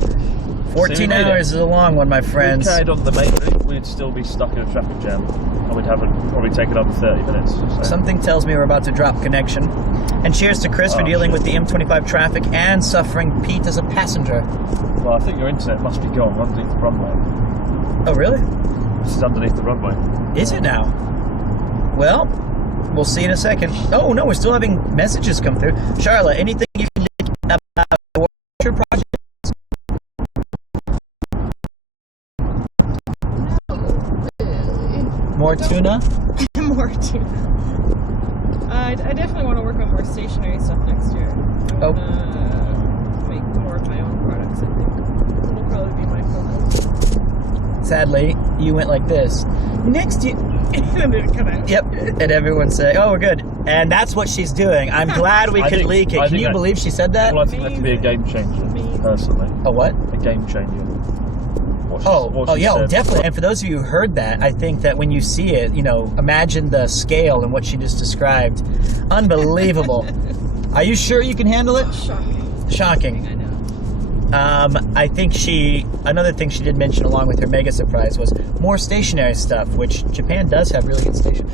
14 See, we made hours is a long one, my If we friends. carried on the main route, we'd still be stuck in a traffic jam. And we'd have probably take another 30 minutes. So. Something tells me we're about to drop connection. And cheers to Chris for dealing with the M25 traffic and suffering Pete as a passenger. Well, I think your internet must be gone underneath the runway. Oh, really? This is underneath the runway. Is it now? Well, we'll see in a second. Oh, no, we're still having messages come through. Sharla, anything you can leak about your project? More tuna? More tuna. I definitely want to work on more stationary stuff next year. I want to make more of my own products, I think. It'll probably be my focus. Sadly, you went like this. Next year... And then it cut out. Yep, and everyone say, "Oh, we're good," and that's what she's doing. I'm glad we could leak it. Can you believe she said that? Well, I think that could be a game changer, personally. A what? A game changer. said. Definitely. And for those of you who heard that, I think that when you see it, imagine the scale and what she just described. Unbelievable. Are you sure you can handle it? Shocking. I know. I think another thing she did mention along with her mega surprise was more stationary stuff, which Japan does have really good station.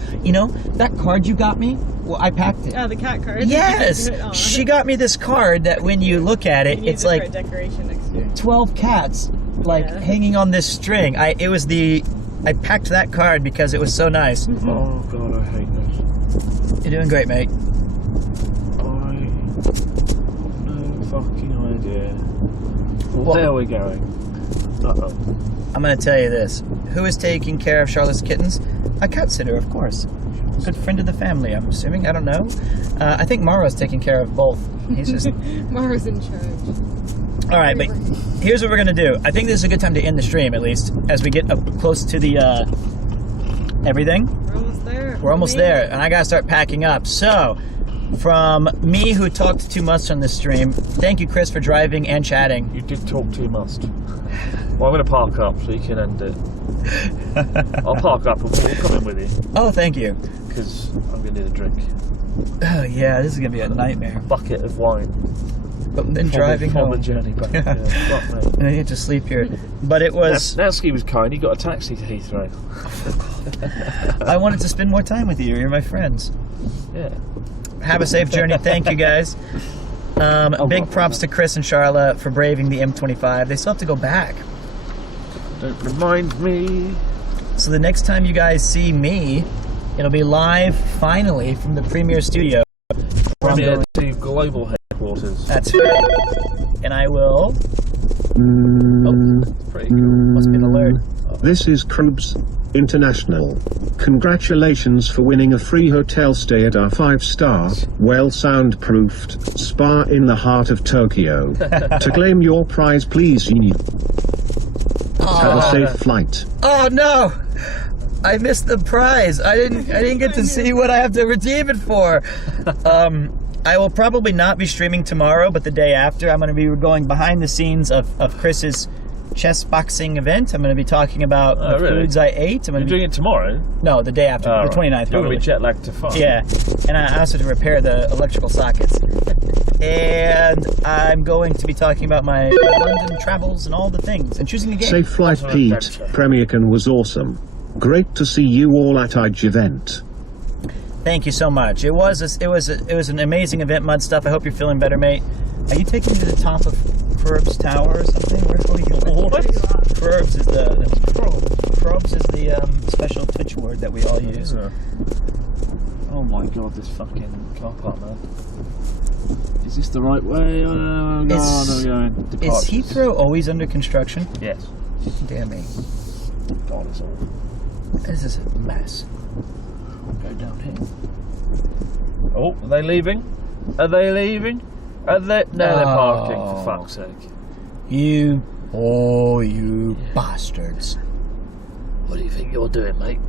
That card you got me? Well, I packed it. Oh, the cat card? Yes! She got me this card that when you look at it, it's like a decoration next year. 12 cats hanging on this string. I packed that card because it was so nice. Oh god, I hate this. You're doing great, mate. I have no fucking idea. Where are we going? Uh-oh. I'm going to tell you this. Who is taking care of Charlotte's kittens? A cat sitter, of course. Good friend of the family, I'm assuming. I don't know. I think Maro's taking care of both. He's just... Maro's in charge. All right, but here's what we're going to do. I think this is a good time to end the stream, at least, as we get up close to the everything. We're almost there. We're almost there, and I got to start packing up. So, from me, who talked too much on this stream, thank you, Chris, for driving and chatting. You did talk too much. Well, I'm going to park up so you can end it. I'll park up and we'll come in with you. Oh, thank you. Because I'm going to need a drink. Oh, yeah, this is going to be a nightmare. A bucket of wine. But then driving on home. the journey back. Yeah, fuck me. And I need to sleep here. But it was... Nowski was kind. He got a taxi to Heathrow. I wanted to spend more time with you. You're my friends. Yeah. Have a safe journey. Thank you, guys. Big props to Chris and Sharla for braving the M25. They still have to go back. Don't remind me. So the next time you guys see me, it'll be live, finally, from the Premier Studio. Premier to global headquarters. That's right. And I will... Pretty cool. Must be an alert. This is Krubs International. Congratulations for winning a free hotel stay at our 5-star, well soundproofed spa in the heart of Tokyo. To claim your prize, please have a safe flight. Oh no! I missed the prize. I didn't get to see what I have to redeem it for. I will probably not be streaming tomorrow, but the day after, I'm going to be going behind the scenes of Chris's chess boxing event. I'm going to be talking about the foods I ate. You're doing it tomorrow? No, the day after, the 29th. You're going to be jet lagged to fun. Yeah, and I also have to repair the electrical sockets. And I'm going to be talking about my London travels and all the things, and choosing a game. Safe flight, Pete. Premiercon was awesome. Great to see you all at IGE event. Thank you so much. It was an amazing event, Mud Stuff. I hope you're feeling better, mate. Are you taking me to the top of Curbs Tower or something? Where are you going? What? Curbs is the special Twitch word that we all use. Oh my god, this fucking car park, man. Is this the right way? Oh god, Is Heathrow always under construction? Yes. Damn me. God, it's all. This is a mess. Go down here. Oh, are they leaving? Are they leaving? Are they? No, they're parking, for fuck's sake. You bastards. What do you think you're doing, mate?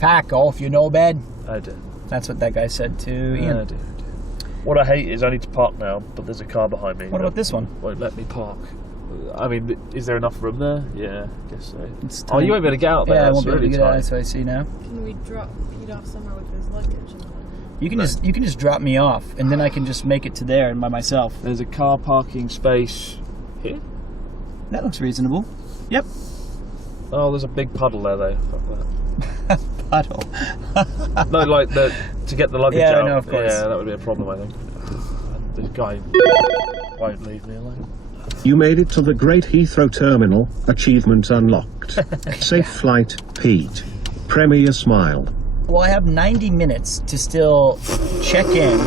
Fuck off, you know, bed. I do. That's what that guy said to Ian. I do. What I hate is I need to park now, but there's a car behind me. What about this one? Won't let me park. I mean, is there enough room there? Yeah, I guess so. Oh, you won't be able to get out there. Yeah, I won't be able to get out, so I see now. Can we drop Pete off somewhere with his luggage? You can just drop me off, and then I can just make it to there and by myself. There's a car parking space here. That looks reasonable. Yep. Oh, there's a big puddle there though. Fuck that. Puddle. No, like to get the luggage out. Yeah, no, of course. Yeah, that would be a problem, I think. This guy won't leave me alone. You made it to the Great Heathrow Terminal. Achievement unlocked. Safe flight, Pete. Premier smile. Well, I have 90 minutes to still check in.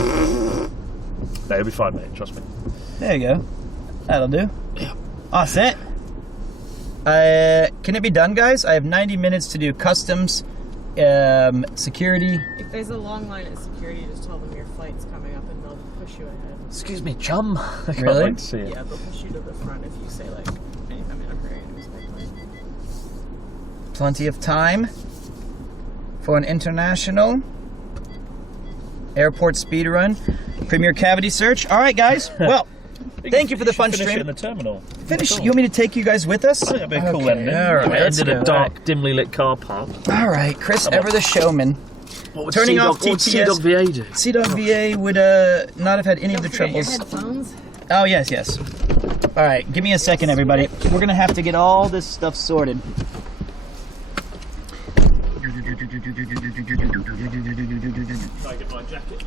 No, you'll be fine, mate. Trust me. There you go. That'll do. Yeah. Ah, set. Can it be done, guys? I have 90 minutes to do customs, security. If there's a long line at security, just tell them your flight's coming up and they'll push you ahead. Excuse me, chum. I can't Really? wait to see it. Yeah, they'll push you to the front if you say, like, I'm in a hurry and miss my flight. Plenty of time for an international airport speed run. Premier cavity search. All right, guys. Well, Thank you for the fun finish stream. it in the terminal. Finish. You want me to take you guys with us? That'd be a cool ending. All right, let's End in go. a dark, dimly lit car park. All right, Chris Ever the Showman. Turning off What would TTS. Sea-Dog VA do? Sea-Dog VA would not have had any of the troubles. Headphones. Oh, yes. All right, give me a second, everybody. We're going to have to get all this stuff sorted. Can I get my jacket?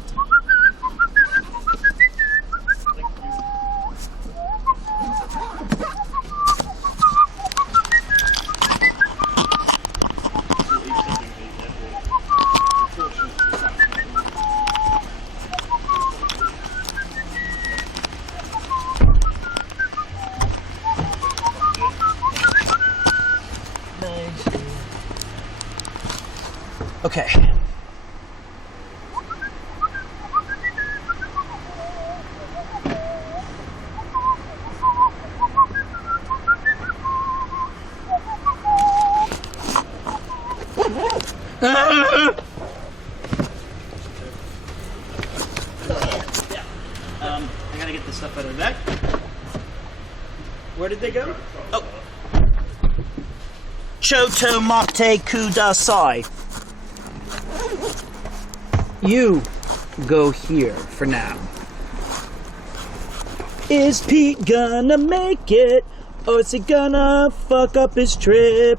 Okay. I gotta get this stuff out of the back. Where did they go? Oh. Choto mate kudasai. You go here for now. Is Pete gonna make it? Or is he gonna fuck up his trip?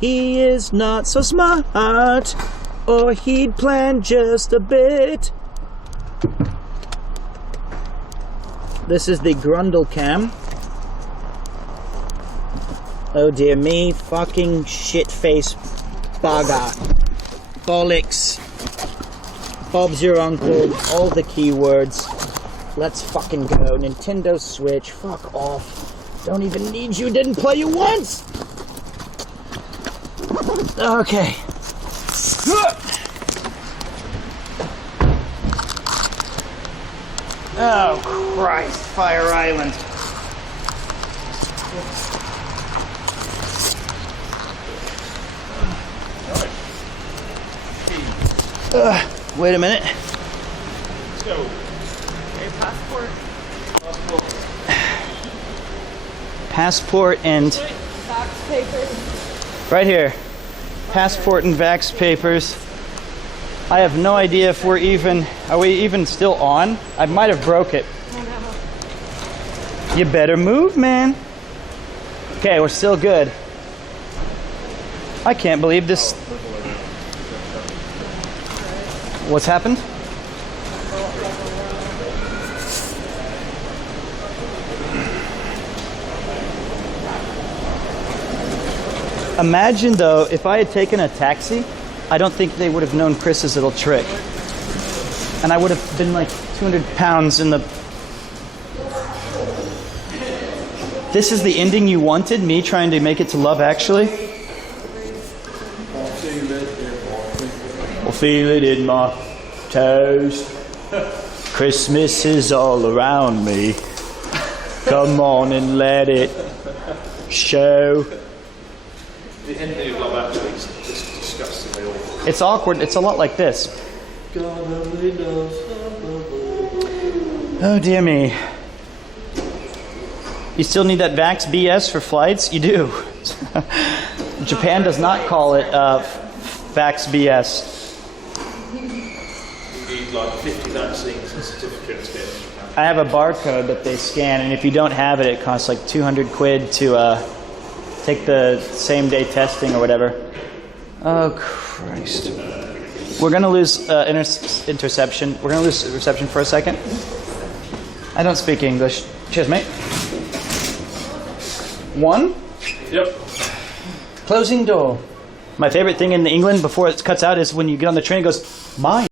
He is not so smart, or he'd plan just a bit. This is the Grundle cam. Oh dear me, fucking shit-face baga. Bollocks. Bob's your uncle, all the keywords. Let's fucking go. Nintendo Switch, fuck off. Don't even need you, didn't play you once! Okay. Oh Christ, Fire Island. Wait a minute. Let's go. Your passport. Passport and Fax papers. right here. Passport and vax papers. I have no idea if are we even still on? I might have broke it. You better move, man. Okay, we're still good. I can't believe this. What's happened? Imagine though, if I had taken a taxi, I don't think they would have known Chris's little trick. And I would have been like 200 pounds in the... This is the ending you wanted? Me trying to make it to Love Actually? I'll feel it in my toes. Christmas is all around me. Come on and let it show. The ending of Love Actually is just disgustingly awful. It's awkward. It's a lot like this. Oh dear me. You still need that Vax BS for flights? You do. Japan does not call it Vax BS. You need like 50 vaccines and certificates to get in Japan. I have a barcode that they scan, and if you don't have it, it costs like 200 quid to take the same day testing or whatever. Oh Christ. We're gonna lose interception. We're gonna lose reception for a second. I don't speak English. Cheers, mate. One. Yep. Closing door. My favorite thing in England before it cuts out is when you get on the train, it goes, mind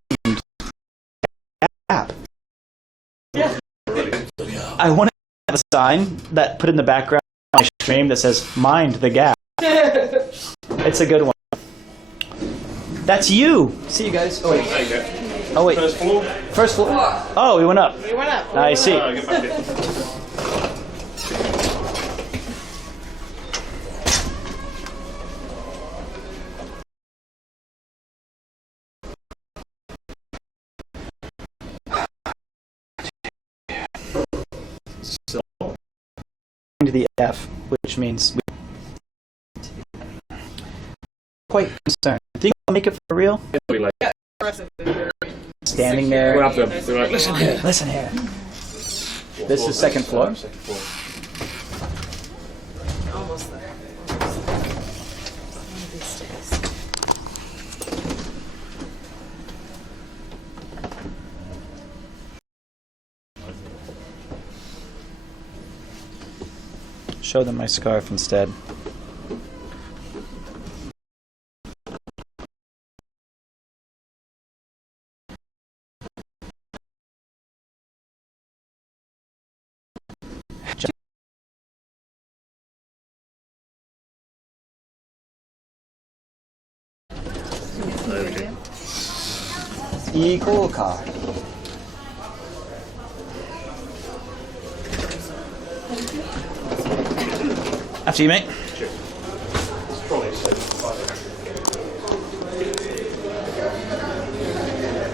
gap. Yeah. I want to have a sign that put in the background of my stream that says, mind the gap. It's a good one. That's you. See you guys. Oh, wait. There you go. Oh, wait. First floor. First floor. Oh, we went up. We went up. I see. Get back in. to the F, which means quite concerned. Think I'll make it for real? Standing there. We'll have them. We're like, listen here. Listen here. This is second floor. Almost there. Show them my scarf instead. Equal car. After you, mate. Sure.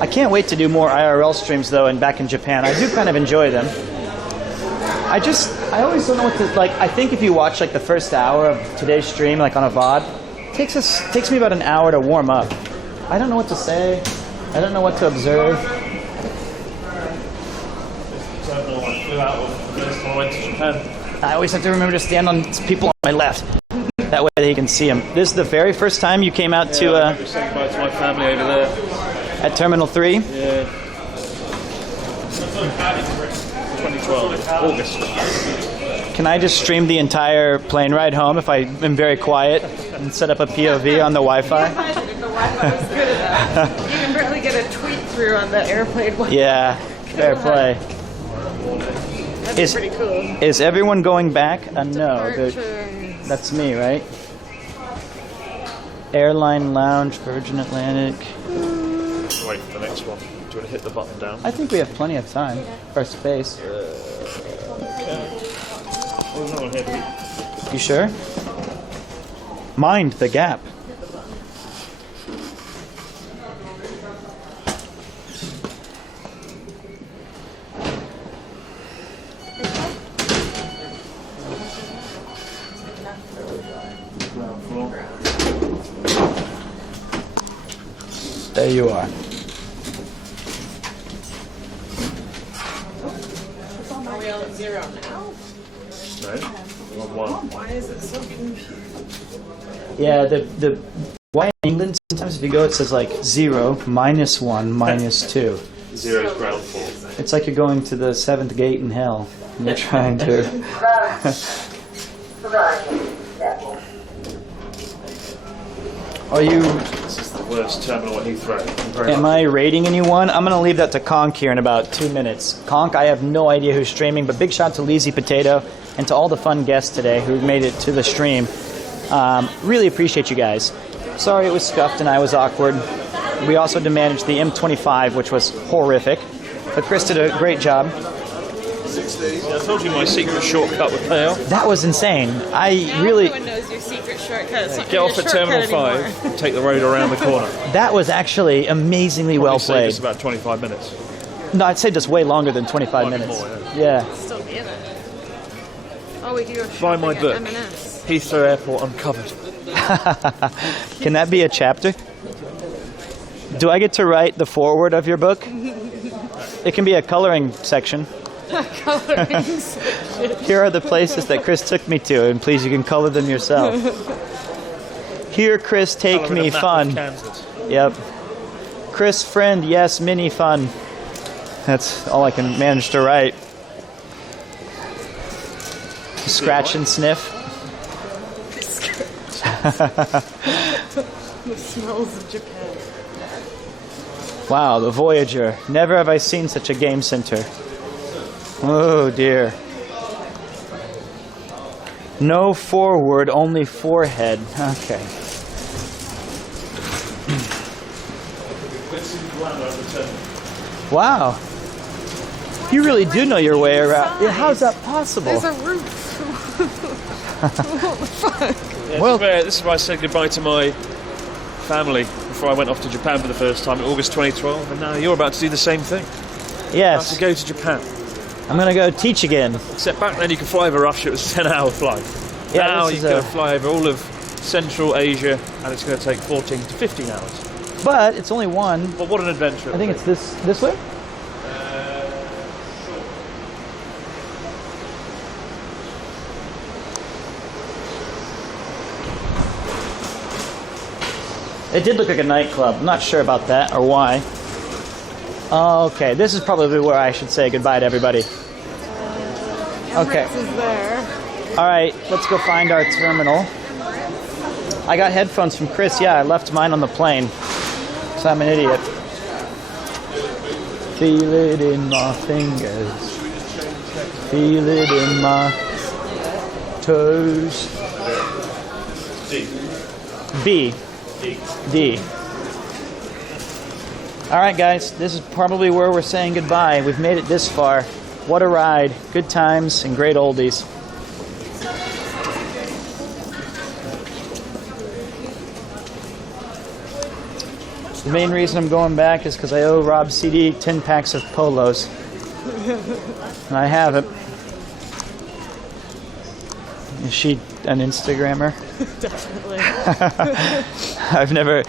I can't wait to do more IRL streams though, and back in Japan. I do kind of enjoy them. I always don't know what to like. I think if you watch like the first hour of today's stream, like on a VOD, it takes me about an hour to warm up. I don't know what to say. I don't know what to observe. I always have to remember to stand on people on my left. That way they can see them. This is the very first time you came out to... I'm saying goodbye to my family over there. At Terminal 3? Yeah. 2012, August. Can I just stream the entire plane ride home if I am very quiet and set up a POV on the Wi-Fi? The Wi-Fi is good enough. You can barely get a tweet through on the airplane Wi-Fi. Yeah, fair play. That's pretty cool. Is everyone going back? No. That's me, right? Airline Lounge, Virgin Atlantic. Wait for the next one. Do you want to hit the button down? I think we have plenty of time for space. You sure? Mind the gap. There you are. Are we all at 0 now? No, we're on 1. Why is it so confusing? Yeah, the why in England sometimes if you go it says like 0, -1, -2. 0 is ground floor. It's like you're going to the 7th gate in hell and you're trying to Are you This is the worst terminal at Heathrow. Am I rating anyone? I'm going to leave that to Conk here in about 2 minutes. Conk, I have no idea who's streaming, but big shout to Lazy Potato and to all the fun guests today who made it to the stream. Really appreciate you guys. Sorry it was scuffed and I was awkward. We also managed the M25, which was horrific. But Chris did a great job. I told you my secret shortcut would pay off. That was insane. Now everyone knows your secret shortcut. It's not Get really off a at Terminal shortcut 5, take the road around the corner. That was actually amazingly well played. It's about 25 minutes. No, I'd say just way longer than 25 minutes. More, yeah. Still be in it. Oh, we do a Buy my book. M&S. Heathrow Airport Uncovered. Can that be a chapter? Do I get to write the foreword of your book? It can be a coloring section. Coloring section. Here are the places that Chris took me to, and please, you can color them yourself. Here, Chris, take me fun. Yep. Chris, friend, yes, mini fun. That's all I can manage to write. Scratch and sniff. The smells of Japan. Wow, the Voyager. Never have I seen such a game center. Oh dear. No forward, only forehead. Okay. Wow. You really do know your way around. Yeah, how's that possible? There's a roof. What the fuck? Yeah, Well- this is where I said goodbye to my family before I went off to Japan for the first time in August 2012, and now you're about to do the same thing. Yes. To go to Japan. I'm gonna go teach again. Except back then you could fly over Russia, it was a 10-hour flight. Yeah, now this you're is going to fly over all of Central Asia, and it's going to take 14 to 15 hours. But it's only one. But what an adventure. I think it's this way? It did look like a nightclub. I'm not sure about that or why. Okay, this is probably where I should say goodbye to everybody. Okay. Emirates is there. All right, let's go find our terminal. I got headphones from Chris. Yeah, I left mine on the plane. So I'm an idiot. Feel it in my fingers. Feel it in my toes. B. D. All right, guys, this is probably where we're saying goodbye. We've made it this far. What a ride. Good times and great oldies. The main reason I'm going back is because I owe Rob CD 10 packs of polos. And I have it. Is she an Instagrammer? Definitely. I've never,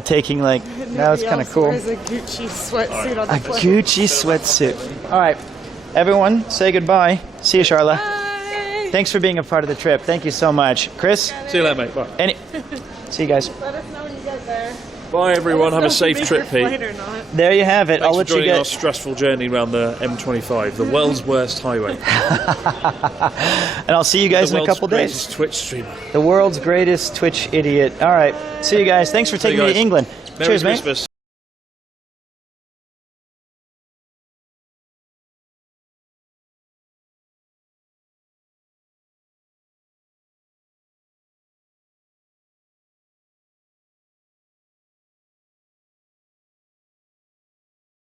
taking like, that was kind of cool. Wears a Gucci sweatsuit on the plane. Gucci sweatsuit. All right, everyone, say goodbye. See you, Sharla. Bye. Thanks for being a part of the trip. Thank you so much. Chris? See you later, mate. Bye. See you guys. Let us know when you get there. Bye, everyone. Have a safe trip, Pete. There you have it. Thanks I'll for let you joining get our stressful journey around the M25, the world's worst highway. And I'll see you guys in a couple days. The world's greatest Twitch streamer. The world's greatest Twitch idiot. All right. See you guys. Thanks for taking me to England. Merry Cheers, Christmas. mate.